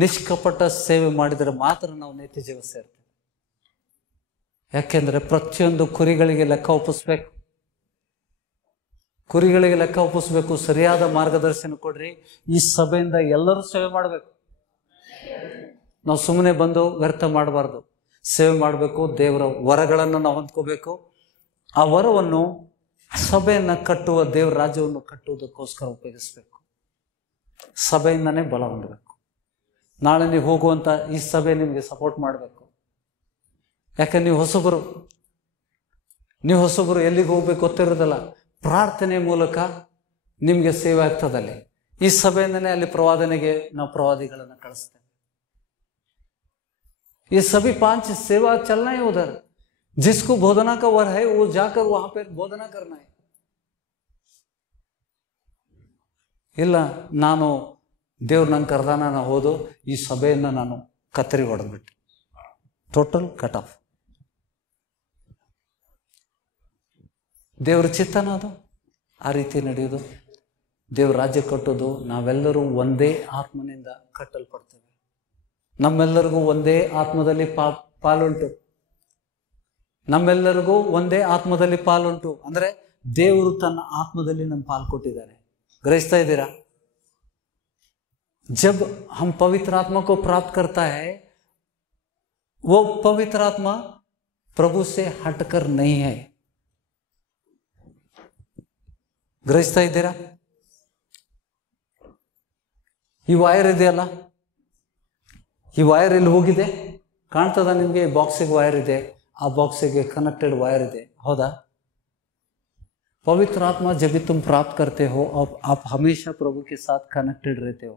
ನಿಷ್ಕಪಟ ಸೇವೆ ಮಾಡಿದರೆ ಮಾತ್ರ ನಾವು ನಿತ್ಯ ಜೀವ ಸೇರ್ತೇವೆ. ಯಾಕೆಂದ್ರೆ ಪ್ರತಿಯೊಂದು ಕುರಿಗಳಿಗೆ ಲೆಕ್ಕ ಒಪ್ಪಿಸ್ಬೇಕು. ಕುರಿಗಳಿಗೆ ಲೆಕ್ಕ ಒಪ್ಪಿಸ್ಬೇಕು. ಸರಿಯಾದ ಮಾರ್ಗದರ್ಶನ ಕೊಡ್ರಿ. ಈ ಸಭೆಯಿಂದ ಎಲ್ಲರೂ ಸೇವೆ ಮಾಡಬೇಕು. ನಾವು ಸುಮ್ಮನೆ ಬಂದು ವ್ಯರ್ಥ ಮಾಡಬಾರ್ದು. ಸೇವೆ ಮಾಡಬೇಕು. ದೇವರ ವರಗಳನ್ನು ನಾವು ಹೊಂದ್ಕೋಬೇಕು. ಆ ವರವನ್ನು ಸಭೆಯನ್ನು ಕಟ್ಟುವ, ದೇವರ ರಾಜ್ಯವನ್ನು ಕಟ್ಟುವುದಕ್ಕೋಸ್ಕರ ಉಪಯೋಗಿಸ್ಬೇಕು. ಸಭೆಯಿಂದನೇ ಬಲ ಹೊಂದಬೇಕು. ನಾಳೆ ನೀವು ಹೋಗುವಂತ ಈ ಸಭೆ ನಿಮಗೆ ಸಪೋರ್ಟ್ ಮಾಡಬೇಕು. ಯಾಕಂದ್ರೆ ನೀವು ಹೊಸಬರು ಎಲ್ಲಿಗೆ ಹೋಗ್ಬೇಕು ಗೊತ್ತಿರೋದಲ್ಲ. ಪ್ರಾರ್ಥನೆ ಮೂಲಕ ನಿಮ್ಗೆ ಸೇವೆ ಆಗ್ತದಲ್ಲಿ. ಈ ಸಭೆಯಿಂದನೇ ಅಲ್ಲಿ ಪ್ರವಾದನೆಗೆ ನಾವು ಪ್ರವಾದಿಗಳನ್ನು ಕಳಿಸ್ತೇವೆ. ये सभी 5 सेवा चलना है उधर. जिसको बोधना का वर है वो जाकर वहां पर बोधना करना है. ಇಲ್ಲ ನಾನು ದೇವ್ರು ನಂಗೆ ಕರೆದಾನ, ನಾನು ಹೋದು ಈ ಸಭೆಯನ್ನು ನಾನು ಕತ್ತರಿ ಹೊಡೆದ್ಬಿಟ್ಟೆ. Total cut off. ದೇವ್ರ ಚಿತ್ತನ ಅದು ಆ ರೀತಿ ನಡೆಯೋದು. ದೇವ್ರ ರಾಜ್ಯ ಕಟ್ಟೋದು. ನಾವೆಲ್ಲರೂ ಒಂದೇ ಆತ್ಮನಿಂದ ಕಟ್ಟಲ್ಪಡ್ತೇವೆ. ನಮ್ಮೆಲ್ಲರಿಗೂ ಒಂದೇ ಆತ್ಮದಲ್ಲಿ ಪಾಲುಂಟು. ನಮ್ಮೆಲ್ಲರಿಗೂ ಒಂದೇ ಆತ್ಮದಲ್ಲಿ ಪಾಲುಂಟು ಅಂದ್ರೆ ದೇವರು ತನ್ನ ಆತ್ಮದಲ್ಲಿ ನಮ್ಮ ಪಾಲು ಕೊಟ್ಟಿದ್ದಾರೆ. ग्रहिस्ता इधरा जब हम पवित्र आत्मा को प्राप्त करता है, वो पवित्र आत्मा प्रभु से हटकर नहीं है. ग्रहिस्ता इधरा ಈ ವೈರ್ ಇದೆಯಲ್ಲ, ಈ ವೈರ್ ಇಲ್ಲಿ ಹೋಗಿದೆ ಕಾಣ್ತದ ನಿಮಗೆ? ಬಾಕ್ಸಿಗೆ ವೈರ್ ಇದೆ, ಆ ಬಾಕ್ಸಿಗೆ ಕನೆಕ್ಟೆಡ್ ವೈರ್ ಇದೆ. ಹೌದಾ? पवित्र आत्मा जब भी तुम प्राप्त करते हो, आप हमेशा प्रभु के साथ कनेक्टेड रहते हो.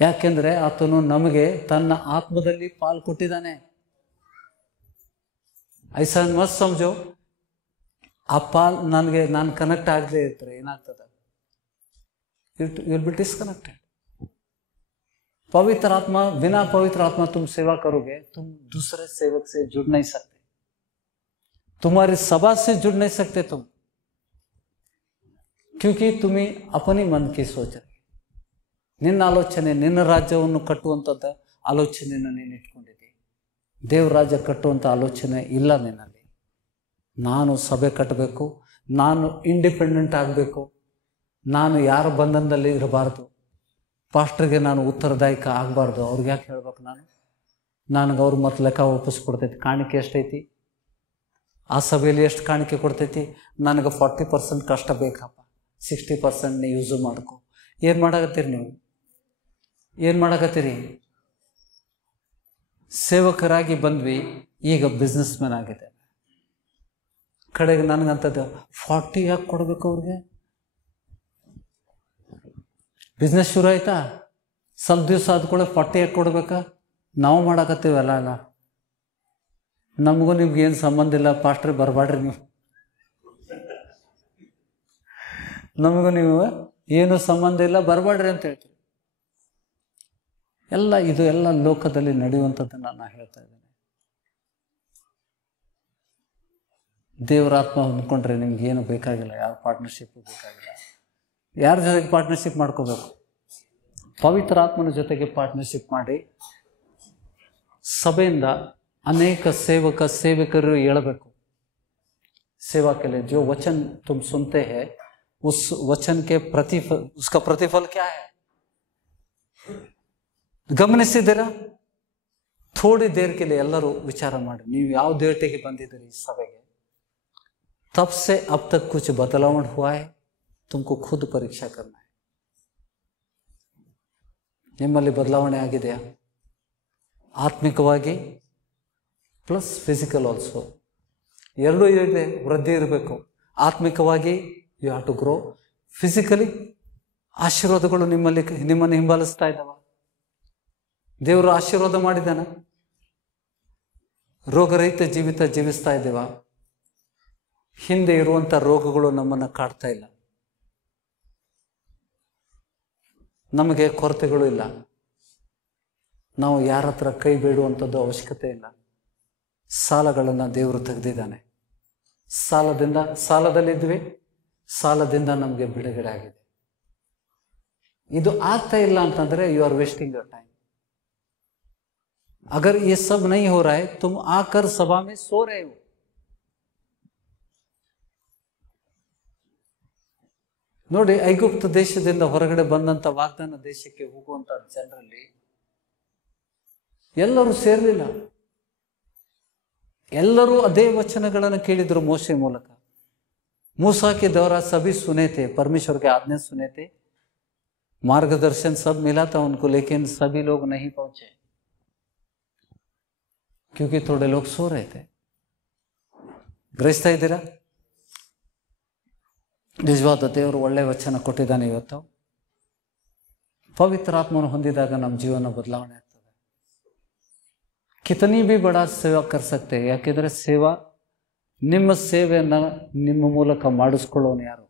ಯಾಕೆಂದ್ರೆ ಆತನು ನಮಗೆ ತನ್ನ ಆತ್ಮದಲ್ಲಿ ಪಾಲು ಕೊಟ್ಟಿದ್ದಾನೆ. ಐಸಾ ಮತ್ ಸಮझो. ಆ ಪಾಲ್ ನಾನು ಕನೆಕ್ಟ್ ಆಗದೆ ಇದ್ರೆ ಏನಾಗ್ತದೆ? You will be disconnected. पवित्र आत्मा, बिना पवित्र आत्मा तुम सेवा करोगे, तुम दूसरे सेवक से जुड़ नहीं सकते, तुम्हारी सभा से जुड़ नहीं सकते तुम, क्योंकि तुम्हें अपनी मन की सोच रहे, ನಿನ್ನ ಆಲೋಚನೆ, ನಿನ್ನ ರಾಜ್ಯವನ್ನು ಕಟ್ಟುವಂಥದ್ದು ಆಲೋಚನೆಯನ್ನು ನೀನು ಇಟ್ಕೊಂಡಿದ್ದೆ. ದೇವ್ರ ರಾಜ್ಯ ಕಟ್ಟುವಂಥ ಆಲೋಚನೆ ಇಲ್ಲ ನಿನ್ನಲ್ಲಿ. ನಾನು ಸಭೆ ಕಟ್ಟಬೇಕು, ನಾನು ಇಂಡಿಪೆಂಡೆಂಟ್ ಆಗಬೇಕು, ನಾನು ಯಾರ ಬಂಧನದಲ್ಲಿ ಇರಬಾರ್ದು, ಪಾಸ್ಟರ್ಗೆ ನಾನು ಉತ್ತರದಾಯಕ ಆಗಬಾರ್ದು. ಅವ್ರಿಗೆ ಯಾಕೆ ಹೇಳ್ಬೇಕು ನಾನು? ನನಗೆ ಅವ್ರು ಮತ್ತೆ ಲೆಕ್ಕ ಒಪ್ಪಿಸ್ಕೊಡ್ತೈತಿ. ಕಾಣಿಕೆ ಎಷ್ಟೈತಿ, ಆ ಸಭೆಯಲ್ಲಿ ಎಷ್ಟು ಕಾಣಿಕೆ ಕೊಡ್ತೈತಿ, ನನಗೆ 40% ಕಷ್ಟ ಬೇಕಪ್ಪ, 60% ಯೂಸು ಮಾಡ್ಕೊ. ಏನು ಮಾಡಾಕತ್ತೀರಿ ನೀವು? ಏನು ಮಾಡಾಕತ್ತೀರಿ? ಸೇವಕರಾಗಿ ಬಂದ್ವಿ, ಈಗ ಬಿಸ್ನೆಸ್ ಮ್ಯಾನ್ ಆಗಿದೆ. ಕಡೆಗೆ ನನಗಂತದ್ದು 40 ಯಾಕೆ ಕೊಡಬೇಕು ಅವ್ರಿಗೆ? ಬಿಸ್ನೆಸ್ ಶುರು ಆಯ್ತಾ, ಸ್ವಲ್ಪ ದಿವಸ ಆದ್ಕೊಳ್ಳೆ 40 ಯಾಕೆ ಕೊಡ್ಬೇಕಾ? ನಾವು ಮಾಡಾಕತ್ತೀವಲ್ಲ, ಅಲ್ಲ ನಮಗೂ ನಿಮ್ಗೆ ಏನು ಸಂಬಂಧ ಇಲ್ಲ, ಪಾಸ್ಟ್ರಿಗೆ ಬರಬೇಡ್ರಿ ನೀವು, ನಮಗೂ ನೀವು ಏನು ಸಂಬಂಧ ಇಲ್ಲ, ಬರಬೇಡ್ರಿ ಅಂತ ಹೇಳ್ತೀವಿ. ಇದು ಎಲ್ಲ ಲೋಕದಲ್ಲಿ ನಡೆಯುವಂಥದ್ದನ್ನು ನಾನು ಹೇಳ್ತಾ ಇದ್ದೇನೆ. ದೇವರ ಆತ್ಮ ಹೊಂದ್ಕೊಂಡ್ರೆ ನಿಮ್ಗೆ ಏನು ಬೇಕಾಗಿಲ್ಲ, ಯಾವ ಪಾರ್ಟ್ನರ್ಶಿಪ್ ಬೇಕಾಗಿಲ್ಲ. ಯಾರ ಜೊತೆಗೆ ಪಾರ್ಟ್ನರ್ಶಿಪ್ ಮಾಡ್ಕೋಬೇಕು? ಪವಿತ್ರ ಆತ್ಮನ ಜೊತೆಗೆ ಪಾರ್ಟ್ನರ್ಶಿಪ್ ಮಾಡಿ ಸಭೆಯಿಂದ ಅನೇಕ ಸೇವಕರು ಹೇಳಬೇಕು. सेवा के लिए जो वचन तुम सुनते हैं उस वचन के उसका प्रतिफल क्या है? ಗಮನಿಸಿದ್ದೀರಾ? ಥೋಡಿ ದೇರ್ के लिए ಎಲ್ಲರೂ ವಿಚಾರ ಮಾಡಿ, ನೀವು ಯಾವ ದೇವತೆಗೆ ಬಂದಿದ್ದೀರಿ ಈ ಸಭೆಗೆ? तब से अब तक कुछ बदलाव हुआ है? तुमको खुद परीक्षा करना है. ನಿಮ್ಮಲ್ಲಿ ಬದಲಾವಣೆ ಆಗಿದೆಯಾ? ಆತ್ಮಿಕವಾಗಿ ಪ್ಲಸ್ ಫಿಸಿಕಲ್ ಆಲ್ಸೋ, ಎರಡೂ ಇದೆ. ವೃದ್ಧಿ ಇರಬೇಕು. ಆತ್ಮಿಕವಾಗಿ you have to grow, physically ಆಶೀರ್ವಾದಗಳು ನಿಮ್ಮನ್ನು ಹಿಂಬಾಲಿಸ್ತಾ ಇದ್ದಾವ. ದೇವರು ಆಶೀರ್ವಾದ ಮಾಡಿದಾನ. ರೋಗರಹಿತ ಜೀವಿತ ಜೀವಿಸ್ತಾ ಇದ್ದೇವ. ಹಿಂದೆ ಇರುವಂಥ ರೋಗಗಳು ನಮ್ಮನ್ನು ಕಾಡ್ತಾ ಇಲ್ಲ. ನಮಗೆ ಕೊರತೆಗಳು ಇಲ್ಲ. ನಾವು ಯಾರ ಹತ್ರ ಕೈ ಬೇಡುವಂಥದ್ದು ಅವಶ್ಯಕತೆ ಇಲ್ಲ. ಸಾಲಗಳನ್ನು ದೇವರು ತೆಗೆದಿದ್ದಾನೆ. ಸಾಲದಲ್ಲಿದ್ವಿ, ಸಾಲದಿಂದ ನಮಗೆ ಬಿಡುಗಡೆ ಆಗಿದೆ. ಇದು ಆಗ್ತಾ ಇಲ್ಲ ಅಂತಂದ್ರೆ you are wasting your time. अगर ये सब नहीं हो रहा है, तुम आकर सभा में सो रहे हो. ನೋಡಿ, ಐಗುಪ್ತ ದೇಶದಿಂದ ಹೊರಗಡೆ ಬಂದಂತ ವಾಗ್ದಾನ ದೇಶಕ್ಕೆ ಹೋಗುವಂತ ಜನರಲ್ಲಿ ಎಲ್ಲರೂ ಸೇರಲಿಲ್ಲ. ಎಲ್ಲರೂ ಅದೇ ವಚನಗಳನ್ನು ಕೇಳಿದ್ರು ಮೋಶೆ ಮೂಲಕ. मूसा के द्वारा सभी सुने थे, परमेश्वर के आज्ञा सुने थे, मार्गदर्शन सब मिला था उनको, लेकिन सभी लोग नहीं पहुंचे क्योंकि थोड़े लोग सो रहे थे. ಗ್ರಹಿಸ್ತಾ ಇದ್ದೀರಾ? ನಿಜವಾದ ದೇವರು ಒಳ್ಳೆ ವಚನ ಕೊಟ್ಟಿದ್ದಾನೆ. ಇವತ್ತು ಪವಿತ್ರ ಆತ್ಮನ ಹೊಂದಿದಾಗ ನಮ್ಮ ಜೀವನ ಬದಲಾವಣೆ ಆಗ್ತದೆ. ಕಿತನಿ ಬಿ ಬಡಾ ಸೇವಾ ಕರ್ ಸಕ್ತೆ. ಯಾಕೆಂದ್ರೆ ಸೇವಾ, ನಿಮ್ಮ ಸೇವೆಯನ್ನ ನಿಮ್ಮ ಮೂಲಕ ಮಾಡಿಸ್ಕೊಳ್ಳೋನು ಯಾರು?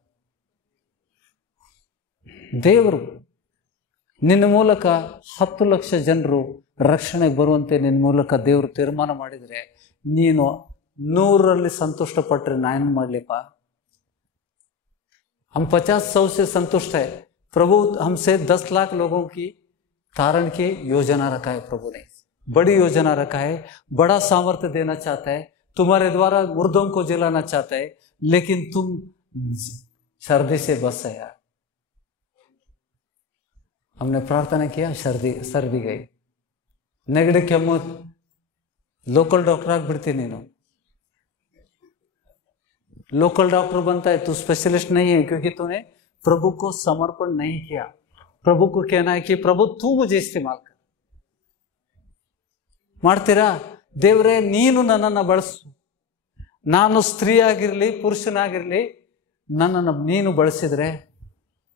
ದೇವರು. ನಿನ್ನ ಮೂಲಕ 10 ಲಕ್ಷ ಜನರು ರಕ್ಷಣೆಗೆ ಬರುವಂತೆ ನಿನ್ನ ಮೂಲಕ ದೇವರು ತೀರ್ಮಾನ ಮಾಡಿದರೆ, ನೀನು 100ರಲ್ಲಿ ಸಂತುಷ್ಟ ಪಟ್ಟರೆ ನಾನು ಮಾಡ್ಲಿಪ್ಪ? हम 50-100 से संतुष्ट है. प्रभु हमसे 10 लाख लोगों की तारण की योजना रखा है. प्रभु ने बड़ी योजना रखा है, बड़ा सामर्थ्य देना चाहता है, तुम्हारे द्वारा मुर्दों को जिलाना चाहता है, लेकिन तुम सर्दी से बस है यार. हमने प्रार्थना किया, सर्दी गई. नेगड़ी ಕೆಮ್ಮು लोकल डॉक्टर ಆಗ್ಬಿಡ್ತೀನಿ ನೀನು. लोकल डॉक्टर बनता है, तू स्पेशलिस्ट नहीं है, क्योंकि तूने प्रभु को समर्पण नहीं किया. प्रभु को कहना है कि प्रभु तू मुझे इस्तेमाल कर. ಮಾಡ್ತೀರಾ? ದೇವರೇ, ನೀನು ನನ್ನನ್ನು ಬಳಸು. ನಾನು ಸ್ತ್ರೀ ಆಗಿರಲಿ, ಪುರುಷನಾಗಿರಲಿ, ನನ್ನನ್ನು ನೀನು ಬಳಸಿದ್ರೆ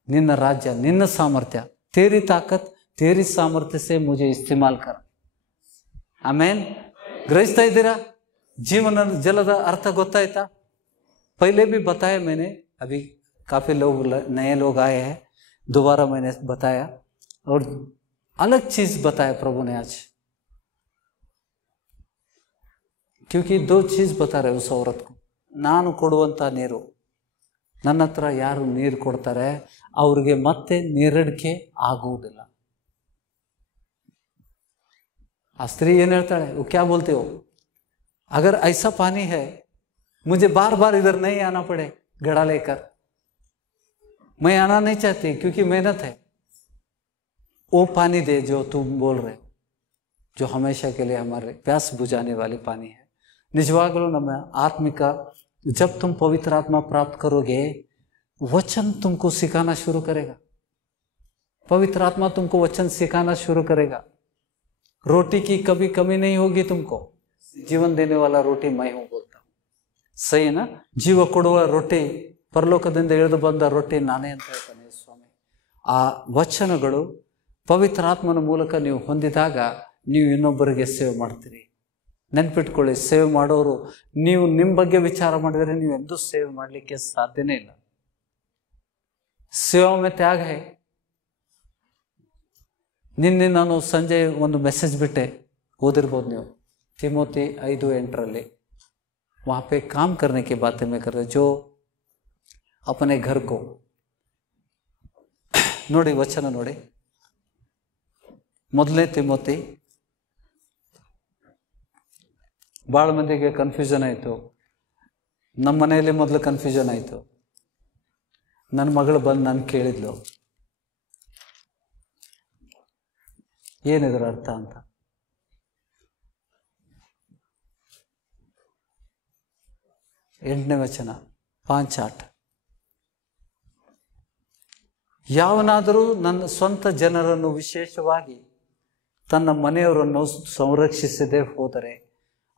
ನಿನ್ನ ರಾಜ್ಯ, ನಿನ್ನ ಸಾಮರ್ಥ್ಯ, ತೇರಿ ತಾಕತ್, ತೇರಿ ಸಾಮರ್ಥ್ಯ ಸೆ ಮುझे ಇಸ್ತೆಮಾಲ್ ಕರ್. ಆಮೇನ್. ಗ್ರಹಿಸ್ತಾ ಇದ್ದೀರಾ? ಜೀವನ ಜಲದ ಅರ್ಥ ಗೊತ್ತಾಯ್ತಾ? पहले भी बताया मैंने, अभी काफ़ी लोग नए लोग आए हैं, दोबारा मैंने बताया. और अलग चीज बताया प्रभु ने आज, क्योंकि दो चीज बता रहे उस औरत को. ನಾನು ಕೊಡುವಂತ ನೀರು, ನನ್ನ ಹತ್ರ ಯಾರು ನೀರು ಕೊಡ್ತಾರೆ ಅವ್ರಿಗೆ ಮತ್ತೆ ನೀರಡಿಕೆ ಆಗುವುದಿಲ್ಲ. ಆ ಸ್ತ್ರೀ ಏನ್ ಹೇಳ್ತಾಳೆ, वो क्या बोलते हो, अगर ऐसा पानी है मुझे बार बार इधर नहीं आना पड़े घड़ा लेकर, मैं आना नहीं चाहती क्योंकि मेहनत है. वो पानी दे जो तुम बोल रहे हो, जो हमेशा के लिए हमारे प्यास बुझाने वाली पानी है. निजवागलू ನಮ್ಮ आत्मिक, जब तुम पवित्र आत्मा प्राप्त करोगे वचन तुमको सिखाना शुरू करेगा. पवित्र आत्मा तुमको वचन सिखाना शुरू करेगा. रोटी की कभी कमी नहीं होगी तुमको. जीवन देने वाला रोटी मैं हूं बोलता हूं. सही है ना. ಜೀವ ಕೊಡುವ ರೊಟ್ಟಿ, ಪರಲೋಕದಿಂದ ಇಳಿದು ಬಂದ ರೊಟ್ಟಿ ನಾನೇ ಅಂತ ಹೇಳ್ತಾನೆ ಸ್ವಾಮಿ. ಆ ವಚನಗಳು ಪವಿತ್ರ ಆತ್ಮನ ಮೂಲಕ ನೀವು ಹೊಂದಿದಾಗ ನೀವು ಇನ್ನೊಬ್ಬರಿಗೆ ಸೇವೆ ಮಾಡ್ತೀರಿ. ನೆನ್ಪಿಟ್ಕೊಳ್ಳಿ, ಸೇವೆ ಮಾಡೋರು ನೀವು ನಿಮ್ಮ ಬಗ್ಗೆ ವಿಚಾರ ಮಾಡಿದರೆ ನೀವು ಎಂದೂ ಸೇವೆ ಮಾಡಲಿಕ್ಕೆ ಸಾಧ್ಯನೇ ಇಲ್ಲ. ಸೇವಾ ಮೇ ತ್ಯಾಗ ಹೈ. ನಿನ್ನೆ ನಾನು ಸಂಜೆ ಒಂದು ಮೆಸೇಜ್ ಬಿಟ್ಟೆ, ಓದಿರ್ಬೋದು ನೀವು, ತಿಮೋತಿ 5:8 वहाँ पे काम करने की बातें मैं कर रहे, जो अपने घर को ನೋಡಿ ವಚನ ನೋಡಿ. ಮೊದಲನೇ ತಿಮೋತಿ. ಭಾಳ ಮಂದಿಗೆ ಕನ್ಫ್ಯೂಷನ್ ಆಯಿತು. ನಮ್ಮ ಮನೆಯಲ್ಲಿ ಮೊದಲು ಕನ್ಫ್ಯೂಷನ್ ಆಯಿತು. ನನ್ನ ಮಗಳು ಬಂದು ನಾನು ಕೇಳಿದ್ಲು ಏನಿದ್ರ ಅರ್ಥ ಅಂತ. ಎಂಟನೇ ವಚನ 5:8. ಯಾವನಾದರೂ ನನ್ನ ಸ್ವಂತ ಜನರನ್ನು, ವಿಶೇಷವಾಗಿ ತನ್ನ ಮನೆಯವರನ್ನು ಸಂರಕ್ಷಿಸದೆ ಹೋದರೆ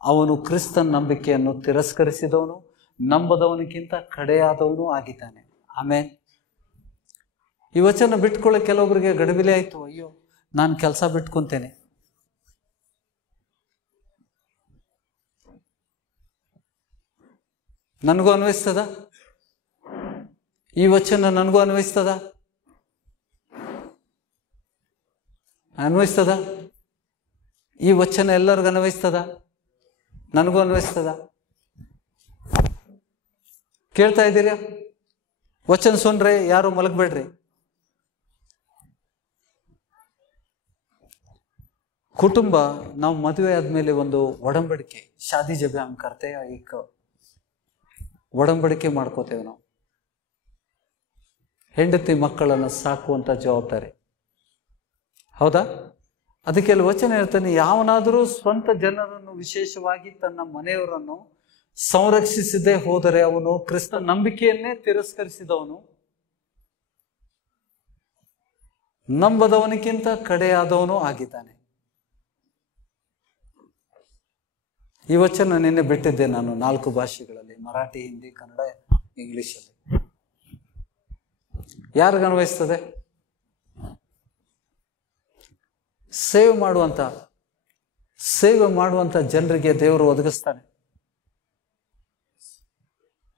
ಅವನು ಕ್ರಿಸ್ತನ ನಂಬಿಕೆಯನ್ನು ತಿರಸ್ಕರಿಸಿದವನು, ನಂಬದವನಿಗಿಂತ ಕಡೆಯಾದವನು ಆಗಿದ್ದಾನೆ. ಆಮೇಲೆ ಈ ವಚನ ಬಿಟ್ಕೊಳ್ಳೋ ಕೆಲವೊಬ್ಬರಿಗೆ ಗಡಿಬಿಲೆ ಆಯ್ತು. ಅಯ್ಯೋ, ನಾನು ಕೆಲಸ ಬಿಟ್ಕೊಂತೇನೆ, ನನಗೂ ಅನ್ವಯಿಸ್ತದ ಈ ವಚನ, ನನಗೂ ಅನ್ವಯಿಸ್ತದ ಈ ವಚನ ಎಲ್ಲರಿಗೂ ಅನ್ವಯಿಸ್ತದ, ನನಗೂ ಅನ್ವಯಿಸ್ತದ? ಕೇಳ್ತಾ ಇದ್ದೀರಾ? ವಚನ ಸುನ್ರೆ, ಯಾರು ಮಲಗಬೇಡ್ರಿ. ಕುಟುಂಬ, ನಾವು ಮದುವೆ ಆದ್ಮೇಲೆ ಒಂದು ಒಡಂಬಡಿಕೆ, ಶಾದಿ ಜಬೆ ಹಮ್ ಕರ್ತೆ ಈಗ ಒಡಂಬಡಿಕೆ ಮಾಡ್ಕೋತೇವೆ ನಾವು. ಹೆಂಡತಿ ಮಕ್ಕಳನ್ನು ಸಾಕುವಂತ ಜವಾಬ್ದಾರಿ, ಹೌದಾ? ಅದಕ್ಕೆ ವಚನ ಹೇಳ್ತಾನೆ, ಯಾವನಾದರೂ ಸ್ವಂತ ಜನರನ್ನು, ವಿಶೇಷವಾಗಿ ತನ್ನ ಮನೆಯವರನ್ನು ಸಂರಕ್ಷಿಸದೆ ಹೋದರೆ ಅವನು ಕ್ರಿಸ್ತ ನಂಬಿಕೆಯನ್ನೇ ತಿರಸ್ಕರಿಸಿದವನು, ನಂಬದವನಿಗಿಂತ ಕಡೆಯಾದವನು ಆಗಿದ್ದಾನೆ. ಈ ವಚನ ನಿನ್ನೆ ಬಿಟ್ಟಿದ್ದೆ ನಾನು 4 ಭಾಷೆಗಳಲ್ಲಿ, ಮರಾಠಿ, ಹಿಂದಿ, ಕನ್ನಡ, ಇಂಗ್ಲಿಷಲ್ಲಿ. ಯಾರಿಗ ಅನ್ವಯಿಸ್ತದೆ? ಸೇವೆ ಮಾಡುವಂತ ಜನರಿಗೆ ದೇವರು ಒದಗಿಸ್ತಾನೆ.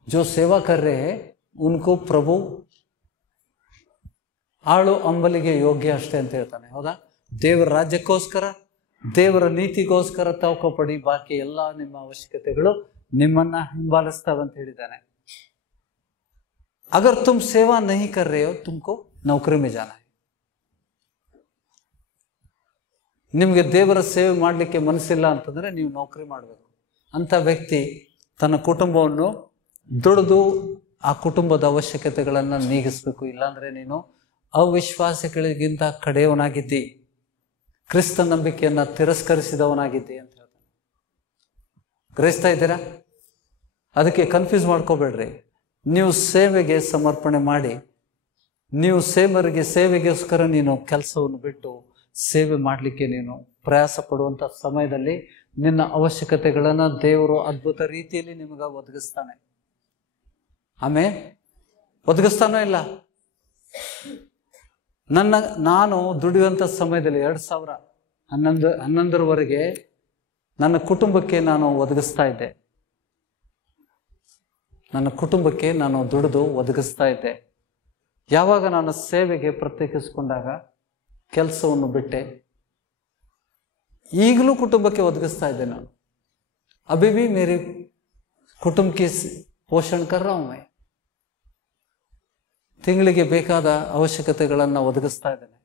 जो सेवा कर रहे हैं उनको प्रभु ಆಳು ಅಂಬಲಿಗೆ ಯೋಗ್ಯ ಅಷ್ಟೇ ಅಂತ ಹೇಳ್ತಾನೆ, ಹೌದಾ? ದೇವರ ರಾಜ್ಯಕ್ಕೋಸ್ಕರ, ದೇವರ ನೀತಿಗೋಸ್ಕರ ತವಕ ಪಡಿ, ಬಾಕಿ ಎಲ್ಲ ನಿಮ್ಮ ಅವಶ್ಯಕತೆಗಳು ನಿಮ್ಮನ್ನ ಹಿಂಬಾಲಿಸ್ತಾವ ಅಂತ ಹೇಳಿದ್ದಾನೆ. अगर तुम सेवा नहीं कर रहे हो तुमको नौकरी में जाना है. ನಿಮ್ಗೆ ದೇವರ ಸೇವೆ ಮಾಡಲಿಕ್ಕೆ ಮನಸ್ಸಿಲ್ಲ ಅಂತಂದ್ರೆ ನೀವು ನೌಕರಿ ಮಾಡಬೇಕು. ಅಂತ ವ್ಯಕ್ತಿ ತನ್ನ ಕುಟುಂಬವನ್ನು ದುಡಿದು ಆ ಕುಟುಂಬದ ಅವಶ್ಯಕತೆಗಳನ್ನ ನೀಗಿಸ್ಬೇಕು. ಇಲ್ಲಾಂದ್ರೆ ನೀನು ಅವಿಶ್ವಾಸಿಗಳಿಗಿಂತ ಕಡೆಯವನಾಗಿದ್ದಿ, ಕ್ರಿಸ್ತ ನಂಬಿಕೆಯನ್ನ ತಿರಸ್ಕರಿಸಿದವನಾಗಿದ್ದಿ ಅಂತ ಹೇಳ್ತಾನೆ. ಗ್ರಹಿಸ್ತಾ ಇದ್ದೀರಾ? ಅದಕ್ಕೆ ಕನ್ಫ್ಯೂಸ್ ಮಾಡ್ಕೋಬೇಡ್ರಿ. ನೀವು ಸೇವೆಗೆ ಸಮರ್ಪಣೆ ಮಾಡಿ, ನೀವು ಸೇವೆಗೋಸ್ಕರ ನೀನು ಕೆಲಸವನ್ನು ಬಿಟ್ಟು ಸೇವೆ ಮಾಡಲಿಕ್ಕೆ ನೀನು ಪ್ರಯಾಸ ಪಡುವಂತ ಸಮಯದಲ್ಲಿ ನಿನ್ನ ಅವಶ್ಯಕತೆಗಳನ್ನ ದೇವರು ಅದ್ಭುತ ರೀತಿಯಲ್ಲಿ ನಿಮಗೆ ಒದಗಿಸ್ತಾನೆ. ಆಮೇಲೆ ಒದಗಿಸ್ತಾನೋ ಇಲ್ಲ? ನಾನು ದುಡಿಯುವಂತ ಸಮಯದಲ್ಲಿ 2011ರವರೆಗೆ ನನ್ನ ಕುಟುಂಬಕ್ಕೆ ನಾನು ಒದಗಿಸ್ತಾ ಇದ್ದೆ. ನನ್ನ ಕುಟುಂಬಕ್ಕೆ ನಾನು ದುಡಿದು ಒದಗಿಸ್ತಾ ಇದ್ದೆ. ಯಾವಾಗ ನಾನು ಸೇವೆಗೆ ಪ್ರತ್ಯೇಕಿಸಿಕೊಂಡಾಗ ಕೆಲಸವನ್ನು ಬಿಟ್ಟೆ. ಈಗಲೂ ಕುಟುಂಬಕ್ಕೆ ಒದಗಿಸ್ತಾ ಇದ್ದೆ ನಾನು. अभी भी मेरे कुटुंब की पोषण कर रहा हूं मैं. ತಿಂಗಳಿಗೆ ಬೇಕಾದ ಅವಶ್ಯಕತೆಗಳನ್ನು ಒದಗಿಸ್ತಾ ಇದ್ದೇನೆ.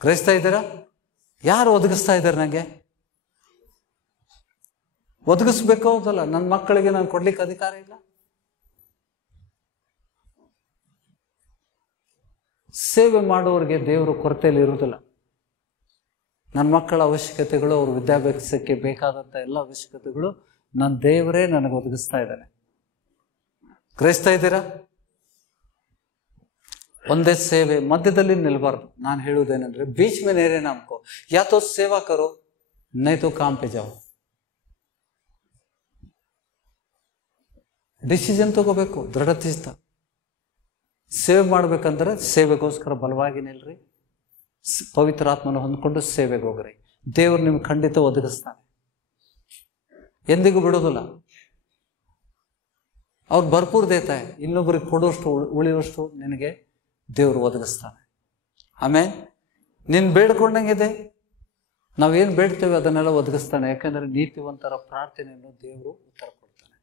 ಗ್ರಹಿಸ್ತಾ ಇದ್ದೀರಾ? ಯಾರು ಒದಗಿಸ್ತಾ ಇದ್ದಾರೆ? ನನಗೆ ಒದಗಿಸ್ಬೇಕು ಹೌದಲ್ಲ? ನನ್ನ ಮಕ್ಕಳಿಗೆ ನಾನು ಕೊಡ್ಲಿಕ್ಕೆ ಅಧಿಕಾರ ಇಲ್ಲ? ಸೇವೆ ಮಾಡುವವರಿಗೆ ದೇವರು ಕೊರತೆಯಲ್ಲಿ ಇರುವುದಿಲ್ಲ. ನನ್ನ ಮಕ್ಕಳ ಅವಶ್ಯಕತೆಗಳು, ಅವ್ರ ವಿದ್ಯಾಭ್ಯಾಸಕ್ಕೆ ಬೇಕಾದಂಥ ಎಲ್ಲ ಅವಶ್ಯಕತೆಗಳು ನನ್ನ ದೇವರೇ ನನಗೆ ಒದಗಿಸ್ತಾ ಇದ್ದಾನೆ. ಗ್ರಹಿಸ್ತಾ ಇದ್ದೀರಾ? ಒಂದೇ ಸೇವೆ ಮಧ್ಯದಲ್ಲಿ ನಿಲ್ಬಾರ್ದು. ನಾನು ಹೇಳುವುದೇನೆಂದ್ರೆ, बीच में नहीं रहना हमको. या तो सेवा करो नहीं तो काम पे जाओ. ಡಿಸಿಷನ್ ತಗೋಬೇಕು ದೃಢಚಿತ್ತ. ಸೇವೆ ಮಾಡ್ಬೇಕಂದ್ರೆ ಸೇವೆಗೋಸ್ಕರ ಬಲವಾಗಿ ನಿಲ್ರಿ. ಪವಿತ್ರ ಆತ್ಮನ ಹೊಂದ್ಕೊಂಡು ಸೇವೆಗೆ ಹೋಗ್ರಿ. ದೇವರು ನಿಮ್ಗೆ ಖಂಡಿತ ಒದಗಿಸ್ತಾನೆ, ಎಂದಿಗೂ ಬಿಡೋದಿಲ್ಲ. ಅವ್ರು ಭರ್ಪೂರ್ ದೇತಾಯ, ಇನ್ನೊಬ್ಬರಿಗೆ ಕೊಡೋಷ್ಟು ಉಳಿಯೋಷ್ಟು ನಿನಗೆ ದೇವರು ಒದಗಿಸ್ತಾನೆ. ಆಮೇಲೆ ನೀನು ಬೇಡ್ಕೊಂಡಂಗಿದೆ, ನಾವೇನು ಬೇಡ್ತೇವೆ ಅದನ್ನೆಲ್ಲ ಒದಗಿಸ್ತಾನೆ. ಯಾಕಂದ್ರೆ ನೀತಿವಂತರ ಪ್ರಾರ್ಥನೆಯನ್ನು ದೇವರು ಉತ್ತರ ಕೊಡ್ತಾನೆ.